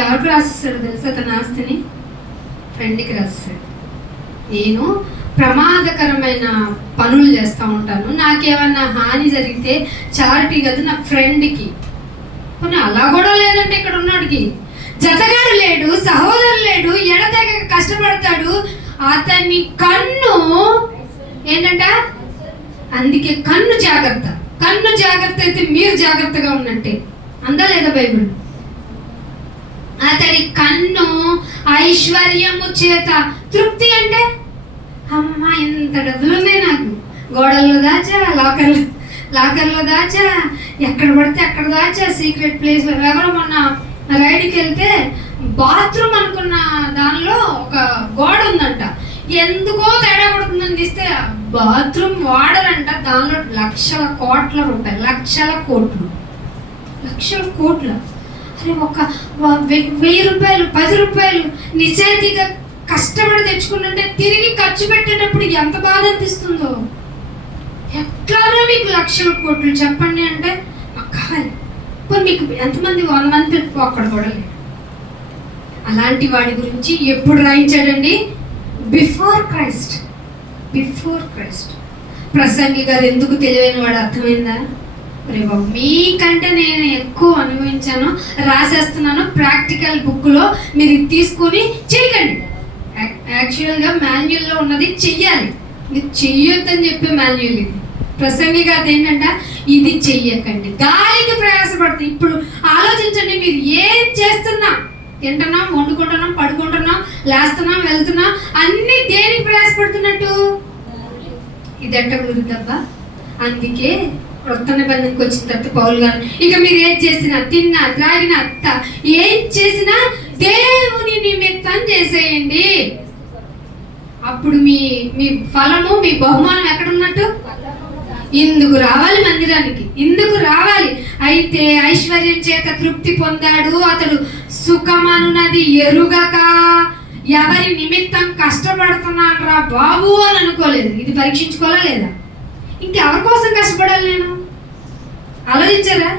ఎవరికి రాసిస్తాడు తెలుసా తన ఆస్తిని? ఫ్రెండ్కి రాసిస్తాడు. నేను ప్రమాదకరమైన పనులు చేస్తూ ఉంటాను, నాకేమన్నా హాని జరిగితే చారిటీ కదా నా ఫ్రెండ్కి. కొన్ని అలా కూడా లేదంటే ఇక్కడ ఉన్నాడికి జతగాడు లేడు, సహోదరు లేడు, ఎడతెగ కష్టపడతాడు, అతని కన్ను ఏంటంట? అందుకే కన్ను జాగ్రత్త. కన్ను జాగ్రత్త అయితే మీరు జాగ్రత్తగా ఉన్నట్టే. అందా లేదా బైబిల్? అతని కన్ను ఐశ్వర్యము చేత తృప్తి. అంటే అమ్మ ఇంత డబ్బులు ఉన్నాయి నాకు, గోడల్లో దాచా, లాకర్లో దాచా, ఎక్కడ పడితే అక్కడ దాచా, సీక్రెట్ ప్లేస్. ఎవరో మొన్న రైడ్కి వెళ్తే బాత్రూమ్ అనుకున్న దానిలో ఒక గోడ ఉందంట, ఎందుకో తేడా పడుతుందని తీస్తే బాత్రూమ్ వాడరంట, దానిలో లక్షల కోట్ల రూపాయలు, లక్షల కోట్లు. అరే ఒక 1000 రూపాయలు 10 రూపాయలు నిజాయితీగా కష్టపడి తెచ్చుకుంటుంటే తిరిగి ఖర్చు పెట్టేటప్పుడు ఎంత బాధ అనిపిస్తుందో. ఎట్లానో మీకు లక్షల కోట్లు చెప్పండి అంటే మాకు కావాలి. ఇప్పుడు మీకు ఎంతమంది 100 మంది ఒక్కడ కూడా లేదు. అలాంటి వాడి గురించి ఎప్పుడు రాయించాడండి? Before Christ. ప్రసంగి గారు ఎందుకు తెలివైన వాడు అర్థమైందా? ఒరే బాబు, మీకంటే నేను ఎక్కువ అనుభవించాను, రాసేస్తున్నాను. ప్రాక్టికల్ బుక్లో మీరు ఇది తీసుకొని చేయకండి. యాక్చువల్గా మాన్యువల్లో ఉన్నది చెయ్యాలి, మీరు చెయ్యొద్దని చెప్పే మాన్యువల్ ఇది. ప్రసంగి గారు ఏంటంటే ఇది చెయ్యకండి, గాలికి ప్రయాసపడుతుంది. ఇప్పుడు ఆలోచించండి, మీరు ఏం చేస్తున్నా, తింటున్నాం, వండుకుంటున్నాం, పడుకుంటున్నాం, లేస్తున్నాం, వెళ్తున్నాం, అన్ని దేనికి ప్రయాసపడుతున్నట్టు? ఇది ఎట్ట కుదురుతుందా? అందుకే కొత్త నిబంధనకి వచ్చిన తర్వాత పౌలు గారు, ఇక మీరు ఏం చేసినా, తిన్నా, త్రాగినా, ఏం చేసినా దేవుని నిమిత్తం చేసేయండి. అప్పుడు మీ మీ ఫలము, మీ బహుమానం ఎక్కడున్నట్టు? ఇందుకు రావాలి, మందిరానికి ఇందుకు రావాలి. అయితే ఐశ్వర్యం చేత తృప్తి పొందాడు, అతడు సుఖమనున్నది ఎరుగక ఎవరి నిమిత్తం కష్టపడుతున్నాను రా బాబు అని అనుకోలేదు. ఇది పరీక్షించుకోవాలా లేదా? ఇంకెవరి కోసం కష్టపడాలి? నేను ఆలోచించారా?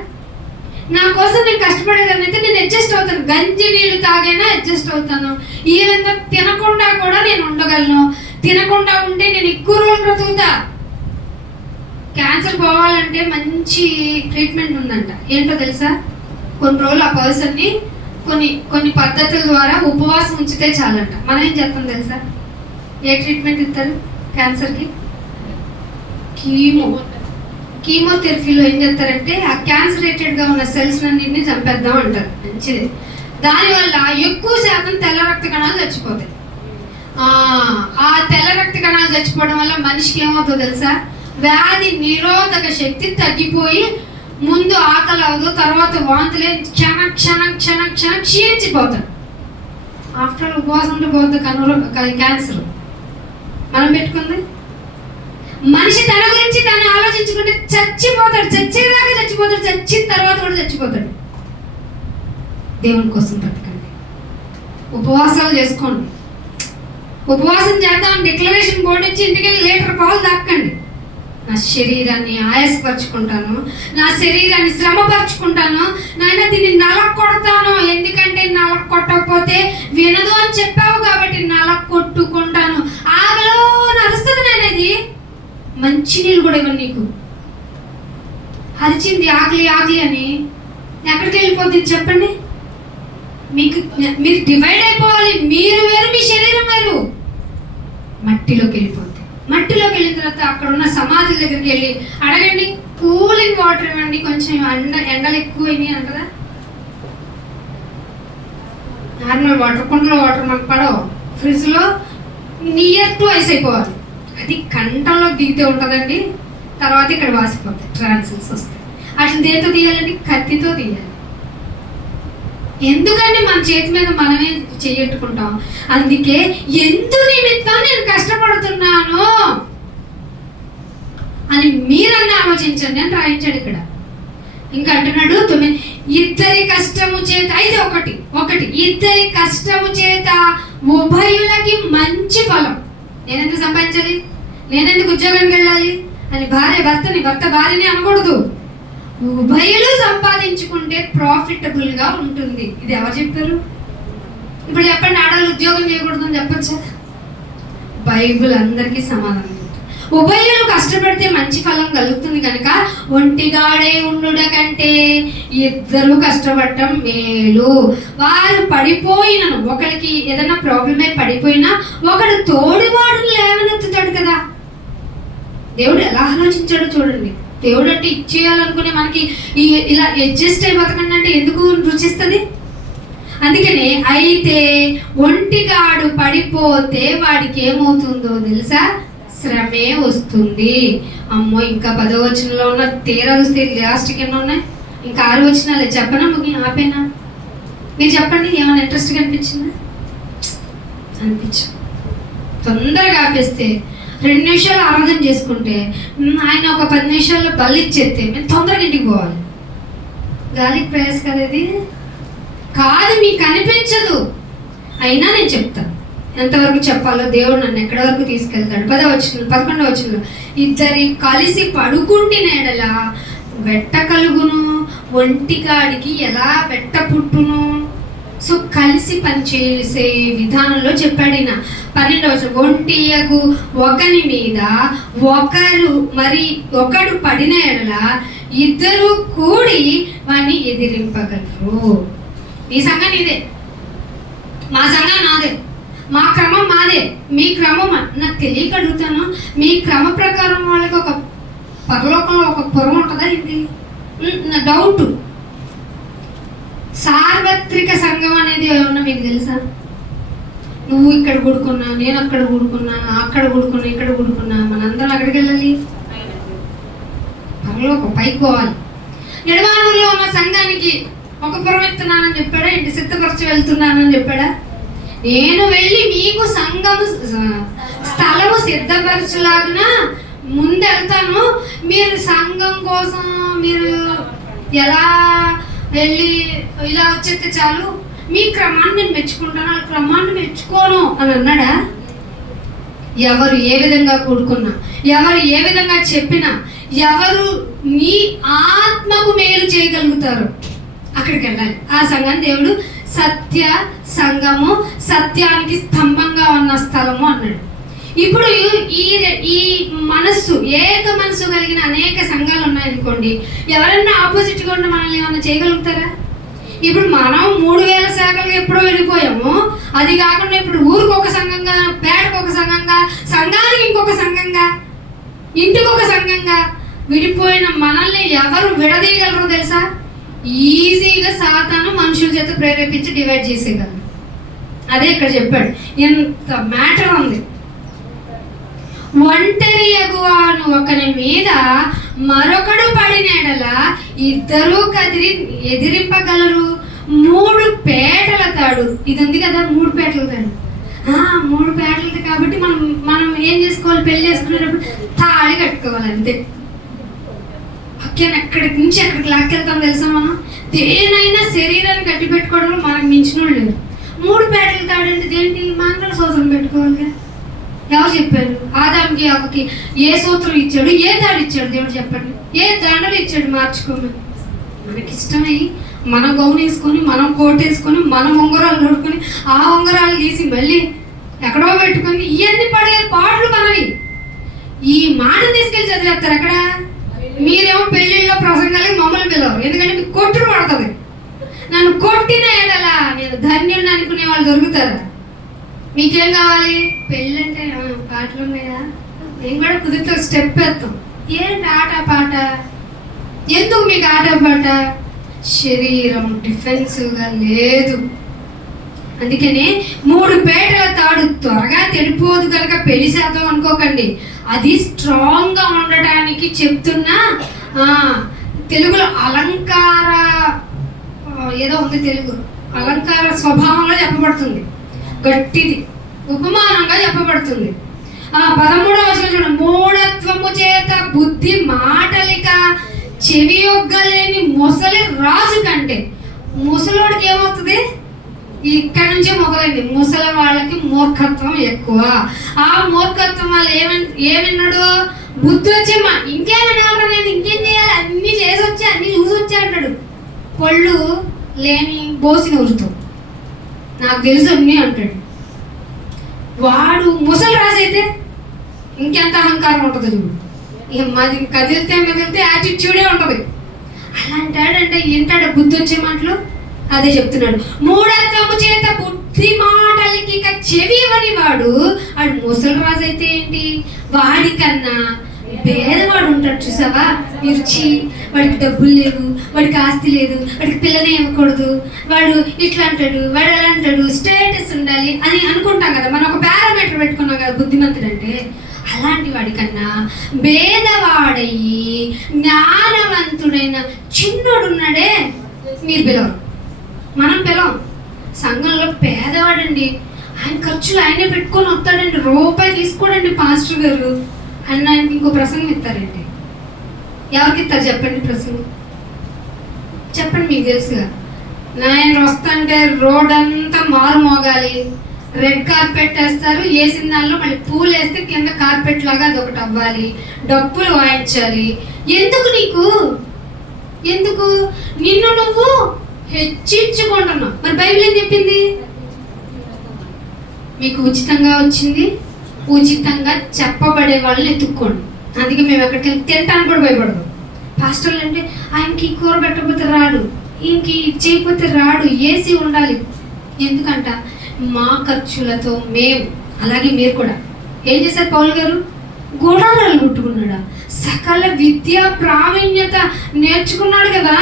నా కోసం నేను కష్టపడేదాన్ని అయితే నేను అడ్జస్ట్ అవుతాను. గంజి నీళ్ళు తాగైనా అడ్జస్ట్ అవుతాను. ఈ విధంగా తినకుండా కూడా నేను ఉండగలను. తినకుండా ఉంటే నేను ఎక్కువ రోజులు బ్రతుకుతా. క్యాన్సర్ పోవాలంటే మంచి ట్రీట్మెంట్ ఉందంట. ఏంటో తెలుసా? కొన్ని రోజులు ఆ పర్సన్ని కొన్ని పద్ధతుల ద్వారా ఉపవాసం ఉంచితే చాలంట. మనం ఏం చేస్తాం తెలుసా? ఏ ట్రీట్మెంట్ ఇస్తారు క్యాన్సర్కి? కీమోథెరపీలో ఏం చేస్తారంటే ఆ క్యాన్సరేటెడ్గా ఉన్న సెల్స్ అన్నింటినీ చంపేద్దాం అంటారు. మంచిది. దానివల్ల ఎక్కువ శాతం తెల్ల రక్త కణాలు చచ్చిపోతాయి. ఆ తెల్ల రక్త కణాలు చచ్చిపోవడం వల్ల మనిషికి ఏమవుతుందో తెలుసా? వ్యాధి నిరోధక శక్తి తగ్గిపోయి ముందు ఆకలి అవదు, తర్వాత వాంతులే, క్షణ క్షీణించిపోతాడు. ఆఫ్టర్ ఆల్ ఉపవాసం ఉంటే పోతుంది క్యాన్సర్. మనం పెట్టుకుంది. మనిషి తన గురించి తను ఆలోచించుకుంటే చచ్చిపోతాడు. చచ్చేదాకా చచ్చిపోతాడు, చచ్చిన తర్వాత కూడా చచ్చిపోతాడు. దేవుని కోసం బ్రతకండి, ఉపవాసాలు చేసుకోండి. ఉపవాసం చేద్దామని డిక్లరేషన్ బోర్డు ఇచ్చి ఇంటికి వెళ్ళి లీటర్ పాలు తాకండి. నా శరీరాన్ని ఆయాసపరుచుకుంటాను, నా శరీరాన్ని శ్రమపరుచుకుంటాను, నాయన దీన్ని నలకొడతాను. ఎందుకంటే నలకొట్టకపోతే వినదు అని చెప్పావు కాబట్టి నలకొట్టుకుంటాను. ఆగలో నరుస్తుంది నాయన. ఇది మంచినీళ్ళు కూడా ఇవ్వండి. నీకు అరిచింది ఆకలి ఆకలి అని, ఎక్కడికి వెళ్ళిపోద్ది చెప్పండి? మీరు డివైడ్ అయిపోవాలి. మీరు వేరు, మీ శరీరం వేరు. మట్టిలోకి వెళ్ళిపోద్ది. మట్టిలోకి వెళ్ళిన తర్వాత అక్కడ ఉన్న సమాధుల దగ్గరికి వెళ్ళి అడగండి, కూలింగ్ వాటర్ ఇవ్వండి, కొంచెం ఎండలు ఎక్కువైనాయి అంటారా? నార్మల్ వాటర్, కుండలో వాటర్ మనకు పడవు. ఫ్రిడ్జ్లో నియర్ టు ఐస్ అయిపోవాలి. అది కంఠంలో దిగితే ఉంటుందండి, తర్వాత ఇక్కడ వాసిపోతాయి, ట్రాన్సిల్స్ వస్తాయి. అట్లా దేంతో తీయాలండి? కత్తితో తీయాలి. ఎందుకంటే మన చేతి మీద మనమే చెయ్యట్టుకుంటాం. అందుకే ఎందు నిమిత్తం నేను కష్టపడుతున్నాను అని మీరన్నా ఆలోచించండి అని రాయించాడు ఇక్కడ. ఇంకా అంటున్నాడు 9, ఇద్దరి కష్టము చేత, అయితే ఒకటి ఇద్దరి కష్టము చేత ఉభయులకి మంచి ఫలం. నేనెందుకు సంపాదించాలి, నేనెందుకు ఉద్యోగానికి వెళ్ళాలి అని భార్య భర్తని, భర్త భార్యని అనకూడదు. ఉభయులు సంపాదించుకుంటే ప్రాఫిటబుల్ గా ఉంటుంది. ఇది ఎవరు చెప్పారు? ఇప్పుడు చెప్పండి, ఆడవాళ్ళు ఉద్యోగం చేయకూడదు అని చెప్పచ్చా? బైబిల్ అందరికీ సమాధానం. ఉభయులు కష్టపడితే మంచి ఫలం కలుగుతుంది కనుక ఒంటిగాడే ఉండుట కంటే ఇద్దరు కష్టపడటం మేలు. వారు పడిపోయినను, ఒకరికి ఏదైనా ప్రాబ్లమే పడిపోయినా ఒకడు తోడివాడుని లేవనెత్తుతాడు కదా. దేవుడు ఎలా ఆలోచించాడో చూడండి. దేవుడు అంటే ఇచ్చేయాలనుకునే మనకి ఇలా అడ్జస్ట్ అయి బతకండి అంటే ఎందుకు రుచిస్తుంది? అందుకనే అయితే ఒంటిగాడు పడిపోతే వాడికి ఏమవుతుందో తెలుసా? శ్రమే వస్తుంది. అమ్మో, ఇంకా 10వ వచనంలో ఉన్న తీరా చూస్తే లాస్ట్కి ఎన్నో ఉన్నాయి? ఇంకా 6 వచనాలే. చెప్పనా? ఆపేనా? మీరు చెప్పండి, ఏమైనా ఇంట్రెస్ట్గా అనిపించిందా? అనిపించు. తొందరగా ఆపేస్తే 2 నిమిషాలు ఆరాధన చేసుకుంటే ఆయన ఒక 10 నిమిషాల్లో బలి ఇచ్చేస్తే మేము తొందరగా ఇంటికి పోవాలి. గాలికి ప్రయాస కదా ఇది? కాదు, మీకు అనిపించదు. అయినా నేను చెప్తాను ఎంతవరకు చెప్పాలో. దేవుడు నన్ను ఎక్కడి వరకు తీసుకెళ్తాడు. 11వ వచనంలో ఇద్దరి కలిసి పడుకుండిన ఎడల వెట్ట కలుగును, ఒంటికాడికి ఎలా వెట్ట పుట్టును. సో కలిసి పనిచేసే విధానంలో చెప్పాడు ఈయన. 12వ వచనం, ఒంటియగు ఒకని మీద ఒకడు పడిన ఎడల ఇద్దరు కూడి వాడిని ఎదిరింపగలరు. నీ సంఘం ఇదే, మా సంఘం నాదే, మా క్రమం మాదే, మీ క్రమం నాకు తెలియక అడుగుతాను. మీ క్రమ ప్రకారం వాళ్ళకి ఒక పరలోకంలో ఒక పురం ఉంటుందా ఏంటి? నా డౌట్. సార్వత్రిక సంఘం అనేది ఏమన్నా మీకు తెలుసా? నువ్వు ఇక్కడ కూడుకున్నా, నేను అక్కడ కూడుకున్నా, అక్కడ కూడుకున్నా, ఇక్కడ కూడుకున్నా, మనందరం అక్కడికి వెళ్ళాలి, పరలోకం పైకి పోవాలి. నిడమానూరులో ఉన్న సంఘానికి ఒక పురం ఎత్తున్నానని చెప్పాడా ఏంటి? సిద్ధపరచి వెళ్తున్నానని చెప్పాడా? నేను వెళ్ళి మీకు సంఘము స్థలము సిద్ధపరచులాగిన ముందెళ్తాను. మీరు సంఘం కోసం మీరు ఎలా వెళ్ళి ఇలా వచ్చేస్తే చాలు, మీ క్రమాన్ని నేను మెచ్చుకుంటాను, ఆ క్రమాన్ని మెచ్చుకోను అని అన్నాడా? ఎవరు ఏ విధంగా కూడుకున్నా, ఎవరు ఏ విధంగా చెప్పినా, ఎవరు నీ ఆత్మకు మేలు చేయగలుగుతారు అక్కడికి వెళ్ళాలి. ఆ సంఘాన్ని దేవుడు సత్య సంఘము, సత్యానికి స్తంభంగా ఉన్న స్థలము అన్నాడు. ఇప్పుడు ఈ మనస్సు, ఏక మనస్సు కలిగిన అనేక సంఘాలు ఉన్నాయనుకోండి, ఎవరన్నా ఆపోజిట్గా ఉండి మనల్ని ఏమన్నా చేయగలుగుతారా? ఇప్పుడు మనం 3000 శాఖలు ఎప్పుడో వెళ్ళిపోయాము. అది కాకుండా ఇప్పుడు ఊరికి ఒక సంఘంగా, పేటకు ఒక సంఘంగా, సంఘానికి ఇంకొక సంఘంగా, ఇంటికి ఒక సంఘంగా విడిపోయిన మనల్ని ఎవరు విడదీయగలరో తెలుసా? ఈజీగా సాతాను మనుషుల చేత ప్రేరేపించి డివైడ్ చేసేయగలరు. అదే ఇక్కడ చెప్పాడు. ఎంత మ్యాటర్ ఉంది. ఒంటరి యెహోవాను ఒకని మీద మరొకడు పడిన ఎడల ఇద్దరూ కదిరి ఎదిరింపగలరు. 3 పేటల తాడు, ఇది ఉంది కదా, 3 పేటల తాడు. 3 పేటలది కాబట్టి మనం ఏం చేసుకోవాలి? పెళ్లి చేసుకునేటప్పుడు తాళి కట్టుకోవాలి అంతే. ఎక్కడికి నుంచి ఎక్కడికి లాక్కెళ్తాం తెలుసా? మనం దేనైనా శరీరాన్ని కట్టి పెట్టుకోవడంలో మనకు మించిన వాళ్ళు లేరు. 3 పేటల తాడు అంటే దేంటి? మంగళ సూత్రం పెట్టుకోవాలి. ఎవరు చెప్పారు? ఆదాంకి అవ్వకి ఏ సూత్రం ఇచ్చాడు? ఏ తాడు ఇచ్చాడు దేవుడు చెప్పండి? ఏ దండలు ఇచ్చాడు మార్చుకోమని? మనకి ఇష్టమై మనం గౌన్ వేసుకొని, మనం కోట్ వేసుకొని, మనం ఉంగరాలు కొడుకొని, ఆ ఉంగరాలు తీసి మళ్ళీ ఎక్కడో పెట్టుకొని, ఇవన్నీ పడే పాటలు మనవి. ఈ మాట తీసుకెళ్ళి చదివేస్తారు అక్కడ. మీరేమో పెళ్ళిళ్ళలో ప్రసంగాలకి మమ్మల్ని పిలవరు, ఎందుకంటే మీకు కొట్టుడు పడుతుంది. నన్ను కొట్టిన ఎడలా నేను ధన్యుడిని అనుకునే వాళ్ళు దొరుకుతారా? మీకేం కావాలి? పెళ్ళి అంటే పాటలు ఉన్నాయా? మేము కూడా కుదిరితే స్టెప్ వేస్తాం. ఏంటి ఆట పాట? ఎందుకు మీకు ఆట పాట? శరీరం డిఫెన్సివ్గా లేదు. అందుకనే 3 పేటల తాడు త్వరగా తెడిపోదు కనుక పెళ్లి శాతం అనుకోకండి. అది స్ట్రాంగ్గా ఉండటానికి చెప్తున్నా. తెలుగులో అలంకార ఏదో ఉంది, తెలుగు అలంకార స్వభావంలో చెప్పబడుతుంది, గట్టిది ఉపమానంగా చెప్పబడుతుంది. 13వ వచనం చూడండి. మూఢత్వము చేత బుద్ధి మాటలిక చెవి యొగ్గలేని ముసలి రాజు కంటే. ముసలోడికి ఏమవుతుంది? ఇక్కడ నుంచే మొదలైంది. ముసలి వాళ్ళకి మూర్ఖత్వం ఎక్కువ. ఆ మూర్ఖత్వం వల్ల ఏమన్నాడు? బుద్ధి వచ్చి ఇంకేమన్నా నేను ఇంకేం చేయాలి, అన్నీ చేసి వచ్చా, అన్నీ చూసి వచ్చా అంటాడు. పళ్ళు లేని బోసిన ఉరుతాం, నాకు తెలుసు అన్నీ అంటాడు. వాడు ముసలి రాజు అయితే ఇంకెంత అహంకారం ఉంటుంది చూడు. ఇక మాది కదిలితే యాటిట్యూడే ఉంటుంది. అలా అంటాడంటే ఏంటాడు? బుద్ధి వచ్చే మాటలు అదే చెప్తున్నాడు. మూఢత్వము చేత బుద్ధి మాటలకి ఇక చెవి ఇవ్వని వాడు ముసలి రాజు అయితే ఏంటి? వాడికన్నా పేదవాడు ఉంటాడు చూసావా? మిర్చి, వాడికి డబ్బులు లేవు, వాడికి ఆస్తి లేదు, వాడికి పిల్లనే ఇవ్వకూడదు, వాడు ఇట్లా అంటాడు, వాడు ఎలా అంటాడు, స్టేటస్ ఉండాలి అని అనుకుంటాం కదా. మనం ఒక పారామీటర్ పెట్టుకున్నాం కదా బుద్ధిమంతుడు అంటే. అలాంటి వాడికన్నా పేదవాడయ్యి జ్ఞానవంతుడైన చిన్నోడు ఉన్నాడే మీరు పిలవరు, మనం పిలవం. సంఘంలో పేదవాడండి, ఆయన ఖర్చులు ఆయనే పెట్టుకొని వస్తాడండి, రూపాయి తీసుకోడండి పాస్టర్ గారు అని ఆయనకి ఇంకో ప్రసంగం ఇస్తారండి. ఎవరికి ఇస్తారు చెప్పండి ప్రసంగం? చెప్పండి, మీకు తెలుసుగా. ఆయన వస్తుంటే రోడ్ అంతా మారు మోగాలి, రెడ్ కార్పెట్ వేస్తారు, వేసిన దానిలో మళ్ళీ పూలు వేస్తే కింద కార్పెట్ లాగా అదొకటి అవ్వాలి, డప్పులు వాయించాలి. ఎందుకు నీకు? ఎందుకు? నిన్ను నువ్వు హెచ్చించుకుంటున్నావు. మరి బైబిల్ ఏం చెప్పింది? మీకు ఉచితంగా వచ్చింది, ఉచితంగా చెప్పబడే వాళ్ళని ఎత్తుక్కోండి. అందుకే మేము ఎక్కడికి తినటానికి కూడా భయపడదు. పాస్టర్లు అంటే ఆయనకి కూర పెట్టకపోతే రాడు, ఈయనకి చేయకపోతే రాడు, ఏసీ ఉండాలి. ఎందుకంట మా ఖర్చులతో మేము, అలాగే మీరు కూడా ఏం చేశారు? పౌలు గారు గుడారాలు కుట్టుకున్నాడా? సకల విద్య ప్రావీణ్యత నేర్చుకున్నాడు కదా.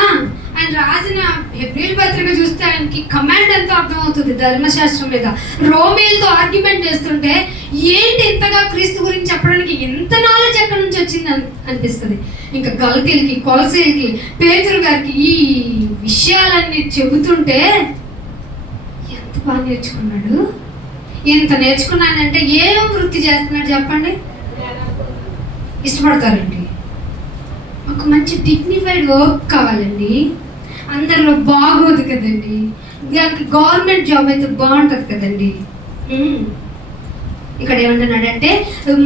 ఆయన రాసిన హెబ్రీల పత్రిక చూస్తే ఆయనకి కమాండ్ ఎంతో అర్థమవుతుంది ధర్మశాస్త్రం మీద. రోమీలతో ఆర్గ్యుమెంట్ చేస్తుంటే ఏంటి ఇంతగా క్రీస్తు గురించి చెప్పడానికి ఎంత నాలెడ్జ్ ఎక్కడి నుంచి వచ్చింది అనిపిస్తుంది. ఇంకా గలతీలకి, కొలసీలకి, పేతురు గారికి ఈ విషయాలన్నీ చెబుతుంటే ఎంత బాగా నేర్చుకున్నాడు. ఇంత నేర్చుకున్నానంటే ఏం వృత్తి చేస్తున్నాడు చెప్పండి? ఇష్టపడతారండి. ఒక మంచి డిగ్నిఫైడ్ వర్క్ కావాలండి. అందరిలో బాగోదు కదండి. దానికి గవర్నమెంట్ జాబ్ అయితే బాగుంటుంది కదండి. ఇక్కడ ఏమంటున్నాడంటే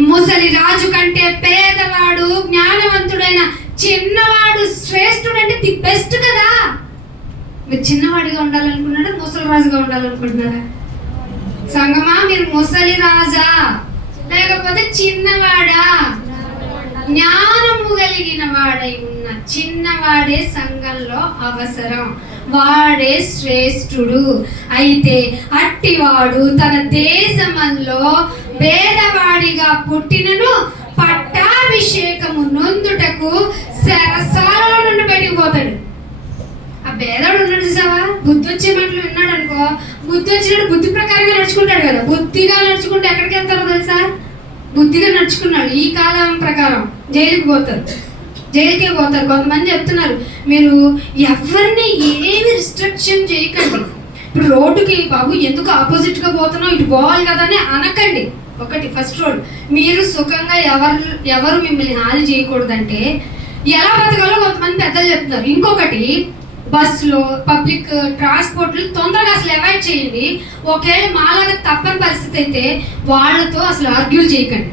ముసలి రాజు కంటే పేదవాడు జ్ఞానవంతుడైన చిన్నవాడు శ్రేష్ఠుడు అంటే ది బెస్ట్ కదా. మీరు చిన్నవాడిగా ఉండాలనుకున్నారా, ముసలి రాజుగా ఉండాలనుకుంటున్నారా? సంగమా, మీరు ముసలి రాజా లేకపోతే చిన్నవాడా? జ్ఞానము కలిగిన వాడై ఉన్న చిన్నవాడే సంఘంలో అవసరం, వాడే శ్రేష్ఠుడు. అయితే అట్టివాడు తన దేశమంలో పేదవాడిగా పుట్టినను పట్టాభిషేకము నొందుటకు సరసాలలో నుండి బయటికి పోతాడు. ఆ పేదవాడు ఉన్నాడు చూసావా, బుద్ధి వచ్చే మాటలు విన్నాడు అనుకో, బుద్ధి వచ్చినట్టు బుద్ధి ప్రకారంగా నడుచుకుంటాడు కదా. బుద్ధిగా నడుచుకుంటే ఎక్కడికి వెళ్తారో తెలుసా? బుద్ధిగా నడుచుకున్నాడు ఈ కాలం ప్రకారం జైలుకి పోతారు, జైలుకే పోతారు. కొంతమంది చెప్తున్నారు మీరు ఎవరిని ఏమి రిస్ట్రిక్షన్ చేయకండి. ఇప్పుడు రోడ్డుకి బాబు ఎందుకు ఆపోజిట్గా పోతున్నావు, ఇటు పోవాలి కదా అని అనకండి. ఒకటి ఫస్ట్ రోడ్. మీరు సుఖంగా ఎవరు మిమ్మల్ని హాని చేయకూడదంటే ఎలా బతకాలో కొంతమంది పెద్దలు చెప్తున్నారు. ఇంకొకటి, బస్సులో పబ్లిక్ ట్రాన్స్పోర్ట్లు తొందరగా అసలు అవాయిడ్ చేయండి. ఒకవేళ మాలాగా తప్పని పరిస్థితి అయితే వాళ్ళతో అసలు ఆర్గ్యూలు చేయకండి.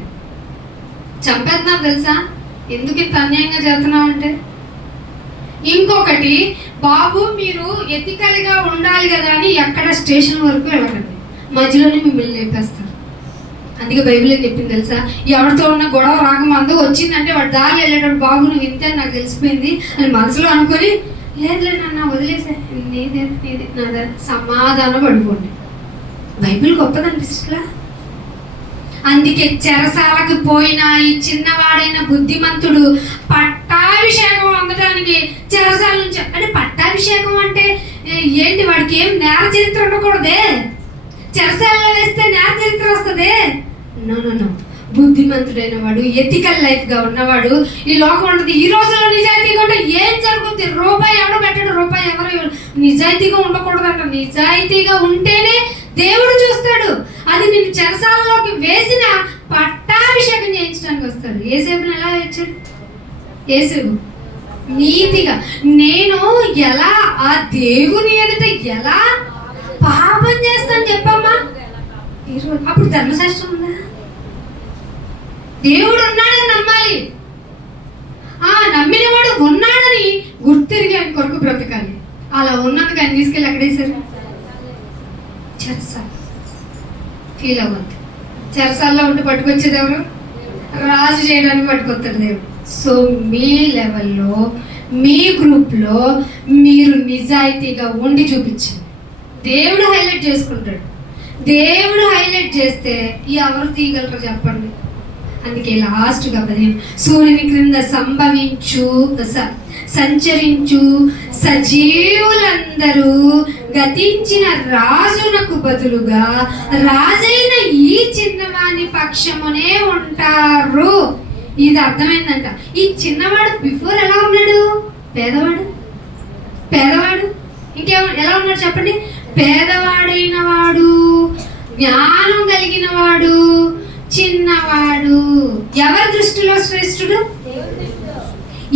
చంపేస్తున్నారు తెలుసా, ఎందుకు ఇంత అన్యాయంగా చేస్తున్నావు అంటే. ఇంకొకటి, బాబు మీరు ఎథికల్గా ఉండాలి కదా అని ఎక్కడ స్టేషన్ వరకు వెళ్ళకండి, మధ్యలోనే మిమ్మల్ని లేపేస్తారు. అందుకే బైబిల్ ఏం చెప్పింది తెలుసా, ఎవరితో ఉన్న గొడవ రాకమందు వచ్చిందంటే వాడు దారి వెళ్ళేటప్పుడు బాబు నువ్వు ఇంతే నాకు తెలిసిపోయింది అని మనసులో అనుకొని లేదు నాన్న వదిలేసే, నీదే నాదే సమాధానం పడిపోండి. బైబిల్ గొప్పది అనిపిస్తుందా? అందుకే చెరసాలకు పోయిన ఈ చిన్నవాడైన బుద్ధిమంతుడు పట్టాభిషేకం అందడానికి చెరసాల నుంచి, అంటే పట్టాభిషేకం అంటే ఏంటి? వాడికి ఏం నేర చరిత్ర ఉండకూడదే, చెరసాలలో వేస్తే నేర చరిత్ర వస్తుంది. నో నో నో, బుద్ధిమంతుడైన వాడు, ఎథికల్ లైఫ్ గా ఉన్నవాడు ఈ లోకం ఉంటుంది. ఈ రోజుల్లో నిజాయితీగా ఉంటే ఏం జరుగుతుంది? రూపాయి ఎవడో పెట్టాడు, రూపాయి ఎవరు నిజాయితీగా ఉండకూడదంట. నిజాయితీగా ఉంటేనే దేవుడు చూస్తాడు. అది నిన్ను చెరసాలలోకి వేసిన పట్టాభిషేకం చేయించడానికి వస్తాడు. ఏసేపుని ఎలా వేయించాడు? ఏసేపు నీతిగా నేను ఎలా ఆ దేవుని ఎదుట ఎలా పాపం చేస్తాను చెప్పమ్మా. అప్పుడు ధర్మశాస్త్రం ఉందా? దేవుడు ఉన్నాడని నమ్మాలి. నమ్మిన వాడు ఉన్నాడని గుర్తిరిగి ఆయన కొరకు బ్రతకాలి. అలా ఉన్నందుకు ఆయన తీసుకెళ్ళి అక్కడేసారు చెరసాల. ఫీల్ అవ్వద్దు. చెరసాల్లో ఉండి పట్టుకొచ్చేది ఎవరు? రాజు చేయడానికి పట్టుకొస్తాడు దేవుడు. సో మీ లెవెల్లో, మీ గ్రూప్లో మీరు నిజాయితీగా ఉండి చూపించండి. దేవుడు హైలైట్ చేసుకుంటాడు. దేవుడు హైలైట్ చేస్తే ఎవరు తీయగలరు చెప్పండి? అందుకే లాస్ట్గా 15, సూర్యుని క్రింద సంచరించు సజీవులందరూ గతించిన రాజునకు బదులుగా రాజైన ఈ చిన్నవాని పక్షమునే ఉంటారు. ఇది అర్థమైందంట. ఈ చిన్నవాడు బిఫోర్ ఎలా ఉన్నాడు? పేదవాడు ఎలా ఉన్నాడు చెప్పండి? పేదవాడైన వాడు, జ్ఞానం కలిగిన వాడు, చిన్నవాడు. ఎవరి దృష్టిలో శ్రేష్ఠుడు?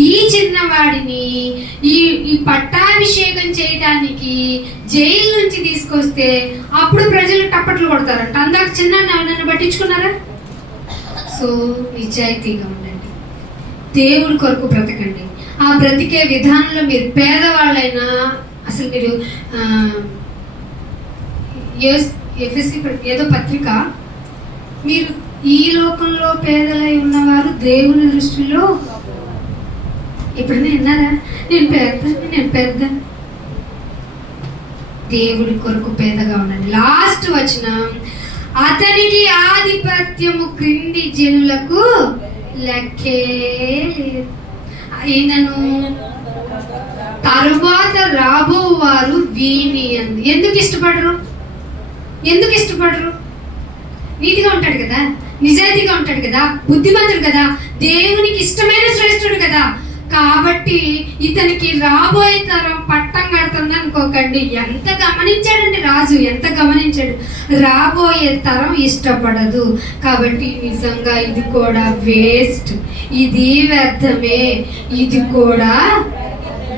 ఈ చిన్నవాడిని ఈ పట్టాభిషేకం చేయడానికి జైలు నుంచి తీసుకొస్తే అప్పుడు ప్రజలు టప్పట్లు కొడతారంట. అందాక చిన్న నన్ను పట్టించుకున్నారా? సో నిజాయితీగా ఉండండి, దేవుడి కొరకు బ్రతకండి. ఆ బ్రతికే విధానంలో మీరు పేదవాళ్ళైనా, అసలు మీరు ఏదో పత్రిక, మీరు ఈ లోకంలో పేదలై ఉన్నవారు దేవుని దృష్టిలో ఎప్పుడైనా విన్నారా? నేను పెద్ద. దేవుడి కొరకు పేదగా ఉండండి. లాస్ట్ వచనం, అతనికి ఆధిపత్యము క్రింది జనులకు లెక్కే లేదు. అయినను తరువాత రాబో వారు వీని అంది. ఎందుకు ఇష్టపడరు? నీతిగా ఉంటాడు కదా, నిజాయితీగా ఉంటాడు కదా, బుద్ధిమంతుడు కదా, దేవునికి ఇష్టమైన శ్రేష్ఠుడు కదా. కాబట్టి ఇతనికి రాబోయే తరం పట్టం కడుతుంది అనుకోకండి. ఎంత గమనించాడండి రాజు, ఎంత గమనించాడు. రాబోయే తరం ఇష్టపడదు. కాబట్టి నిజంగా ఇది కూడా వేస్ట్, ఇది వ్యర్థమే, ఇది కూడా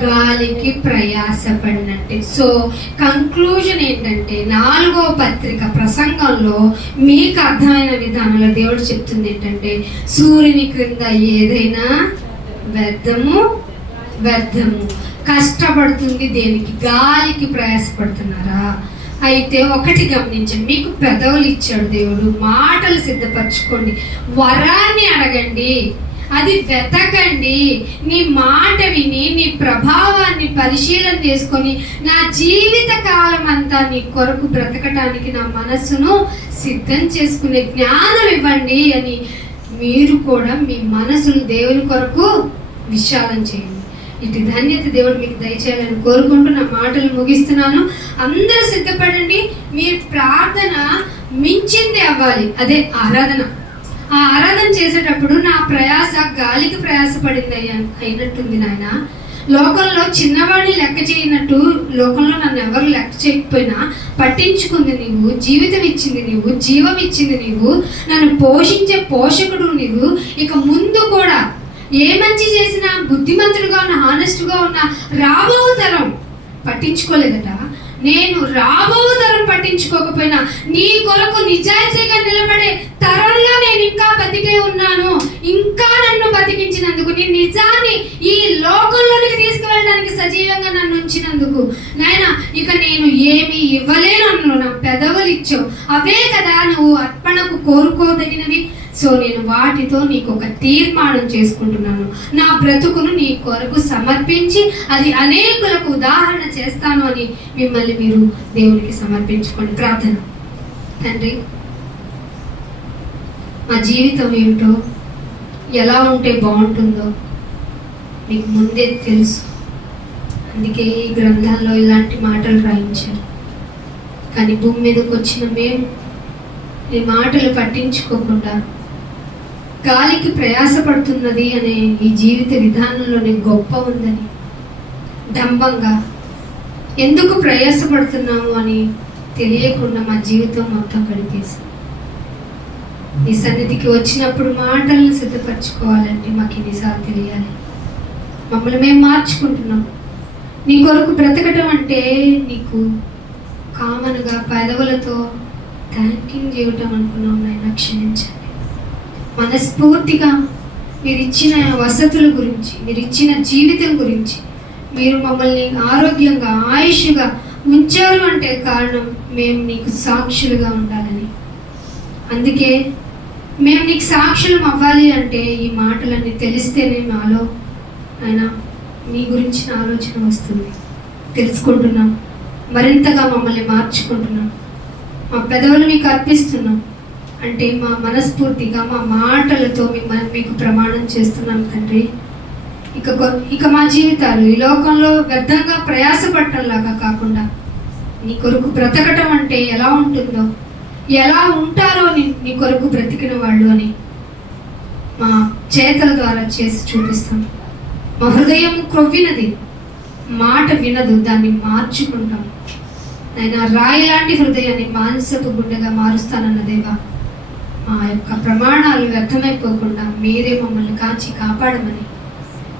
గాలికి ప్రయాసపడినట్టే. సో కంక్లూజన్ ఏంటంటే, 4వ పత్రిక ప్రసంగంలో మీకు అర్థమైన విధానంలో దేవుడు చెప్తుంది ఏంటంటే, సూర్యుని క్రింద ఏదైనా వ్యర్థము. కష్టపడుతుంది దేనికి? గాలికి ప్రయాసపడుతున్నారా? అయితే ఒకటి గమనించండి, మీకు పెదవులు ఇచ్చాడు దేవుడు, మాటలు సిద్ధపరచుకోండి, వరాన్ని అడగండి, అది వెతకండి. నీ మాట విని నీ ప్రభావాన్ని పరిశీలన చేసుకొని, నా జీవిత కాలం అంతా నీ కొరకు బ్రతకటానికి నా మనస్సును సిద్ధం చేసుకునే జ్ఞానం ఇవ్వండి అని మీరు కూడా మీ మనసును దేవుని కొరకు విశాలం చేయండి. ఇటు ధన్యత దేవుడు మీకు దయచేయాలని కోరుకుంటూ నా మాటలు ముగిస్తున్నాను. అందరూ సిద్ధపడండి. మీరు ప్రార్థన మించింది అవ్వాలి, అదే ఆరాధన. ఆ ఆరాధన చేసేటప్పుడు నా ప్రయాస గాలికి ప్రయాసపడింది అయినట్టుంది నాయన. లోకంలో చిన్నవాడిని లెక్క చేయనట్టు లోకంలో నన్ను ఎవరు లెక్క చేయకపోయినా పట్టించుకుంది నీవు, జీవితం ఇచ్చింది నీవు, జీవం ఇచ్చింది నీవు, నన్ను పోషించే పోషకుడు నీవు. ఇక ముందు కూడా ఏ మంచి చేసినా బుద్ధిమంతుడుగా ఉన్న, హానెస్ట్గా ఉన్న రాబో తరం పట్టించుకోలేదట. నేను రాబో తరం పట్టించుకోకపోయినా నీ కొరకు నిజాయితీగా నిలబడే తరంలో నేను ఇంకా బతికే ఉన్నాను. ఇంకా నన్ను బతికించినందుకు, నీ నిజాన్ని ఈ లోకంలోనికి తీసుకువెళ్ళడానికి సజీవంగా నన్ను ఉంచినందుకు నాయన, ఇక నేను ఏమి ఇవ్వలేను. నా పెదవులు ఇచ్చావు, అవే కదా నువ్వు అర్పణకు కోరుకోదగినవి. సో నేను వాటితో నీకు ఒక తీర్మానం చేసుకుంటున్నాను. నా బ్రతుకును నీ కొరకు సమర్పించి అది అనేకులకు ఉదాహరణ చేస్తాను అని మిమ్మల్ని మీరు దేవునికి సమర్పించుకోండి. ప్రార్థన. తండ్రి, మా జీవితం ఏమిటో, ఎలా ఉంటే బాగుంటుందో మీకు ముందే తెలుసు. అందుకే ఈ గ్రంథాల్లో ఇలాంటి మాటలు రాయించారు. కానీ భూమి మీదకి వచ్చిన మేము ఈ మాటలు పట్టించుకోకుండా గాలికి ప్రయాసపడుతున్నది అనే ఈ జీవిత విధానంలోనే గొప్ప ఉందని, డంబంగా ఎందుకు ప్రయాసపడుతున్నాము అని తెలియకుండా మా జీవితం మొత్తం గడిపేసాం. నీ సన్నిధికి వచ్చినప్పుడు మాటలను సిద్ధపరచుకోవాలంటే మాకు ఎన్నిసార్లు తెలియాలి. మమ్మల్ని మేము మార్చుకుంటున్నాం. నీ కొరకు బ్రతకటం అంటే నీకు కామన్గా పెదవులతో థ్యాంకింగ్ చేయటం అనుకున్నాం. నాయన క్షమించండి. మనస్ఫూర్తిగా మీరు ఇచ్చిన వసతుల గురించి, మీరు ఇచ్చిన జీవితం గురించి, మీరు మమ్మల్ని ఆరోగ్యంగా ఆయుష్గా ఉంచారు అంటే కారణం మేము నీకు సాక్షులుగా ఉండాలని. అందుకే మేము నీకు సాక్షులం అవ్వాలి అంటే ఈ మాటలన్నీ తెలిస్తేనే మాలో ఆయన నీ గురించిన ఆలోచన వస్తుంది. తెలుసుకుంటున్నాం, మరింతగా మమ్మల్ని మార్చుకుంటున్నాం. మా పెదవులు మీకు అర్పిస్తున్నాం. అంటే మా మనస్ఫూర్తిగా మా మాటలతో మీకు ప్రమాణం చేస్తున్నాం తండ్రి. ఇక మా జీవితాలు ఈ లోకంలో వ్యర్థంగా ప్రయాసపడటంలాగా కాకుండా నీ కొరకు బ్రతకటం అంటే ఎలా ఉంటుందో, ఎలా ఉంటారో నీ కొరకు బ్రతికిన వాళ్ళు అని మా చేతల ద్వారా చేసి చూపిస్తాం. మా హృదయం క్రొవ్వినది, మాట వినదు, దాన్ని మార్చుకుంటాం. ఆయన రాయి లాంటి హృదయాన్ని మాంసపు గుండెగా మారుస్తానన్న దేవా, మా యొక్క ప్రమాణాలు వ్యర్థమైపోకుండా మీరే మమ్మల్ని కాచి కాపాడమని,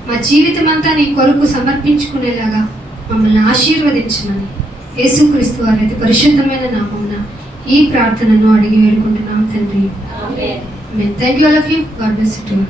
మా జీవితం అంతా నీ కొరకు సమర్పించుకునేలాగా మమ్మల్ని ఆశీర్వదించమని యేసుక్రీస్తు వారి అతి పరిశుద్ధమైన నామమున ఈ ప్రార్థనను అడిగి వేడుకుంటున్నాం తండ్రి. Amen. Thank you all of you. God bless you too.